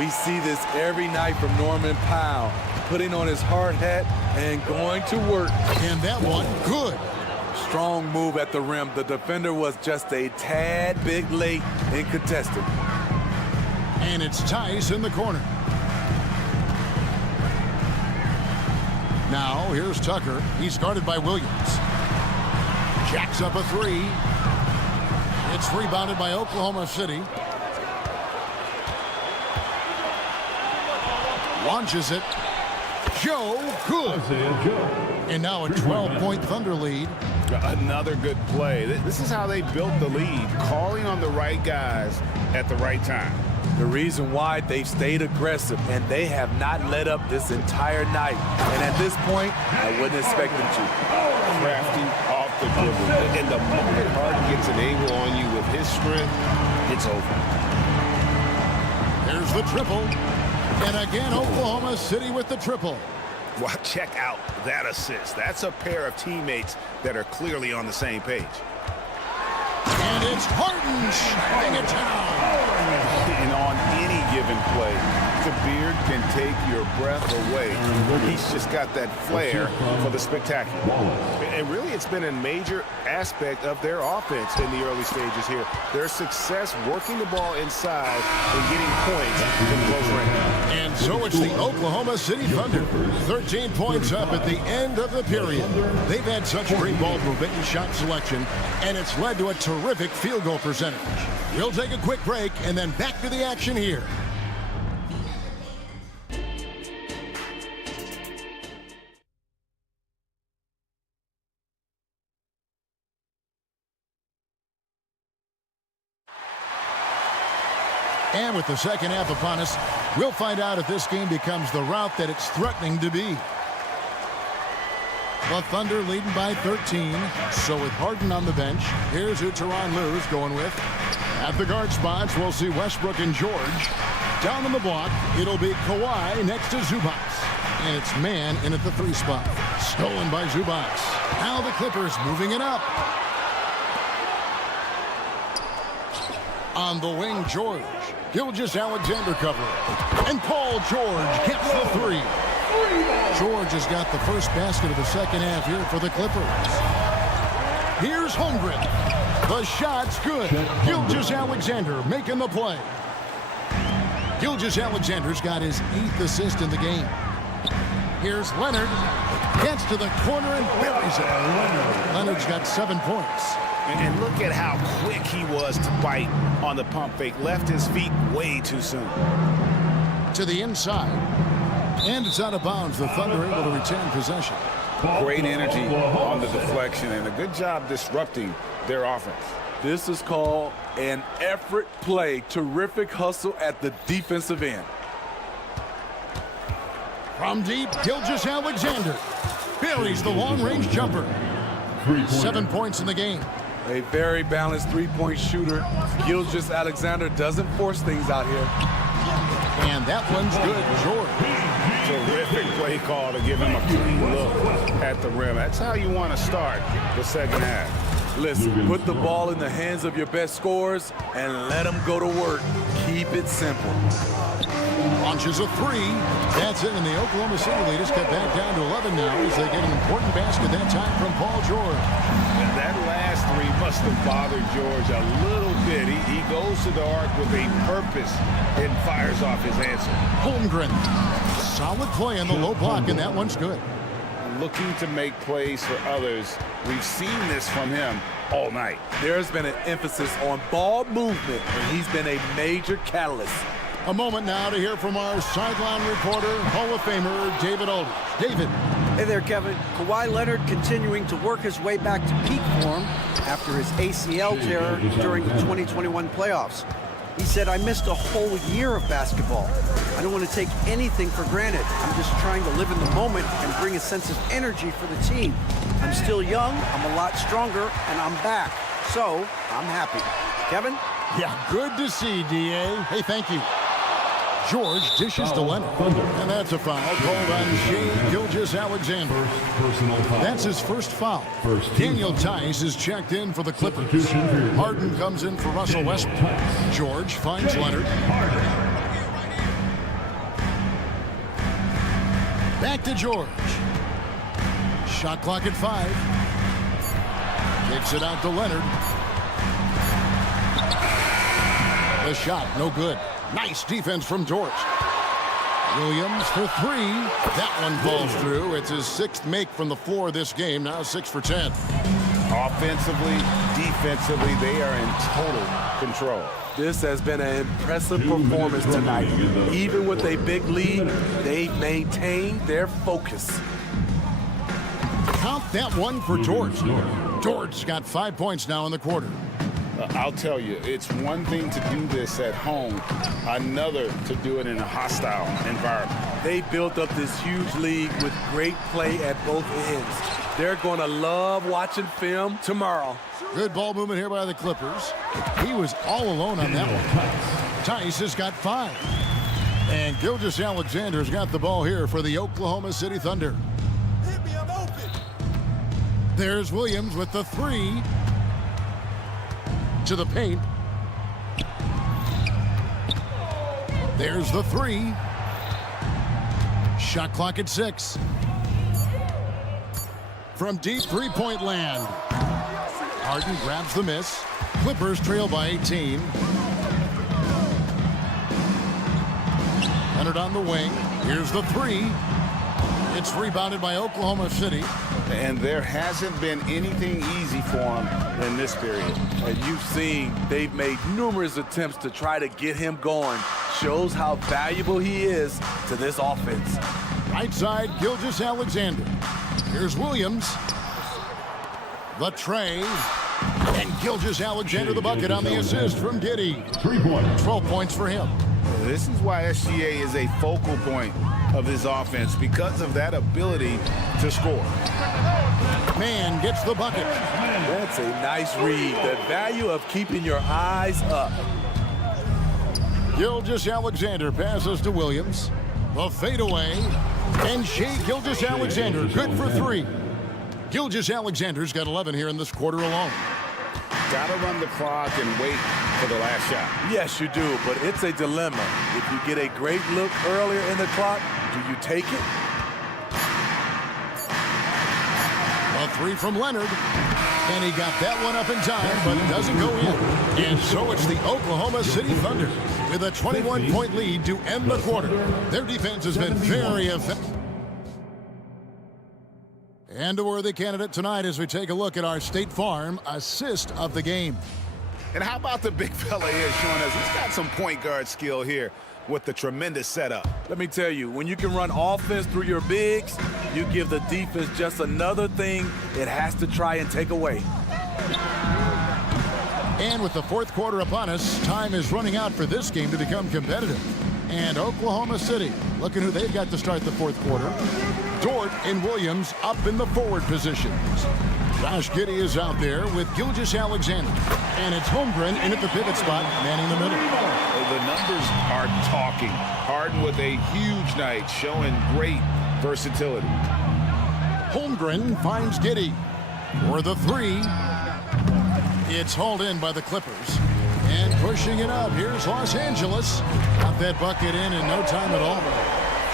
We see this every night from Norman Powell, putting on his hard hat and going to work. And that one, good. Strong move at the rim. The defender was just a tad bit late in contesting. And it's Tice in the corner. Now, here's Tucker. He's guarded by Williams. Jacks up a three. It's rebounded by Oklahoma City. Launches it. Joe, good. And now a 12-point Thunder lead. Another good play. This is how they built the lead, calling on the right guys at the right time. The reason why they've stayed aggressive, and they have not let up this entire night. And at this point, I wouldn't expect them to. Crafty off the dribble. And the moment Harden gets an angle on you with his strength, it's over. There's the triple. And again, Oklahoma City with the triple. Well, check out that assist. That's a pair of teammates that are clearly on the same page. And it's Harden shutting it down. And on any given play, the beard can take your breath away. He's just got that flair for the spectacular. And really, it's been a major aspect of their offense in the early stages here. Their success working the ball inside and getting points from close range. And so it's the Oklahoma City Thunder. 13 points up at the end of the period. They've had such great ball movement and shot selection, and it's led to a terrific field goal percentage. We'll take a quick break and then back to the action here. And with the second half upon us, we'll find out if this game becomes the route that it's threatening to be. The Thunder leading by 13. So with Harden on the bench, here's who Tyronn Lue's going with. At the guard spots, we'll see Westbrook and George. Down on the block, it'll be Kawhi next to Zubac. And it's man in at the 3 spot. Stolen by Zubac. Now the Clippers moving it up. On the wing, George. Gilgeous-Alexander covering. And Paul George gets the 3. George has got the first basket of the second half here for the Clippers. Here's Holmgren. The shot's good. Gilgeous-Alexander making the play. Gilgeous-Alexander's got his 8th assist in the game. Here's Leonard. Gets to the corner and buries it. Leonard's got 7 points. And look at how quick he was to bite on the pump fake. Left his feet way too soon. To the inside. And it's out of bounds. The Thunder able to retain possession. Great energy on the deflection and a good job disrupting their offense. This is called an effort play. Terrific hustle at the defensive end. From deep, Gilgeous-Alexander buries the long-range jumper. 7 points in the game. A very balanced three-point shooter. Gilgeous-Alexander doesn't force things out here. And that one's good, George. Terrific play call to give him a clean look at the rim. That's how you want to start the second half. Listen, put the ball in the hands of your best scorers and let them go to work. Keep it simple. Launches a 3. That's it, and the Oklahoma City lead is cut back down to 11 now as they get an important basket that time from Paul George. And that last 3 must have bothered George a little bit. He goes to the arc with a purpose and fires off his answer. Holmgren. Solid play on the low block, and that one's good. Looking to make plays for others. We've seen this from him all night. There's been an emphasis on ball movement, and he's been a major catalyst. A moment now to hear from our sideline reporter, Hall of Famer David Aldridge. David. Hey there, Kevin. Kawhi Leonard continuing to work his way back to peak form after his ACL tear during the 2021 playoffs. He said, I missed a whole year of basketball. I don't want to take anything for granted. I'm just trying to live in the moment and bring a sense of energy for the team. I'm still young, I'm a lot stronger, and I'm back. So, I'm happy. Kevin? Yeah, good to see, D.A. Hey, thank you. George dishes to Leonard. And that's a foul called on Shai Gilgeous-Alexander. That's his first foul. Daniel Tice is checked in for the Clippers. Harden comes in for Russell Westbrook. George finds Leonard. Back to George. Shot clock at 5. Takes it out to Leonard. The shot, no good. Nice defense from George. Williams for 3. That one falls through. It's his 6th make from the floor this game. Now 6 for 10. Offensively, defensively, they are in total control. This has been an impressive performance tonight. Even with a big lead, they've maintained their focus. Count that one for George. George's got 5 points now in the quarter. I'll tell you, it's one thing to do this at home, another to do it in a hostile environment. They built up this huge lead with great play at both ends. They're going to love watching film tomorrow. Good ball movement here by the Clippers. He was all alone on that one. Tice has got 5. And Gilgeous-Alexander's got the ball here for the Oklahoma City Thunder. Hit me, I'm open. There's Williams with the 3. To the paint. There's the 3. Shot clock at 6. From deep three-point land. Harden grabs the miss. Clippers trail by 18. Leonard on the wing. Here's the 3. It's rebounded by Oklahoma City. And there hasn't been anything easy for him in this period. And you've seen they've made numerous attempts to try to get him going. Shows how valuable he is to this offense. Right side, Gilgeous-Alexander. Here's Williams. The tray. And Gilgeous-Alexander the bucket on the assist from Giddey. 12 points for him. This is why SGA is a focal point of his offense, because of that ability to score. Man gets the bucket. That's a nice read. The value of keeping your eyes up. Gilgeous-Alexander passes to Williams. The fadeaway. And Shai Gilgeous-Alexander good for 3. Gilgeous-Alexander's got 11 here in this quarter alone. Gotta run the clock and wait for the last shot. Yes, you do, but it's a dilemma. If you get a great look earlier in the clock, do you take it? A 3 from Leonard. And he got that one up in time, but it doesn't go in. And so it's the Oklahoma City Thunder with a 21-point lead to end the quarter. Their defense has been very effective. And a worthy candidate tonight as we take a look at our State Farm assist of the game. And how about the big fella here showing us he's got some point guard skill here with the tremendous setup. Let me tell you, when you can run offense through your bigs, you give the defense just another thing it has to try and take away. And with the fourth quarter upon us, time is running out for this game to become competitive. And Oklahoma City, looking who they've got to start the fourth quarter. Dort and Williams up in the forward positions. Josh Giddey is out there with Gilgeous-Alexander. And it's Holmgren in at the pivot spot, manning the middle. The numbers are talking. Harden with a huge night, showing great versatility. Holmgren finds Giddey for the 3. It's hauled in by the Clippers. And pushing it up, here's Los Angeles. Got that bucket in no time at all.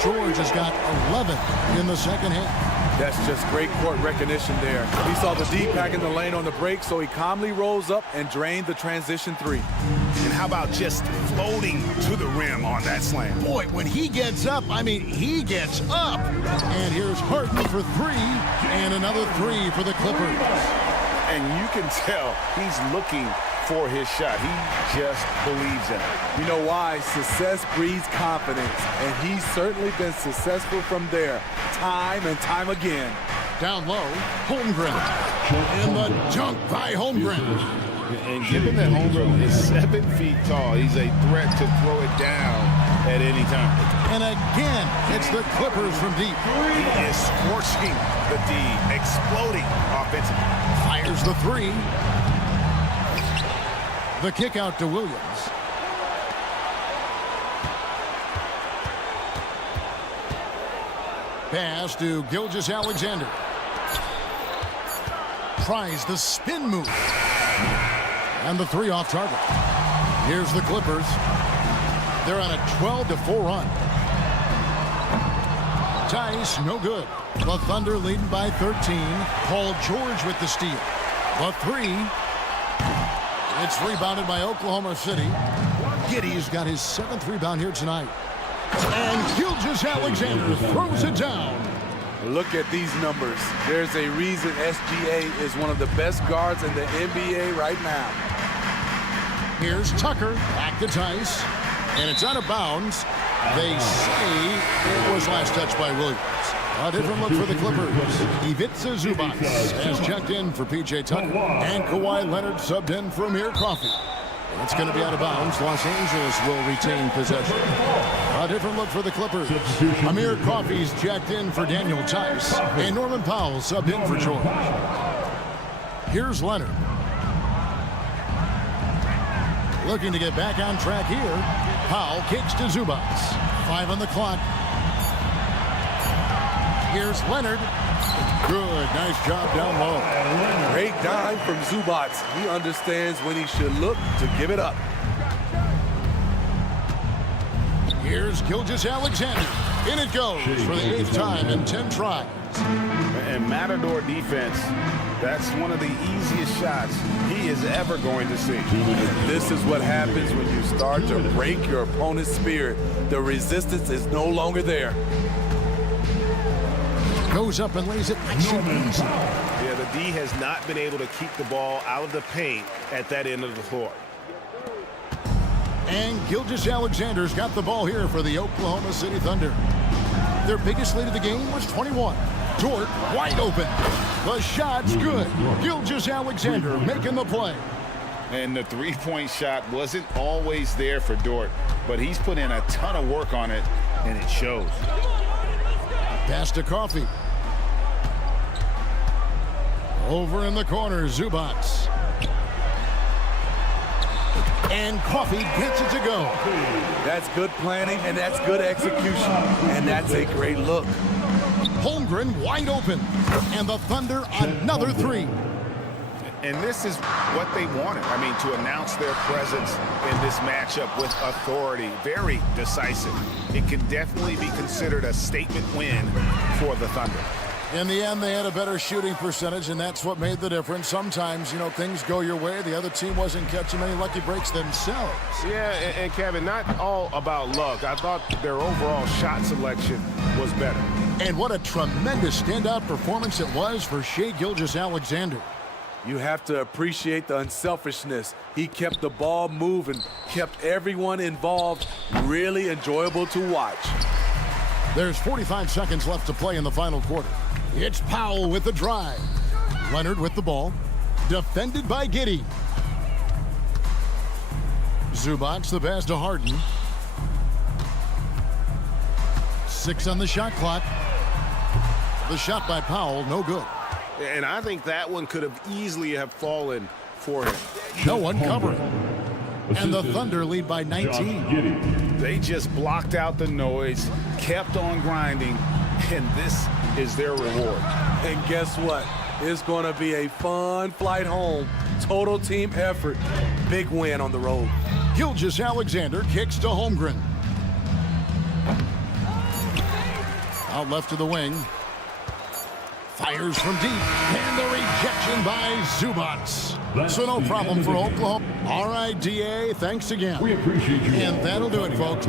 George has got 11 in the second half. That's just great court recognition there. He saw the D pack in the lane on the break, so he calmly rose up and drained the transition 3. And how about just floating to the rim on that slam? Boy, when he gets up, I mean, he gets up. And here's Harden for 3, and another 3 for the Clippers. And you can tell he's looking for his shot. He just believes in it. You know why? Success breeds confidence, and he's certainly been successful from there, time and time again. Down low, Holmgren. And the dunk by Holmgren. And given that Holmgren is 7 feet tall, he's a threat to throw it down at any time. And again, it's the Clippers from deep. He is scorching the D, exploding offensively. Fires the three. The kick out to Williams. Pass to Gilgeous-Alexander. Tries the spin move. And the three off target. Here's the Clippers. They're on a 12-4 run. Tice, no good. The Thunder leading by 13. Paul George with the steal. The three. It's rebounded by Oklahoma City. Giddey's got his 7th rebound here tonight. And Gilgeous-Alexander throws it down. Look at these numbers. There's a reason SGA is one of the best guards in the NBA right now. Here's Tucker, back to Tice, and it's out of bounds. They say it was last touched by Williams. A different look for the Clippers. Ivica Zubac has checked in for P.J. Tucker, and Kawhi Leonard subbed in for Amir Coffey. It's going to be out of bounds. Los Angeles will retain possession. A different look for the Clippers. Amir Coffey's checked in for Daniel Tice, and Norman Powell subbed in for George. Here's Leonard. Looking to get back on track here. Powell kicks to Zubac. 5 on the clock. Here's Leonard. Good, nice job down low. Great dime from Zubac. He understands when he should look to give it up. Here's Gilgeous-Alexander. In it goes for the 8th time in 10 tries. And Matador defense, that's one of the easiest shots he is ever going to see. This is what happens when you start to break your opponent's spirit. The resistance is no longer there. Goes up and lays it nice and easy. Yeah, the D has not been able to keep the ball out of the paint at that end of the floor. And Gilgeous-Alexander's got the ball here for the Oklahoma City Thunder. Their biggest lead of the game was 21. Dort wide open. The shot's good. Gilgeous-Alexander making the play. And the three-point shot wasn't always there for Dort, but he's put in a ton of work on it, and it shows. Pass to Coffey. Over in the corner, Zubac. And Coffey gets it to go. That's good planning, and that's good execution. And that's a great look. Holmgren wide open. And the Thunder another three. And this is what they wanted. I mean, to announce their presence in this matchup with authority. Very decisive. It can definitely be considered a statement win for the Thunder. In the end, they had a better shooting percentage, and that's what made the difference. Sometimes, you know, things go your way. The other team wasn't catching many lucky breaks themselves. Yeah, and Kevin, not all about luck. I thought their overall shot selection was better. And what a tremendous standout performance it was for Shai Gilgeous-Alexander. You have to appreciate the unselfishness. He kept the ball moving, kept everyone involved. Really enjoyable to watch. There's 45 seconds left to play in the final quarter. It's Powell with the drive. Leonard with the ball. Defended by Giddey. Zubac the pass to Harden. 6 on the shot clock. The shot by Powell, no good. And I think that one could have easily have fallen for him. No one covering. And the Thunder lead by 19. They just blocked out the noise, kept on grinding, and this is their reward. And guess what? It's going to be a fun flight home. Total team effort. Big win on the road. Gilgeous-Alexander kicks to Holmgren. Out left to the wing. Fires from deep, and the rejection by Zubac. So no problem for Oklahoma. All right, DA, thanks again. We appreciate you. And that'll do it, folks.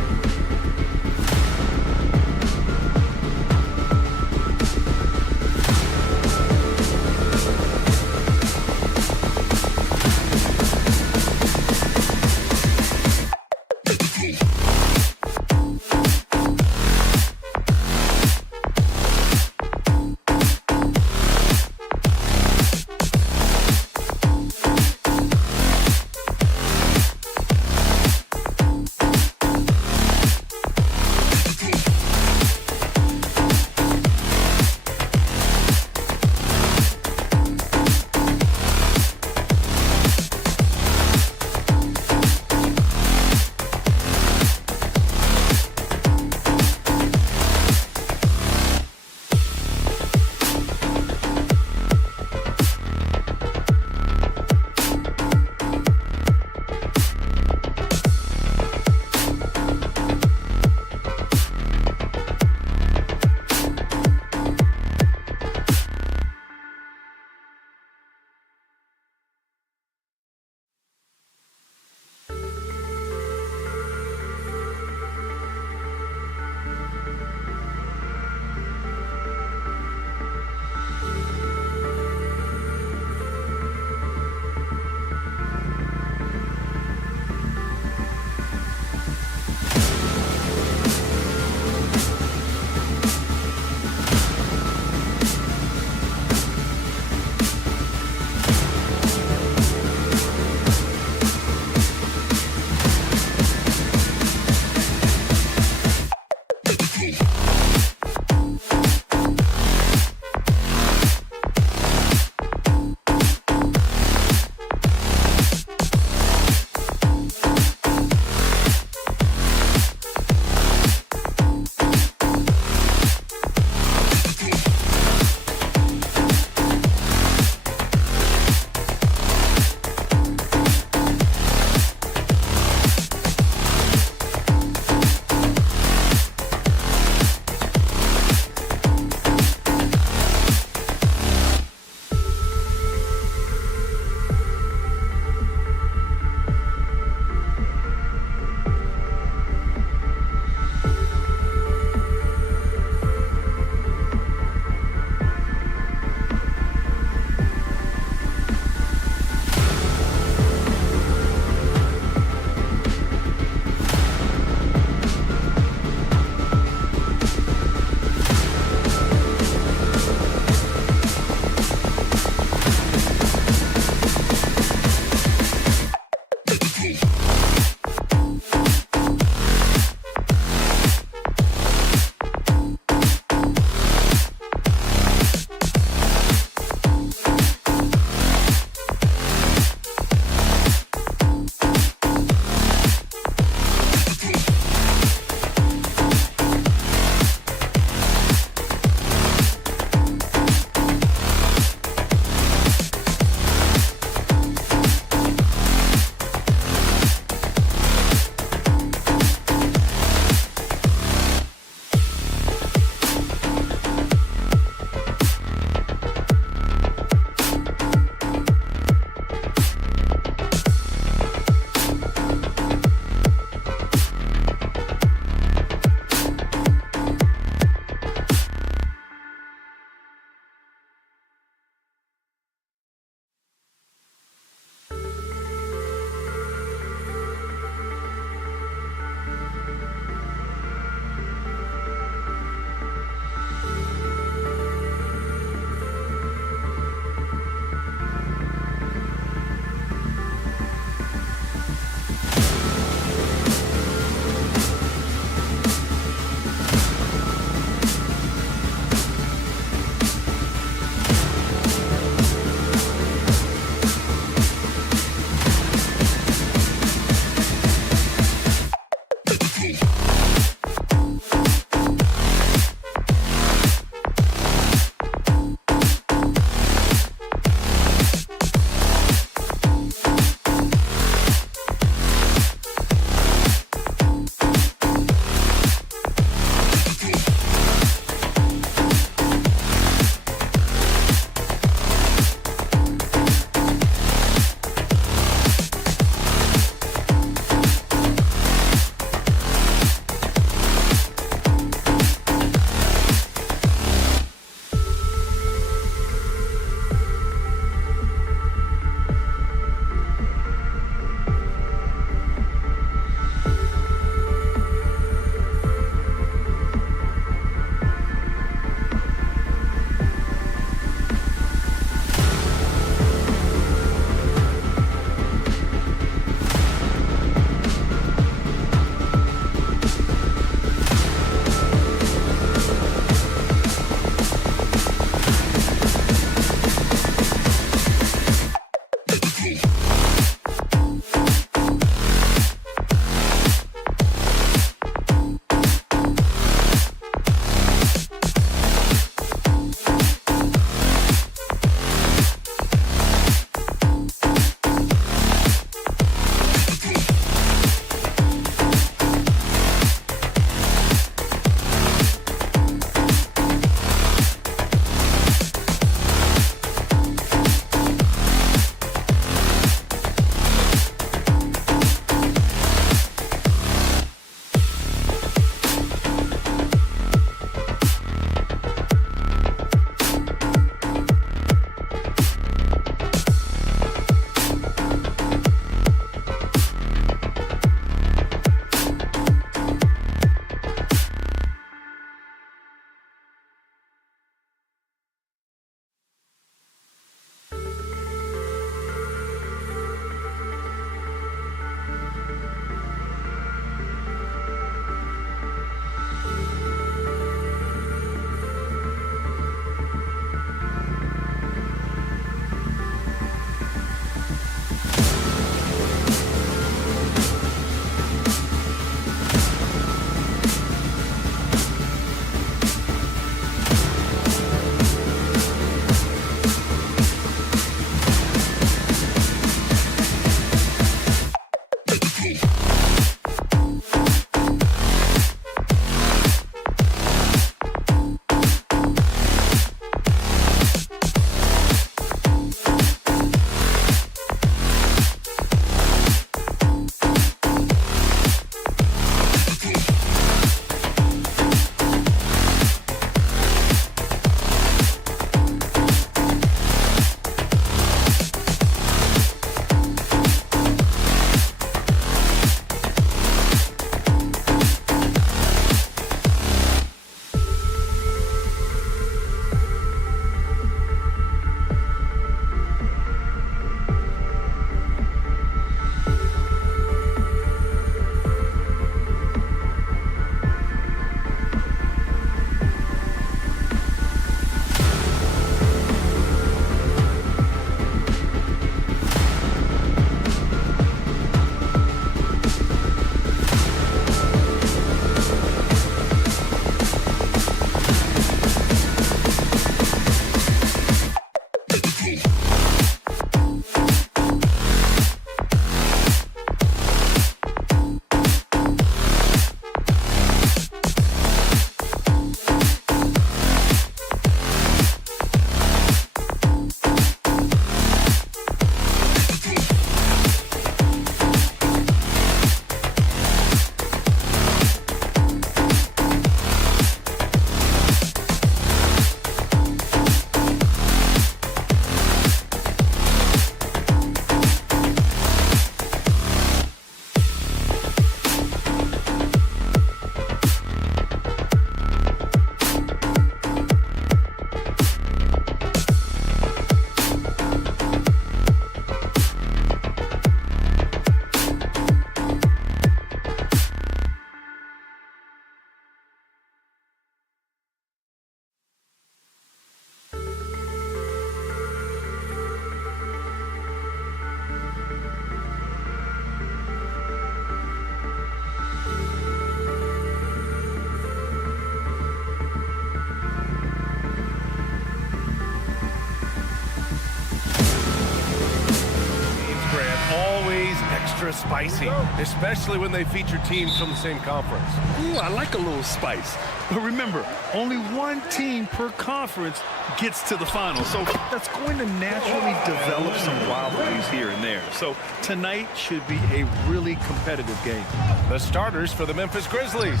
extra spicy, especially when they feature teams from the same conference. Ooh, I like a little spice. But remember, only one team per conference gets to the final. So that's going to naturally develop some rivalries here and there. So tonight should be a really competitive game. The starters for the Memphis Grizzlies.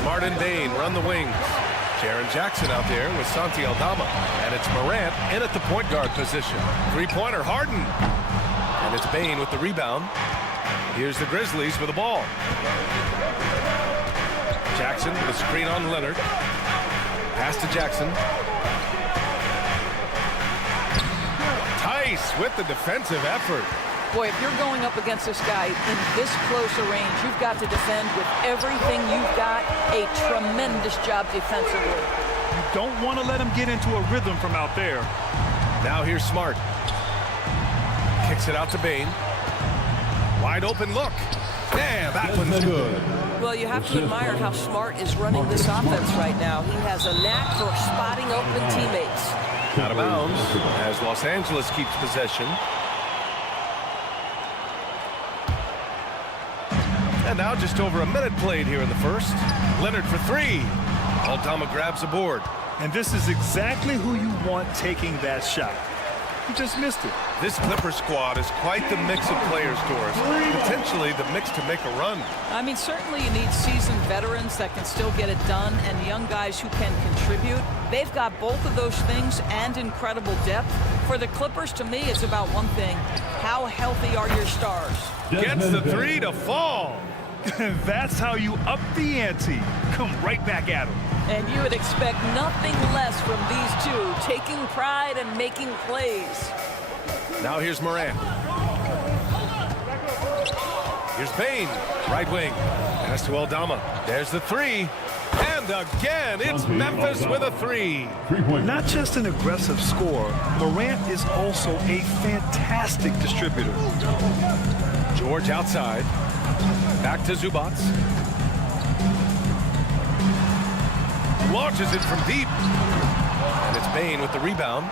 Smart and Bain run the wings. Jaren Jackson out there with Santi Aldama. And it's Morant in at the point guard position. Three-pointer, Harden. And it's Bain with the rebound. Here's the Grizzlies with the ball. Jackson with a screen on Leonard. Pass to Jackson. Tice with the defensive effort. Boy, if you're going up against this guy in this close a range, you've got to defend with everything you've got. A tremendous job defensively. You don't want to let him get into a rhythm from out there. Now here's Smart. Kicks it out to Bain. Wide open look. Yeah, that one's good. Well, you have to admire how Smart is running this offense right now. He has a knack for spotting open teammates. Out of bounds as Los Angeles keeps possession. And now just over a minute played here in the first. Leonard for three. Aldama grabs the board. And this is exactly who you want taking that shot. He just missed it. This Clipper squad is quite the mix of players, Doris. Potentially the mix to make a run. I mean, certainly you need seasoned veterans that can still get it done and young guys who can contribute. They've got both of those things and incredible depth. For the Clippers, to me, it's about one thing. How healthy are your stars? Gets the three to fall. That's how you up the ante. Come right back at him. And you would expect nothing less from these two, taking pride and making plays. Now here's Morant. Here's Bain, right wing. Pass to Aldama. There's the three. And again, it's Memphis with a three. Not just an aggressive scorer, Morant is also a fantastic distributor. George outside. Back to Zubac. Launches it from deep. And it's Bain with the rebound.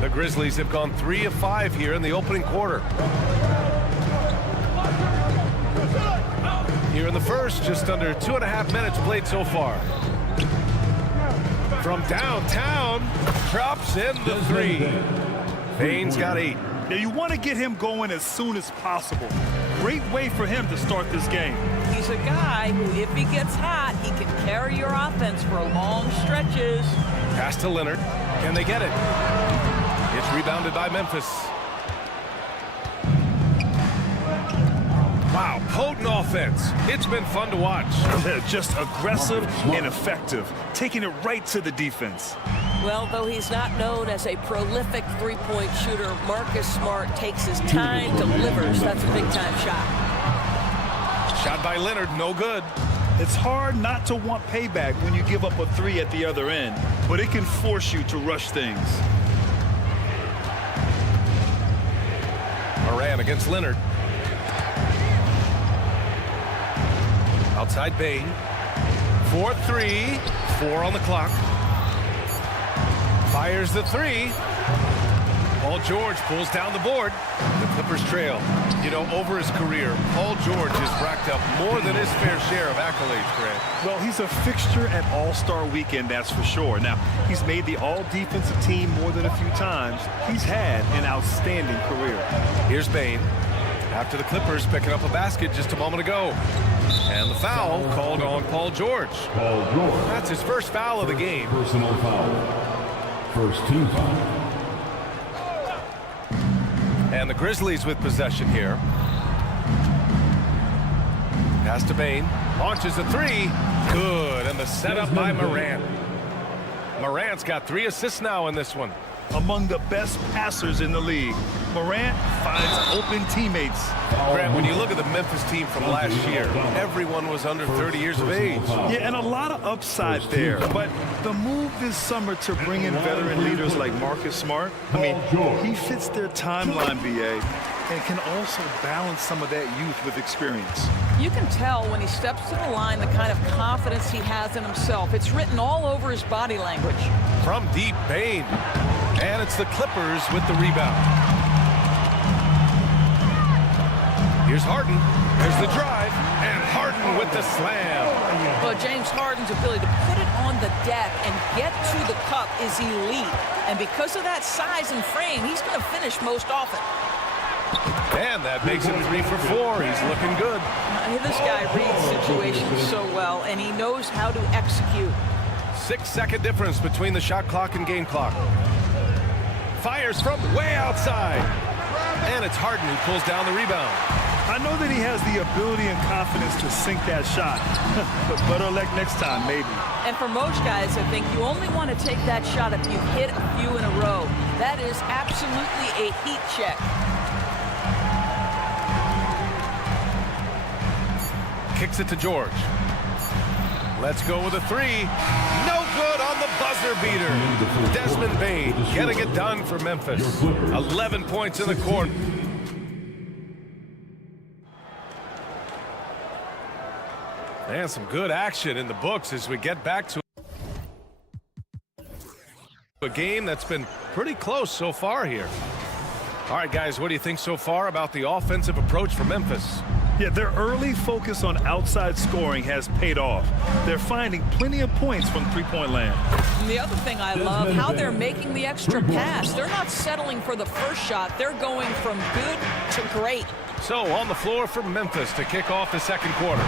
The Grizzlies have gone 3 of 5 here in the opening quarter. Here in the first, just under 2.5 minutes played so far. From downtown, drops in the three. Bain's got 8. Now you want to get him going as soon as possible. Great way for him to start this game. He's a guy who, if he gets hot, he can carry your offense for long stretches. Pass to Leonard. Can they get it? It's rebounded by Memphis. Wow, potent offense. It's been fun to watch. Just aggressive and effective, taking it right to the defense. Well, though he's not known as a prolific three-point shooter, Marcus Smart takes his time, delivers. That's a big-time shot. Shot by Leonard, no good. It's hard not to want payback when you give up a three at the other end, but it can force you to rush things. Moran against Leonard. Outside Bain. 4-3, 4 on the clock. Fires the three. Paul George pulls down the board. The Clippers trail. You know, over his career, Paul George has racked up more than his fair share of accolades, Grant. Well, he's a fixture at All-Star Weekend, that's for sure. Now, he's made the All-Defensive team more than a few times. He's had an outstanding career. Here's Bain. After the Clippers picking up a basket just a moment ago. And the foul called on Paul George. That's his first foul of the game. Personal foul. First team foul. And the Grizzlies with possession here. Pass to Bain. Launches a three. Good. And the setup by Morant. Morant's got 3 assists now in this one. Among the best passers in the league, Morant finds open teammates. Grant, when you look at the Memphis team from last year, everyone was under 30 years of age. Yeah, and a lot of upside there. But the move this summer to bring in veteran leaders like Marcus Smart, I mean, he fits their timeline, BA, and can also balance some of that youth with experience. You can tell when he steps to the line the kind of confidence he has in himself. It's written all over his body language. From deep, Bain. And it's the Clippers with the rebound. Here's Harden. There's the drive. And Harden with the slam. Well, James Harden's ability to put it on the deck and get to the cup is elite. And because of that size and frame, he's going to finish most often. And that makes him 3 for 4. He's looking good. This guy reads situations so well, and he knows how to execute. 6-second difference between the shot clock and game clock. Fires from way outside. And it's Harden who pulls down the rebound. I know that he has the ability and confidence to sink that shot. But better luck next time, maybe. And for most guys, I think you only want to take that shot if you hit a few in a row. That is absolutely a heat check. Kicks it to George. Let's go with a 3. No good on the buzzer beater. Desmond Bane getting it done for Memphis. 11 points in the quarter. And some good action in the books as we get back to a game that's been pretty close so far here. All right, guys, what do you think so far about the offensive approach for Memphis? Yeah, their early focus on outside scoring has paid off. They're finding plenty of points from three-point land. And the other thing I love, how they're making the extra pass. They're not settling for the first shot. They're going from good to great. So on the floor for Memphis to kick off the second quarter.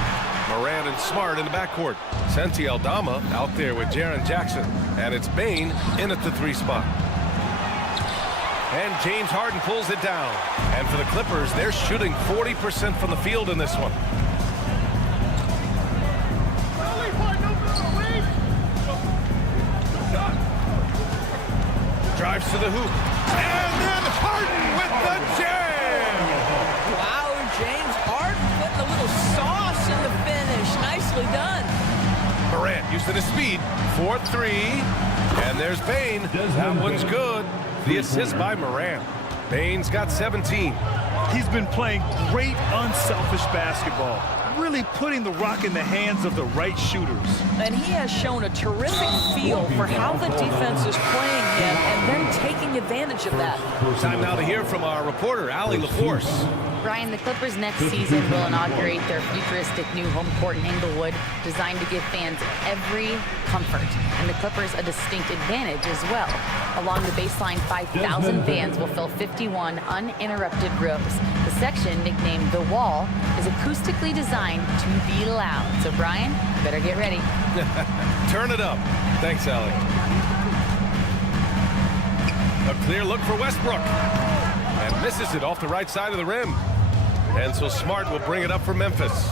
Morant and Smart in the backcourt. Santi Aldama out there with Jaren Jackson. And it's Bane in at the 3 spot. And James Harden pulls it down. And for the Clippers, they're shooting 40% from the field in this one. Drives to the hoop. And then Harden with the jam! Wow, James Harden putting a little sauce in the finish. Nicely done. Morant using his speed for 3. And there's Bane. That one's good. The assist by Morant. Bane's got 17. He's been playing great unselfish basketball, really putting the rock in the hands of the right shooters. And he has shown a terrific feel for how the defense is playing him and then taking advantage of that. Time now to hear from our reporter, Allie LaForce. Brian, the Clippers next season will inaugurate their futuristic new home court in Inglewood, designed to give fans every comfort, and the Clippers a distinct advantage as well. Along the baseline, 5,000 fans will fill 51 uninterrupted rows. The section, nicknamed The Wall, is acoustically designed to be loud. So, Brian, better get ready. Turn it up. Thanks, Allie. A clear look for Westbrook. And misses it off the right side of the rim. And so Smart will bring it up for Memphis.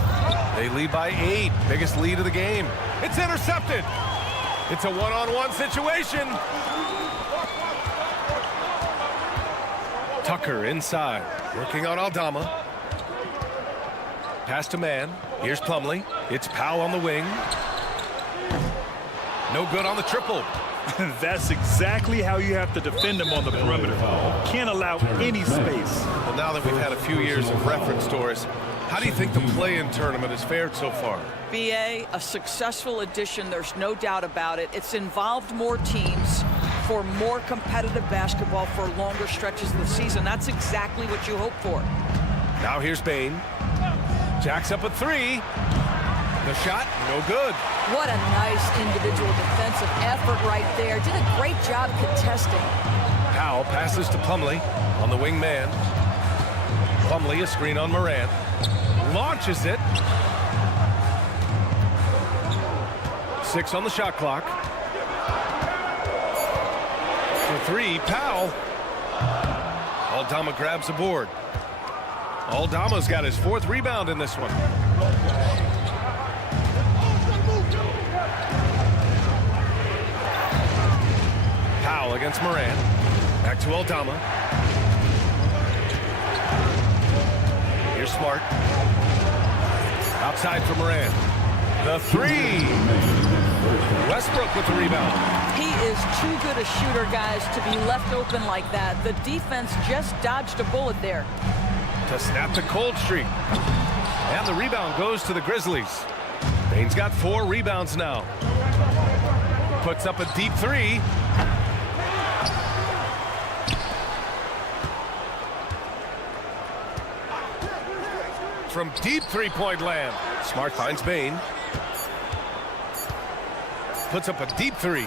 They lead by 8. Biggest lead of the game. It's intercepted. It's a one-on-one situation. Tucker inside. Working on Aldama. Pass to man. Here's Plumlee. It's Powell on the wing. No good on the triple. That's exactly how you have to defend him on the perimeter. Can't allow any space. Well, now that we've had a few years of reference, Doris, how do you think the play-in tournament has fared so far? BA, a successful addition, there's no doubt about it. It's involved more teams for more competitive basketball for longer stretches of the season. That's exactly what you hope for. Now here's Bane. Jacks up a 3. The shot, no good. What a nice individual defensive effort right there. Did a great job contesting. Powell passes to Plumlee on the wing man. Plumlee, a screen on Morant. Launches it. 6 on the shot clock. For 3, Powell. Aldama grabs the board. Aldama's got his 4th rebound in this one. Powell against Morant. Back to Aldama. Here's Smart. Outside for Morant. The 3. Westbrook with the rebound. He is too good a shooter, guys, to be left open like that. The defense just dodged a bullet there. To snap the cold streak. And the rebound goes to the Grizzlies. Bane's got 4 rebounds now. Puts up a deep 3. from deep three-point land. Smart finds Bain. Puts up a deep three.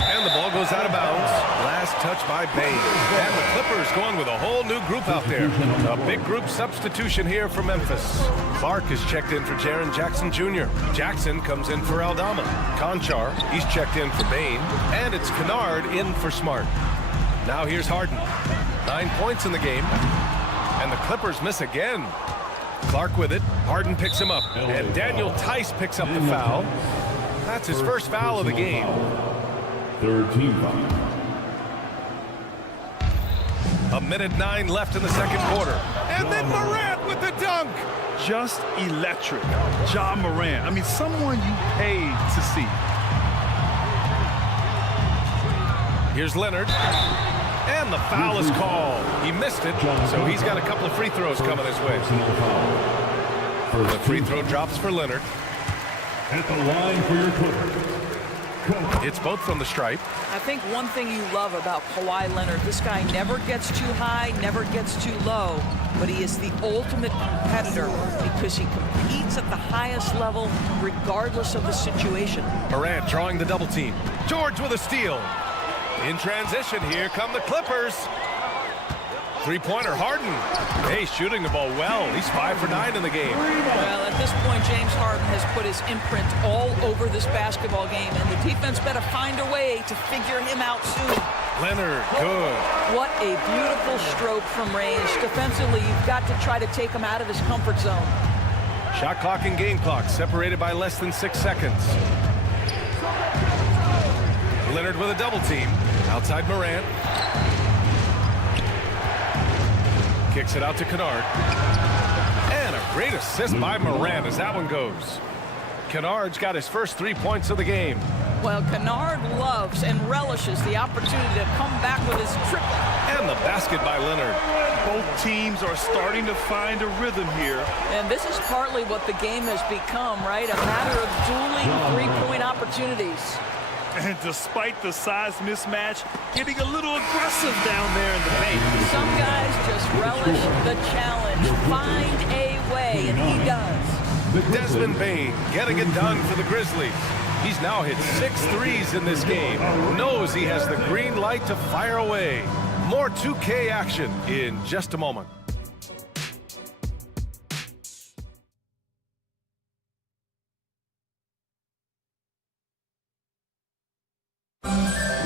And the ball goes out of bounds. Last touch by Bain. And the Clippers going with a whole new group out there. A big group substitution here for Memphis. Clark is checked in for Jaren Jackson Jr. Jackson comes in for Aldama. Conchar, he's checked in for Bain. And it's Kennard in for Smart. Now here's Harden. 9 points in the game. And the Clippers miss again. Clark with it. Harden picks him up. And Daniel Tice picks up the foul. That's his first foul of the game. Third team foul. 1:09 left in the second quarter. And then Morant with the dunk. Just electric. Ja Morant. I mean, someone you paid to see. Here's Leonard. And the foul is called. He missed it, so he's got a couple of free throws coming his way. The free throw drops for Leonard. At the line for your Clippers. It's both from the stripe. I think one thing you love about Kawhi Leonard, this guy never gets too high, never gets too low, but he is the ultimate competitor because he competes at the highest level regardless of the situation. Morant drawing the double team. George with a steal. In transition, here come the Clippers. Three-pointer, Harden. Hey, shooting the ball well. He's 5 for 9 in the game. Well, at this point, James Harden has put his imprint all over this basketball game, and the defense better find a way to figure him out soon. Leonard, good. What a beautiful stroke from range. Defensively, you've got to try to take him out of his comfort zone. Shot clock and game clock separated by less than 6 seconds. Leonard with a double team. Outside Morant. Kicks it out to Kennard. And a great assist by Morant as that one goes. Kennard's got his first 3 points of the game. Well, Kennard loves and relishes the opportunity to come back with his triple. And the basket by Leonard. Both teams are starting to find a rhythm here. And this is partly what the game has become, right? A matter of dueling three-point opportunities. And despite the size mismatch, getting a little aggressive down there in the paint. Some guys just relish the challenge. Find a way, and he does. Desmond Bain getting it done for the Grizzlies. He's now hit 6 threes in this game. Knows he has the green light to fire away. More 2K action in just a moment.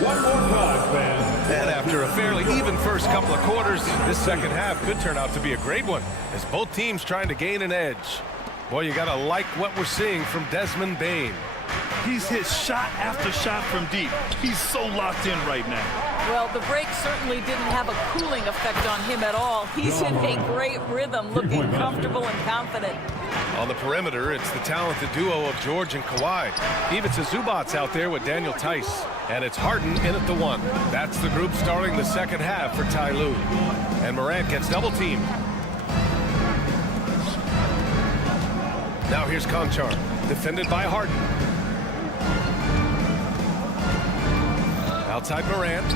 One more time, fans. And after a fairly even first couple of quarters, this second half could turn out to be a great one as both teams trying to gain an edge. Boy, you got to like what we're seeing from Desmond Bain. He's hit shot after shot from deep. He's so locked in right now. Well, the break certainly didn't have a cooling effect on him at all. He's in a great rhythm, looking comfortable and confident. On the perimeter, it's the talented duo of George and Kawhi. Ivica Zubac's out there with Daniel Tice. And it's Harden in at the one. That's the group starting the second half for Ty Lue. And Morant gets double teamed. Now here's Conchar, defended by Harden. Outside Morant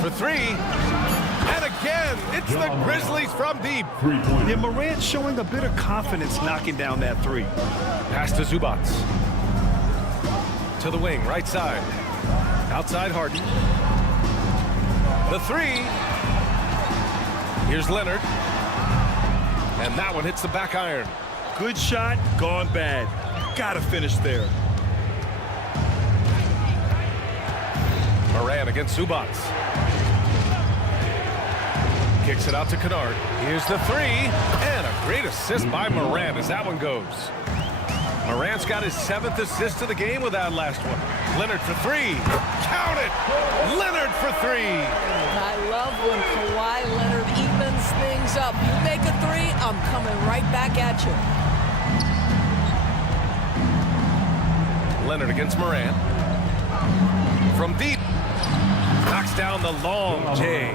for three. And again, it's the Grizzlies from deep. Yeah, Morant showing a bit of confidence knocking down that three. Pass to Zubac. To the wing, right side. Outside Harden. The three. Here's Leonard. And that one hits the back iron. Good shot, gone bad. Gotta finish there. Morant against Zubac. Kicks it out to Kennard. Here's the three. And a great assist by Morant as that one goes. Morant's got his 7th assist of the game with that last one. Leonard for three. Count it! Leonard for three. I love when Kawhi Leonard evens things up. You make a three, I'm coming right back at you. Leonard against Morant. From deep. Knocks down the long J.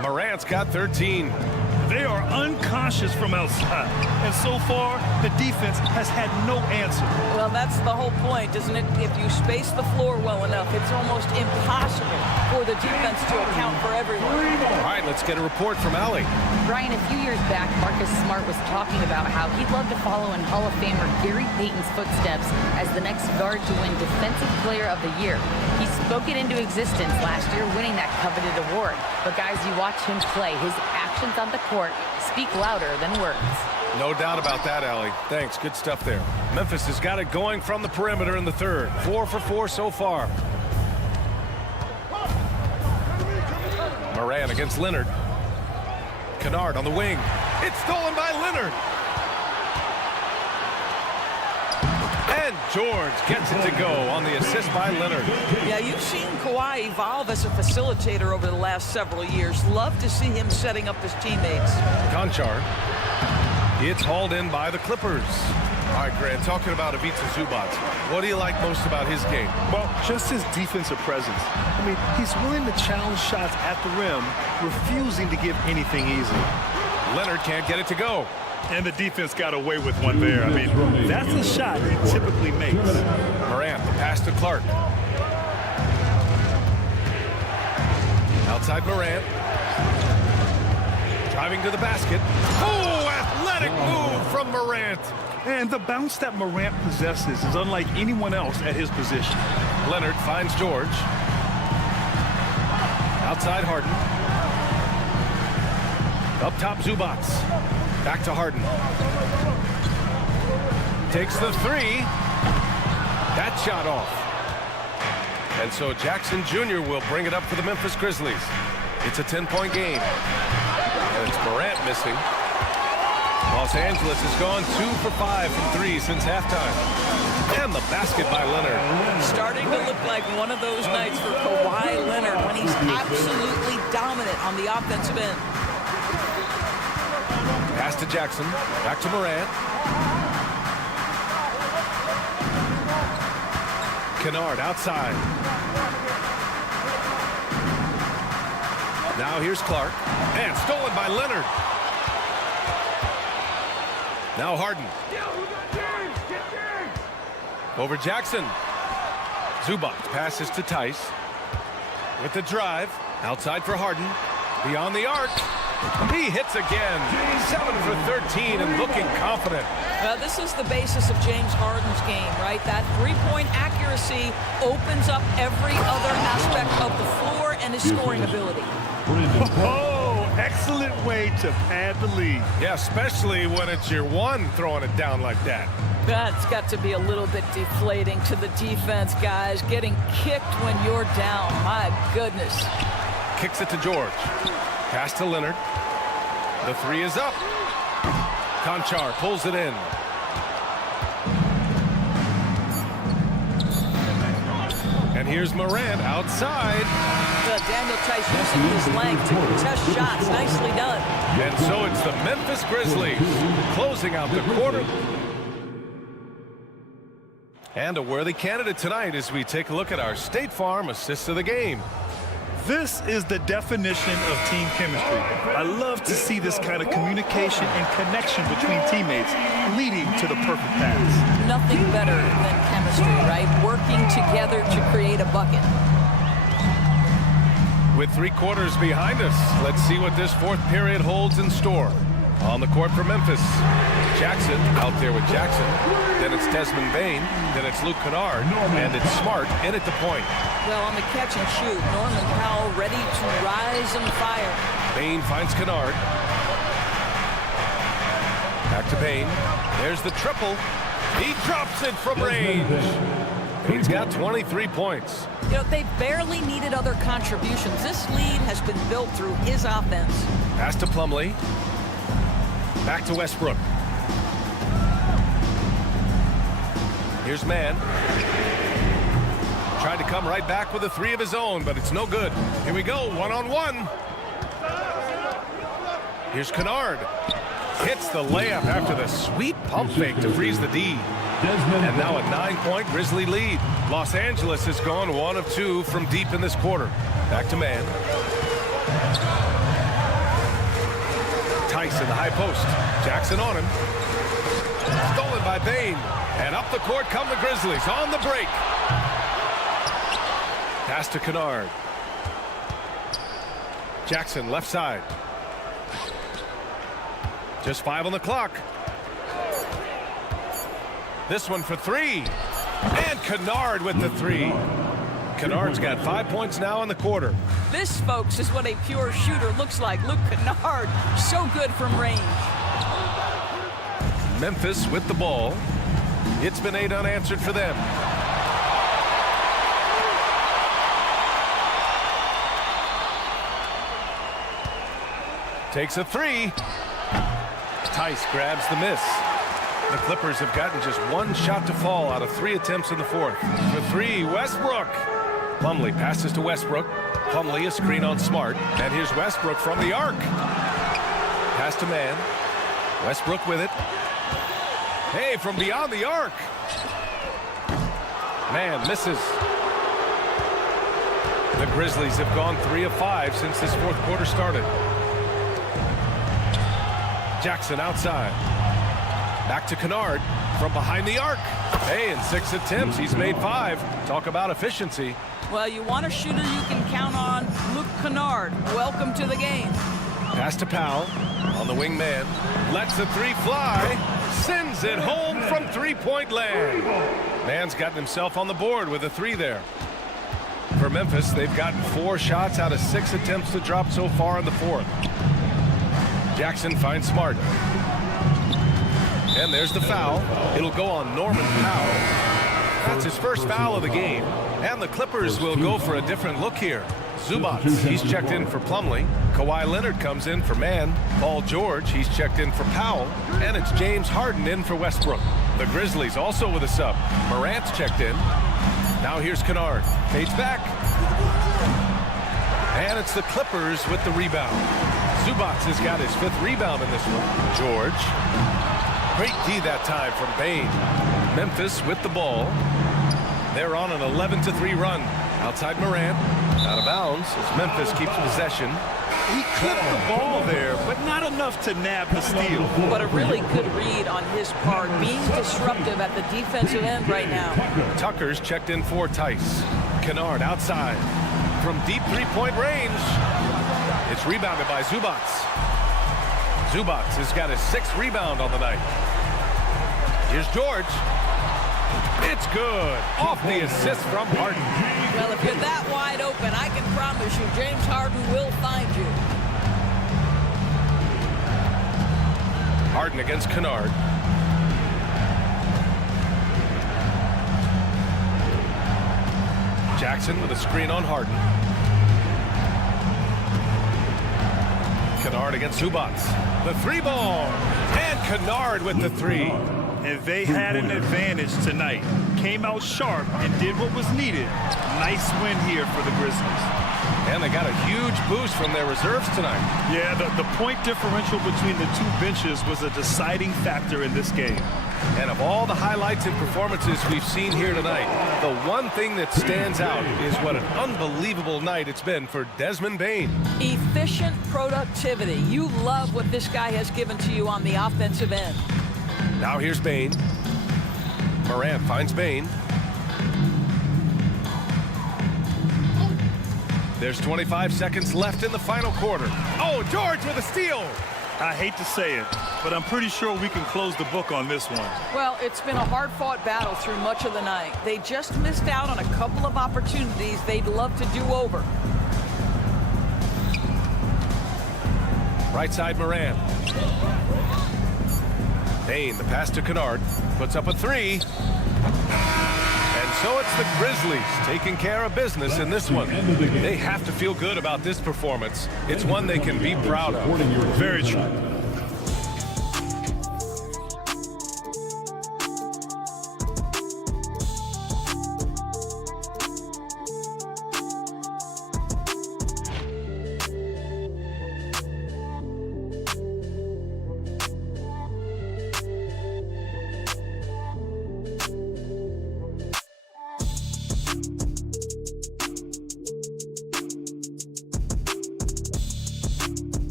Morant's got 13. They are unconscious from outside. And so far, the defense has had no answer. Well, that's the whole point, isn't it? If you space the floor well enough, it's almost impossible for the defense to account for everyone. All right, let's get a report from Allie. Brian, a few years back, Marcus Smart was talking about how he'd love to follow in Hall of Famer Gary Payton's footsteps as the next guard to win Defensive Player of the Year. He spoke it into existence last year, winning that coveted award. But guys, you watch him play, his actions on the court speak louder than words. No doubt about that, Allie. Thanks. Good stuff there. Memphis has got it going from the perimeter in the third. 4 for 4 so far. Moran against Leonard. Kennard on the wing. It's stolen by Leonard. And George gets it to go on the assist by Leonard. Yeah, you've seen Kawhi evolve as a facilitator over the last several years. Love to see him setting up his teammates. Conchar. It's hauled in by the Clippers. All right, Grant, talking about Ivica Zubac, what do you like most about his game? Well, just his defensive presence. I mean, he's willing to challenge shots at the rim, refusing to give anything easy. Leonard can't get it to go. And the defense got away with one there. I mean, that's a shot he typically makes. Morant, the pass to Clark. Outside Morant. Driving to the basket. Oh, athletic move from Morant. And the bounce that Morant possesses is unlike anyone else at his position. Leonard finds George. Outside Harden. Up top Zubac. Back to Harden. Takes the three. That shot off. And so Jackson Jr. will bring it up for the Memphis Grizzlies. It's a 10-point game. And it's Morant missing. Los Angeles has gone 2 for 5 from 3 since halftime. And the basket by Leonard. Starting to look like one of those nights for Kawhi Leonard when he's absolutely dominant on the offensive end. Pass to Jackson. Back to Morant. Kennard outside. Now here's Clark. And stolen by Leonard. Now Harden. Over Jackson. Zubac passes to Tice. With the drive. Outside for Harden. Beyond the arc. He hits again. 7 for 13 and looking confident. Well, this is the basis of James Harden's game, right? That three-point accuracy opens up every other aspect of the floor and his scoring ability. Oh, excellent way to pad the lead. Yeah, especially when it's your one throwing it down like that. That's got to be a little bit deflating to the defense, guys. Getting kicked when you're down. My goodness. Kicks it to George. Pass to Leonard. The three is up. Conchar pulls it in. And here's Morant outside. Daniel Tice using his length to contest shots. Nicely done. And so it's the Memphis Grizzlies closing out the quarter. And a worthy candidate tonight as we take a look at our State Farm assists of the game. This is the definition of team chemistry. I love to see this kind of communication and connection between teammates leading to the perfect pass. Nothing better than chemistry, right? Working together to create a bucket. With 3 quarters behind us, let's see what this fourth period holds in store. On the court for Memphis, Jackson out there with Jackson. Then it's Desmond Bane. Then it's Luke Kennard. And it's Smart in at the point. Well, on the catch and shoot, Norman Powell ready to rise and fire. Bane finds Kennard. Back to Bane. There's the triple. He drops it from range. He's got 23 points. You know, they barely needed other contributions. This lead has been built through his offense. Pass to Plumlee. Back to Westbrook. Here's Mann. Tried to come right back with a 3 of his own, but it's no good. Here we go, one-on-one. Here's Kennard. Hits the layup after the sweet pump fake to freeze the D. And now a 9-point Grizzly lead. Los Angeles has gone 1 of 2 from deep in this quarter. Back to Mann. Tice in the high post. Jackson on him. Stolen by Bain. And up the court come the Grizzlies on the break. Pass to Kennard. Jackson left side. Just 5 on the clock. This one for 3. And Kennard with the 3. Kennard's got 5 points now in the quarter. This, folks, is what a pure shooter looks like. Luke Kennard, so good from range. Memphis with the ball. It's been 8 unanswered for them. Takes a 3. Tice grabs the miss. The Clippers have gotten just 1 shot to fall out of 3 attempts in the fourth. For 3, Westbrook. Plumlee passes to Westbrook. Plumlee a screen on Smart. And here's Westbrook from the arc. Pass to Mann. Westbrook with it. Hey, from beyond the arc. Mann misses. The Grizzlies have gone 3 of 5 since this fourth quarter started. Jackson outside. Back to Kennard from behind the arc. Hey, in 6 attempts, he's made 5. Talk about efficiency. Well, you want a shooter you can count on. Luke Kennard, welcome to the game. Pass to Powell on the wing man. Lets the 3 fly. Sends it home from three-point land. Mann's gotten himself on the board with a 3 there. For Memphis, they've gotten 4 shots out of 6 attempts to drop so far in the fourth. Jackson finds Smart. And there's the foul. It'll go on Norman Powell. That's his first foul of the game. And the Clippers will go for a different look here. Zubac, he's checked in for Plumlee. Kawhi Leonard comes in for Mann. Paul George, he's checked in for Powell. And it's James Harden in for Westbrook. The Grizzlies also with a sub. Morant's checked in. Now here's Kennard. Fades back. And it's the Clippers with the rebound. Zubac has got his 5th rebound in this one. George. Great D that time from Bain. Memphis with the ball. They're on an 11-3 run. Outside Morant. Out of bounds as Memphis keeps possession. He clipped the ball there, but not enough to nab the steal. But a really good read on his part, being disruptive at the defensive end right now. Tucker's checked in for Tice. Kennard outside. From deep 3-point range. It's rebounded by Zubac. Zubac has got his 6th rebound on the night. Here's George. It's good. Off the assist from Harden. Well, if you're that wide open, I can promise you James Harden will find you. Harden against Kennard. Jackson with a screen on Harden. Kennard against Zubac. The 3-ball. And Kennard with the 3. And they had an advantage tonight. Came out sharp and did what was needed. Nice win here for the Grizzlies. And they got a huge boost from their reserves tonight. Yeah, the point differential between the 2 benches was a deciding factor in this game. And of all the highlights and performances we've seen here tonight, the one thing that stands out is what an unbelievable night it's been for Desmond Bain. Efficient productivity. You love what this guy has given to you on the offensive end. Now here's Bain. Morant finds Bain. There's 25 seconds left in the final quarter. Oh, George with a steal. I hate to say it, but I'm pretty sure we can close the book on this one. Well, it's been a hard-fought battle through much of the night. They just missed out on a couple of opportunities they'd love to do over. Right side Morant. Bain, the pass to Kennard, puts up a 3. And so it's the Grizzlies taking care of business in this one. They have to feel good about this performance. It's one they can be proud of. Very true.